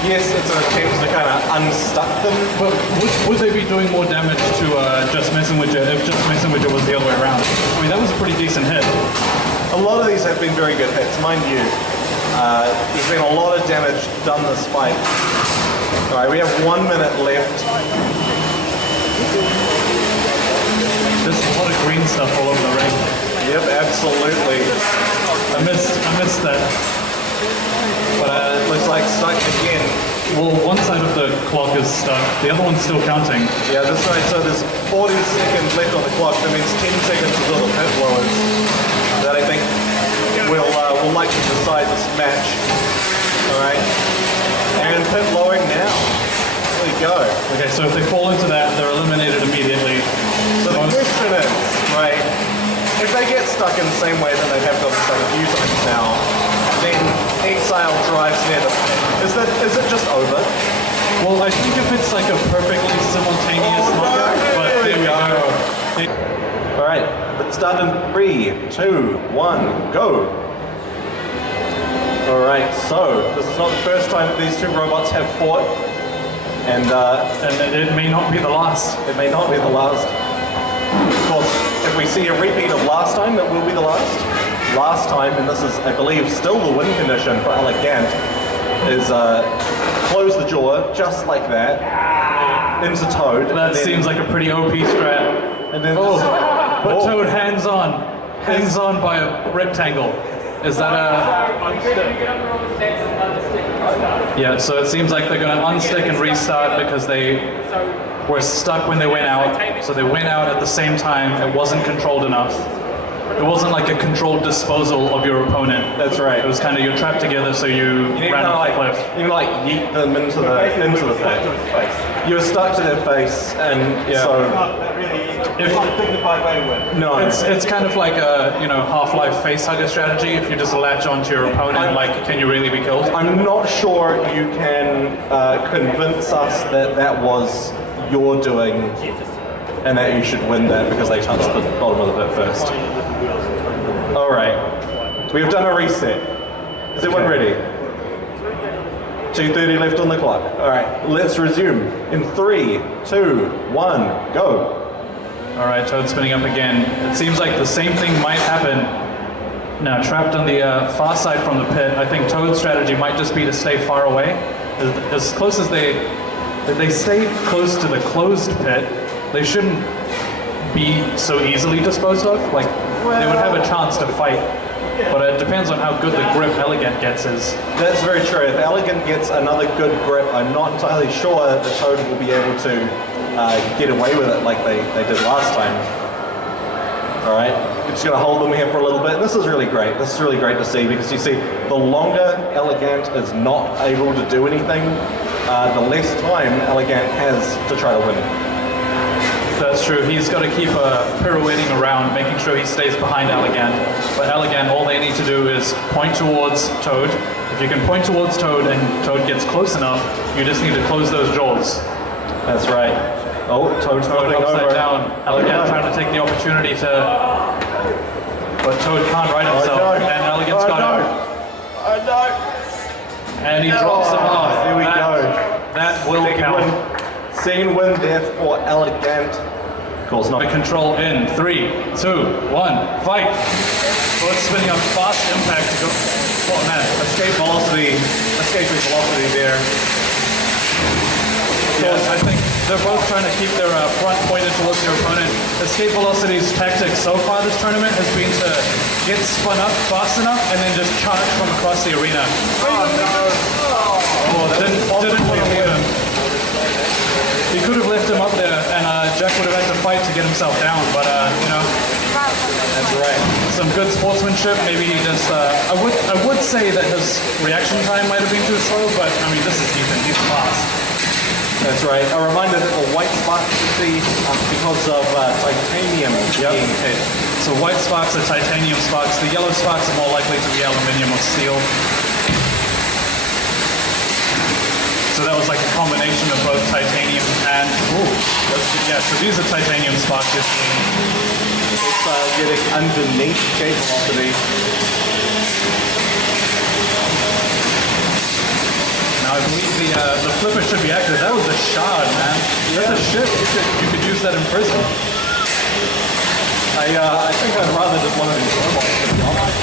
Yes, it's an attempt to kind of unstuck them. But would they be doing more damage to Just Messing With Ya if Just Messing With Ya was the other way around? I mean, that was a pretty decent hit. A lot of these have been very good hits, mind you. There's been a lot of damage done this fight. All right, we have 1 minute left. There's a lot of green stuff all over the ring. Yep, absolutely. I missed that. But it looks like stuck again. Well, one side of the clock is stuck. The other one's still counting. Yeah, this side, so there's 40 seconds left on the clock. That means 10 seconds until the pit blowers. That I think will likely decide this match. All right, and pit blowing now. There you go. Okay, so if they fall into that, they're eliminated immediately. So the question is, right, if they get stuck in the same way that they have got stuck a few times now, then Exile drives near the pit. Is it just over? Well, I think if it's like a perfectly simultaneous knockout, but there we go. All right, let's start in 3, 2, 1, go. All right, so this is not the first time that these two robots have fought, and it may not be the last. it may not be the last. Of course, if we see a repeat of last time, that will be the last. last time, and this is, I believe, still the win condition for Elegant, is close the jaw just like that into Toad. That seems like a pretty OP strat. And then But Toad hangs on by a rectangle. Is that Yeah, so it seems like they're going to unstick and restart because they were stuck when they went out. So they went out at the same time. It wasn't controlled enough. It wasn't like a controlled disposal of your opponent. That's right. It was kind of you're trapped together, so you ran off the cliff. You like yeet them into the face. You were stuck to their face, and so no, it's kind of like a Half-Life face hugger strategy. If you just latch onto your opponent, can you really be killed? I'm not sure you can convince us that that was your doing, and that you should win that because they touched the bottom of the pit first. All right, we've done a reset. Is everyone ready? 2:30 left on the clock. All right, let's resume in 3, 2, 1, go. All right, Toad spinning up again. It seems like the same thing might happen. Now, trapped on the far side from the pit, I think Toad's strategy might just be to stay far away. As close as they stay close to the closed pit, they shouldn't be so easily disposed of. Like, they would have a chance to fight. But it depends on how good the grip Elegant gets is. That's very true. If Elegant gets another good grip, I'm not entirely sure the Toad will be able to get away with it like they did last time. All right, we're just going to hold them here for a little bit. And this is really great. This is really great to see because you see, the longer Elegant is not able to do anything, the less time Elegant has to try to win. That's true. He's got to keep pirouetting around, making sure he stays behind Elegant. But Elegant, all they need to do is point towards Toad. If you can point towards Toad and Toad gets close enough, you just need to close those jaws. That's right. Oh, Toad's Toad upside over. down. Elegant trying to take the opportunity to... But Toad can't right himself, and Elegant's got him. Oh no! And he drops him off. There we go. That will count. Second win there for Elegant. Of course not. Control in 3, 2, 1, fight! Both spinning up fast impact to go. Oh man, escape velocity there. Yeah, I think they're both trying to keep their front pointed towards their opponent. Escape Velocity's tactic so far this tournament has been to get spun up fast enough and then just charge from across the arena. Oh no! Oh, didn't want to leave him. He could have left him up there, and Jack would have had to fight to get himself down, but, That's right. some good sportsmanship. Maybe he just, I would say that his reaction time might have been too slow, but, I mean, this is Ethan, he's fast. That's right. A reminder that the white sparks you see because of titanium being hit. So white sparks are titanium sparks. The yellow sparks are more likely to be aluminium or steel. So that was like a combination of both titanium and... so these are titanium sparks. It's getting underneath escape velocity. Now I believe the flipper should be active. That was a shard, man. That's a ship. You could use that in prison. I think I'd rather just one of these robots, to be honest.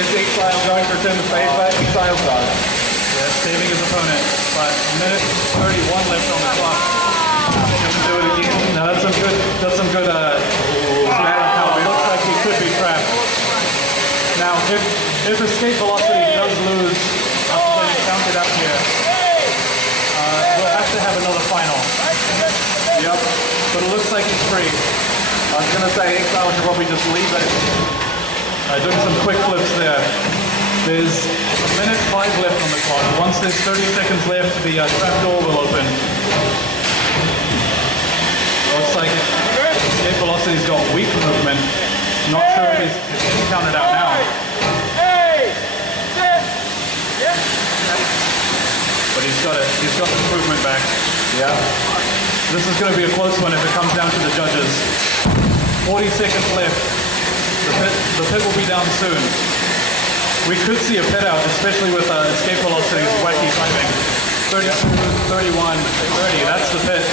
Is Exile going to return the phase back? Exile does. Yeah, saving his opponent. But minute 31 left on the clock. Can we do it again? No, that's some good. It looks like he could be trapped. Now, if escape velocity does lose after getting counted up here, we'll have to have another final. Yep. But it looks like he's free. I was going to say Exile should probably just leave it. Doing some quick flips there. There's a minute 5 left on the clock. Once there's 30 seconds left, the trap door will open. Looks like escape velocity's got weak movement. Not sure if he's getting counted out now. But he's got it. He's got the movement back. Yeah. This is going to be a close one if it comes down to the judges. 40 seconds left. The pit will be down soon. We could see a pit out, especially with escape velocity's wacky timing. 32, 31, 30. That's the pit.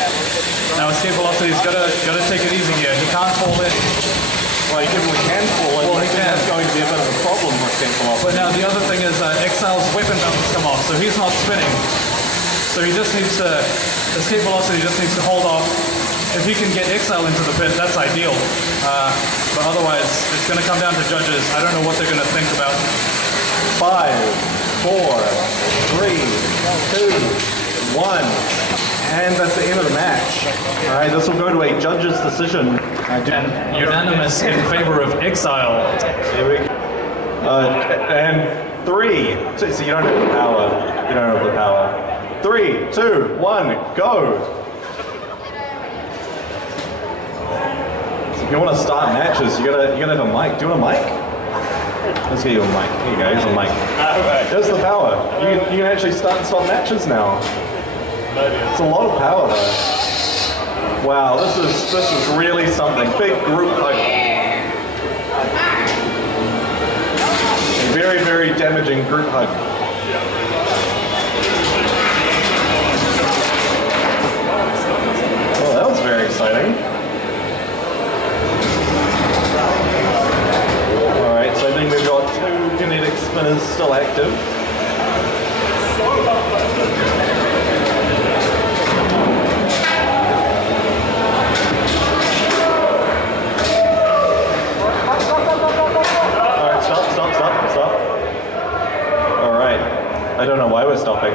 Now escape velocity's gotta take it easy here. He can't fall in. Well, he definitely can fall in. Well, I he think can. that's going to be a bit of a problem with escape velocity. But now the other thing is Excel's weapon balance come off, so he's not spinning. So he just needs to, escape velocity just needs to hold off. If he can get Excel into the pit, that's ideal. But otherwise, it's going to come down to judges. I don't know what they're going to think about. 5, 4, 3, 2, 1. And that's the end of the match. All right, this will go to a judge's decision. And unanimous in favor of Exile. Here we go. And 3. So you don't have the power. You don't have the power. 3, 2, 1, go. So if you want to start matches, you gotta have a mic. Do you want a mic? Let's get you a mic. Here you go. Here's a mic. There's the power. You can actually start and stop matches now. It's a lot of power though. Wow, this is really something. Big group hug. A very, very damaging group hug. Well, that was very exciting. Alright, so I think we've got 2 kinetic spinners still active. I don't know why we're stopping.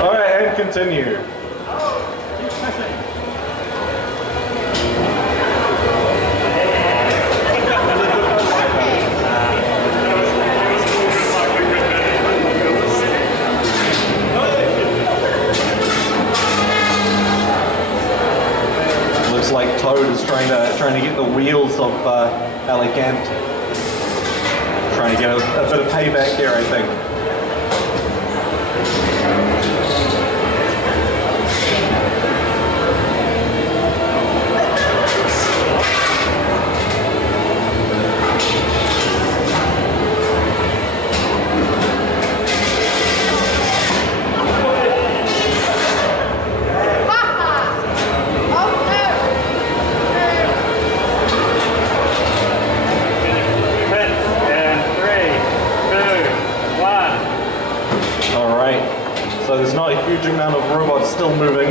Alright, and continue. Looks like Toad is trying to get the wheels of Elegant. Trying to get a bit of payback here, I think. So there's not a huge amount of robots still moving.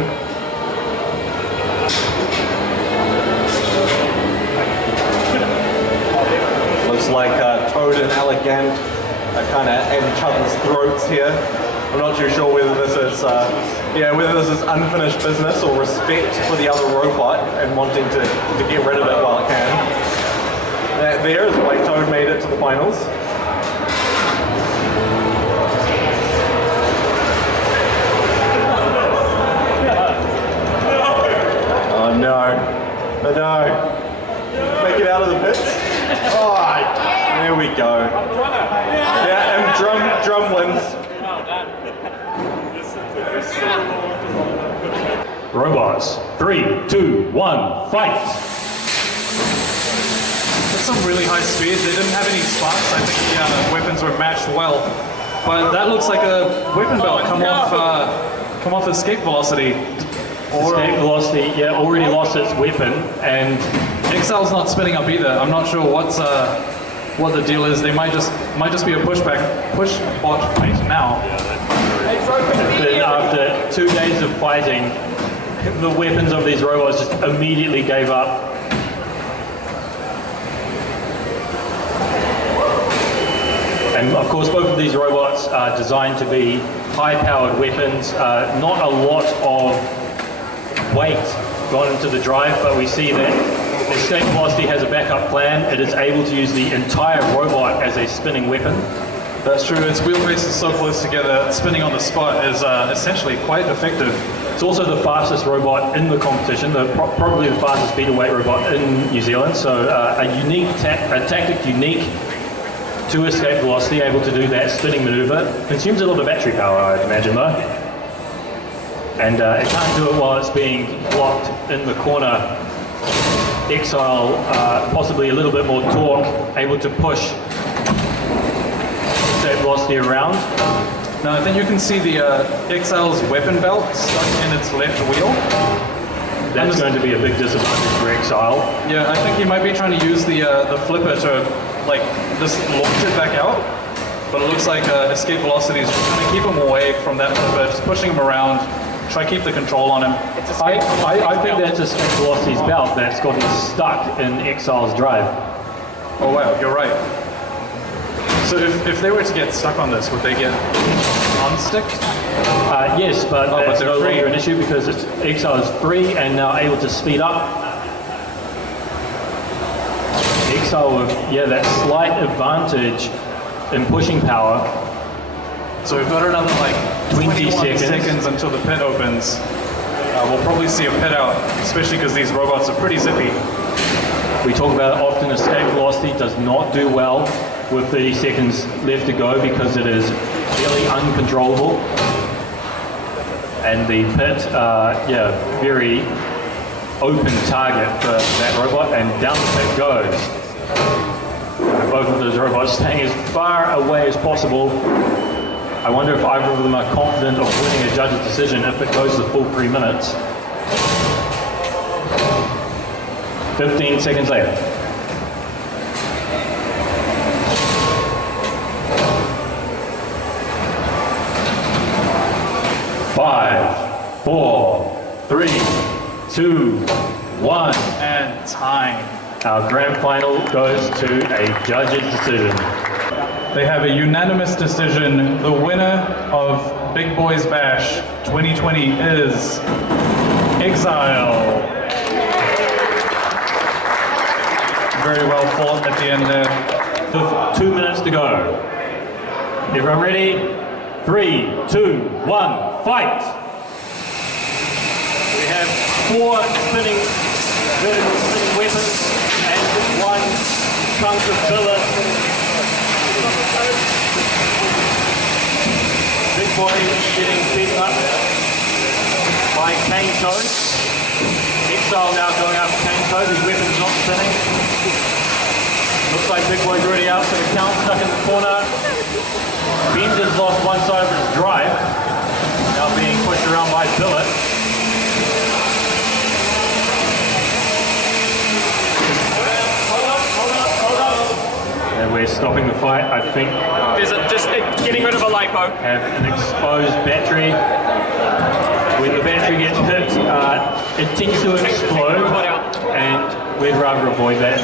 Looks like Toad and Elegant are kind of at each other's throats here. I'm not too sure whether this is whether this is unfinished business or respect for the other robot and wanting to get rid of it while it can. That there is why Toad made it to the finals. Oh no. Make it out of the pits. Oh, there we go. Yeah, and drum wins. Robots. 3, 2, 1, fight! That's some really high speed. They didn't have any sparks. I think the weapons were matched well. But that looks like a weapon belt come off escape velocity. Escape velocity, yeah, already lost its weapon, and Excel's not spinning up either. I'm not sure what the deal is. They might just be a push bot fight now. but after 2 days of fighting, the weapons of these robots just immediately gave up. And of course, both of these robots are designed to be high-powered weapons. Not a lot of weight gone into the drive, but we see that Escape Velocity has a backup plan. It is able to use the entire robot as a spinning weapon. That's true. Its wheelbase is so close together, spinning on the spot is essentially quite effective. It's also the fastest robot in the competition, probably the fastest featherweight robot in New Zealand. So a unique tactic unique to Escape Velocity, able to do that spinning maneuver. Consumes a lot of battery power, I'd imagine, though. And it can't do it while it's being blocked in the corner. Exile, possibly a little bit more torque, able to push velocity around. Now then you can see the Exile's weapon belt stuck in its left wheel. That's going to be a big disadvantage for Exile. Yeah, I think he might be trying to use the flipper to like just launch it back out. But it looks like escape velocity is just going to keep him away from that flipper, just pushing him around, try to keep the control on him. I think that's escape velocity's belt that's gotten stuck in Exile's drive. Oh wow, you're right. So if they were to get stuck on this, would they get unsticked? Yes, but that's they're no free. longer an issue because Exile is free and now able to speed up. Exile with, that slight advantage in pushing power. So we've got another like 20 seconds until the pit opens. We'll probably see a pit out, especially because these robots are pretty zippy. We talk about it often, escape velocity does not do well with 30 seconds left to go because it is fairly uncontrollable. And the pit, very open target for that robot, and down the pit goes. Both of those robots staying as far away as possible. I wonder if either of them are confident of winning a judge's decision if it goes the full 3 minutes. 15 seconds left. 5, 4, 3, 2, 1. And time. Our grand final goes to a judge's decision. They have a unanimous decision. The winner of Big Boys Bash 2020 is Exile. Very well fought at the end there. With 2 minutes to go. Everyone ready? 3, 2, 1, fight! We have 4 spinning vertical spinning weapons and 1 chunk of billet. Big Boy getting beaten up by Cane Toad. Exile now going after Cane Toad, his weapon's not spinning. Looks like Big Boy's already out to the count, stuck in the corner. Beans has lost one side of his drive, now being pushed around by Billet. And we're stopping the fight, I think. There's just getting rid of a lipo. Have an exposed battery. When the battery gets hit, it tends to explode, and we'd rather avoid that.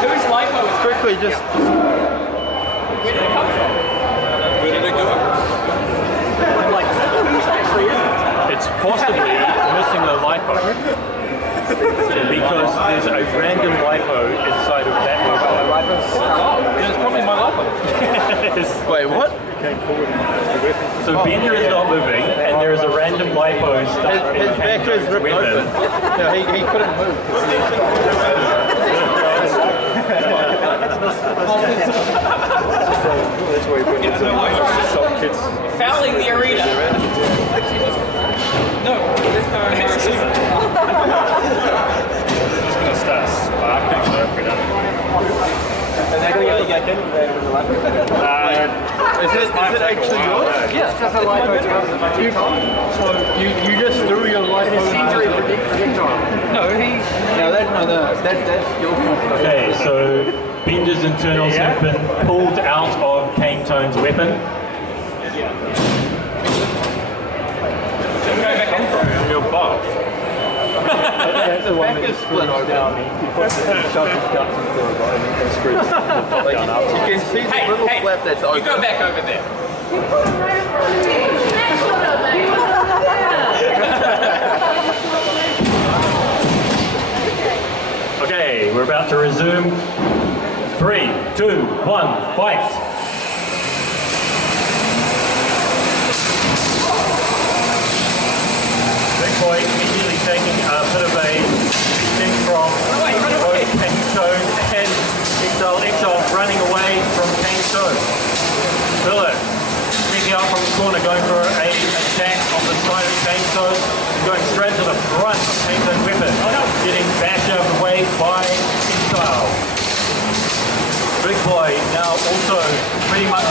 Who's lipo? It's Quickly, just Where did it come from? Where did it go? Like, who's actually is it? It's possibly missing a lipo. Because there's a random lipo inside of that robot. It's probably my lipo. wait, what? So Bender is not moving, and there is a random lipo stuck in His back is ripped open. No, he couldn't move. That's why you put it in to stop kids. Fouling the arena. No, this time. Just gonna start sparking though if we don't. And they're going to get in Is it actually yours? Yeah, that's a lipo. So you just threw your life over. No, that's your point. Okay, so Bender's internals have been pulled out of Cane Toad's weapon. Your bow. That's the one that split open. He puts it and shoves his guts into the robot and screws the gun up. You can see the little flap that's open. You go back over there. Okay, we're about to resume. 3, 2, 1, fight! Big Boy immediately taking a bit of a thing from both Cane Toad and Exile running away from Cane Toad. Billet creeping out from the corner, going for a attack on the side of Cane Toad, going straight to the front of Cane Toad's weapon, getting bashed out of the way by Exile. Big boy now also pretty much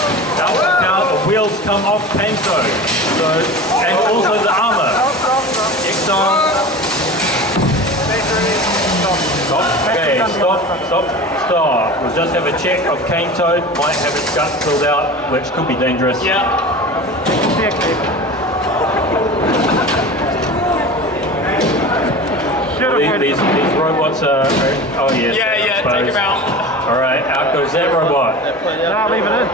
now the wheels come off Kanto. So and also the armor. Exile. Stop. We'll just have a check of Kanto. Might have its guts filled out, which could be dangerous. Yeah. These robots are. Oh yes. Yeah. Take him out. All right, out goes that robot. No, leave it in.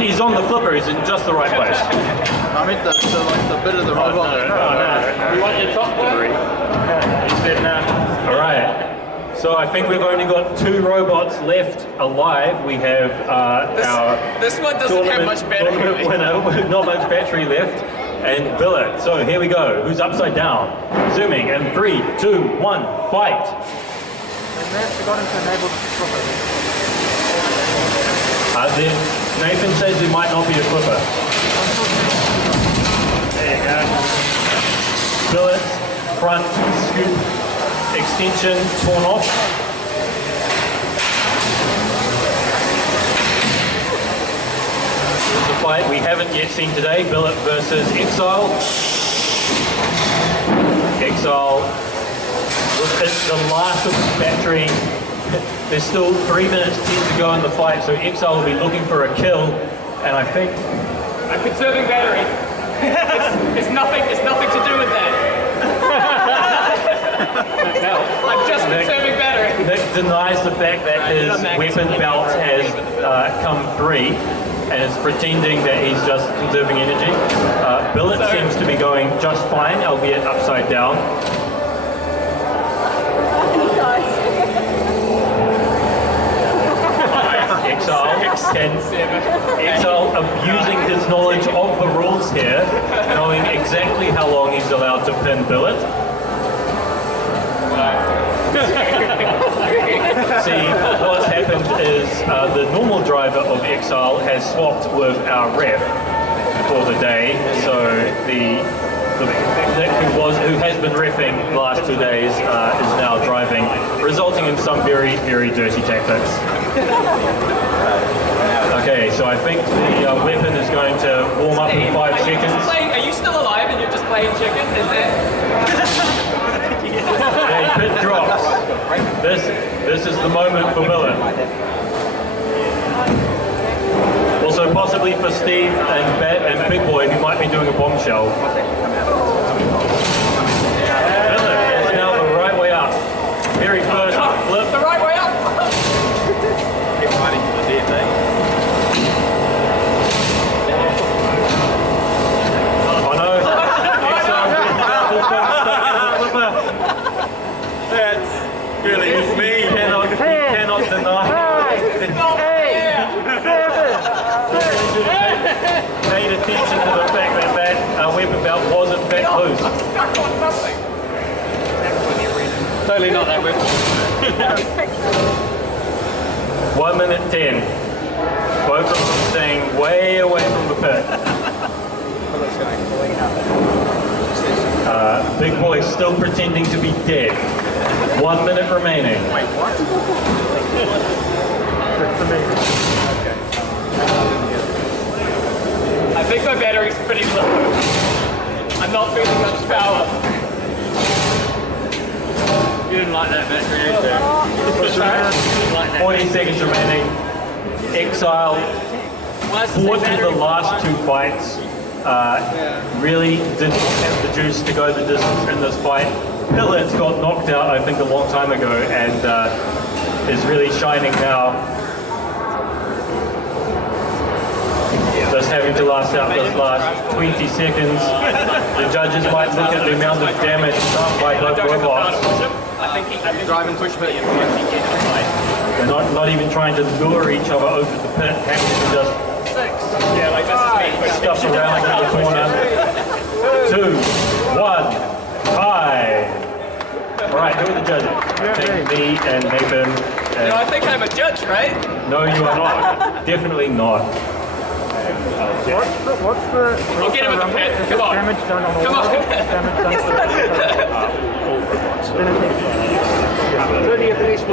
He's on the flipper. He's in just the right place. I mean the bit of the robot. No. You want your top one? He's dead now. All right. So I think we've only got 2 robots left alive. We have our This one doesn't have much battery. tournament winner with not much battery left, and Billet. So here we go. Who's upside down? Zooming in 3, 2, 1, fight. Forgot him to enable the flipper. Nathan says there might not be a flipper. There you go. Billet, front scoop extension torn off. Here's the fight we haven't yet seen today. Billet versus Exile. Exile. It's the last of the battery. There's still 3 minutes 10 to go in the fight, so Exile will be looking for a kill, and I think I'm conserving battery. It's nothing to do with that. I'm just conserving battery. Nick denies the fact that his weapon belt has come free, and is pretending that he's just conserving energy. Billet seems to be going just fine, albeit upside down. Exile abusing his knowledge of the rules here, knowing exactly how long he's allowed to pin Billet. See, what's happened is the normal driver of Exile has swapped with our ref for the day, so the Nick who has been reffing the last 2 days is now driving, resulting in some very, very dirty tactics. Okay, so I think the weapon is going to warm up in 5 seconds. Are you still alive and you're just playing chicken? Is that? Okay, pit drops. This is the moment for Billet. Also possibly for Steve and Big Boy, who might be doing a bombshell. Billet is now the right way up. Very first flip. The right way up. Oh no! That's really me. He cannot deny. Paid attention to the fact that weapon belt was in fact loose. Stuck on nothing. Totally not that weapon. 1 minute 10. Both of them staying way away from the pit. Big Boy still pretending to be dead. 1 minute remaining. Wait, what? I think my battery's pretty low. I'm not feeling much power. You didn't like that battery, did you? 40 seconds remaining. Exile fought in the last 2 fights. Really didn't have the juice to go the distance in this fight. Billet got knocked out, I think, a long time ago, and is really shining now. Just having to last out those last 20 seconds. The judges might look at the amount of damage done by both robots. I think he driving push me and They're not even trying to lure each other over the pit, having to just like this is me. stuff around in the corner. 2, 1, tie. Right, who are the judges? I think me and Nathan. No, I think I'm a judge, right? No, you are not. Definitely not. What's the I'll get him with the pit. Come on. damage done on the Come on. wall? Damage done to the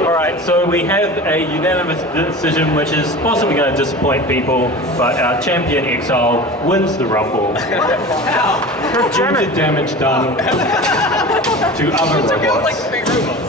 All right, so we have a unanimous decision, which is possibly going to disappoint people, but our champion Exile wins the Rumble due to damage done to other robots.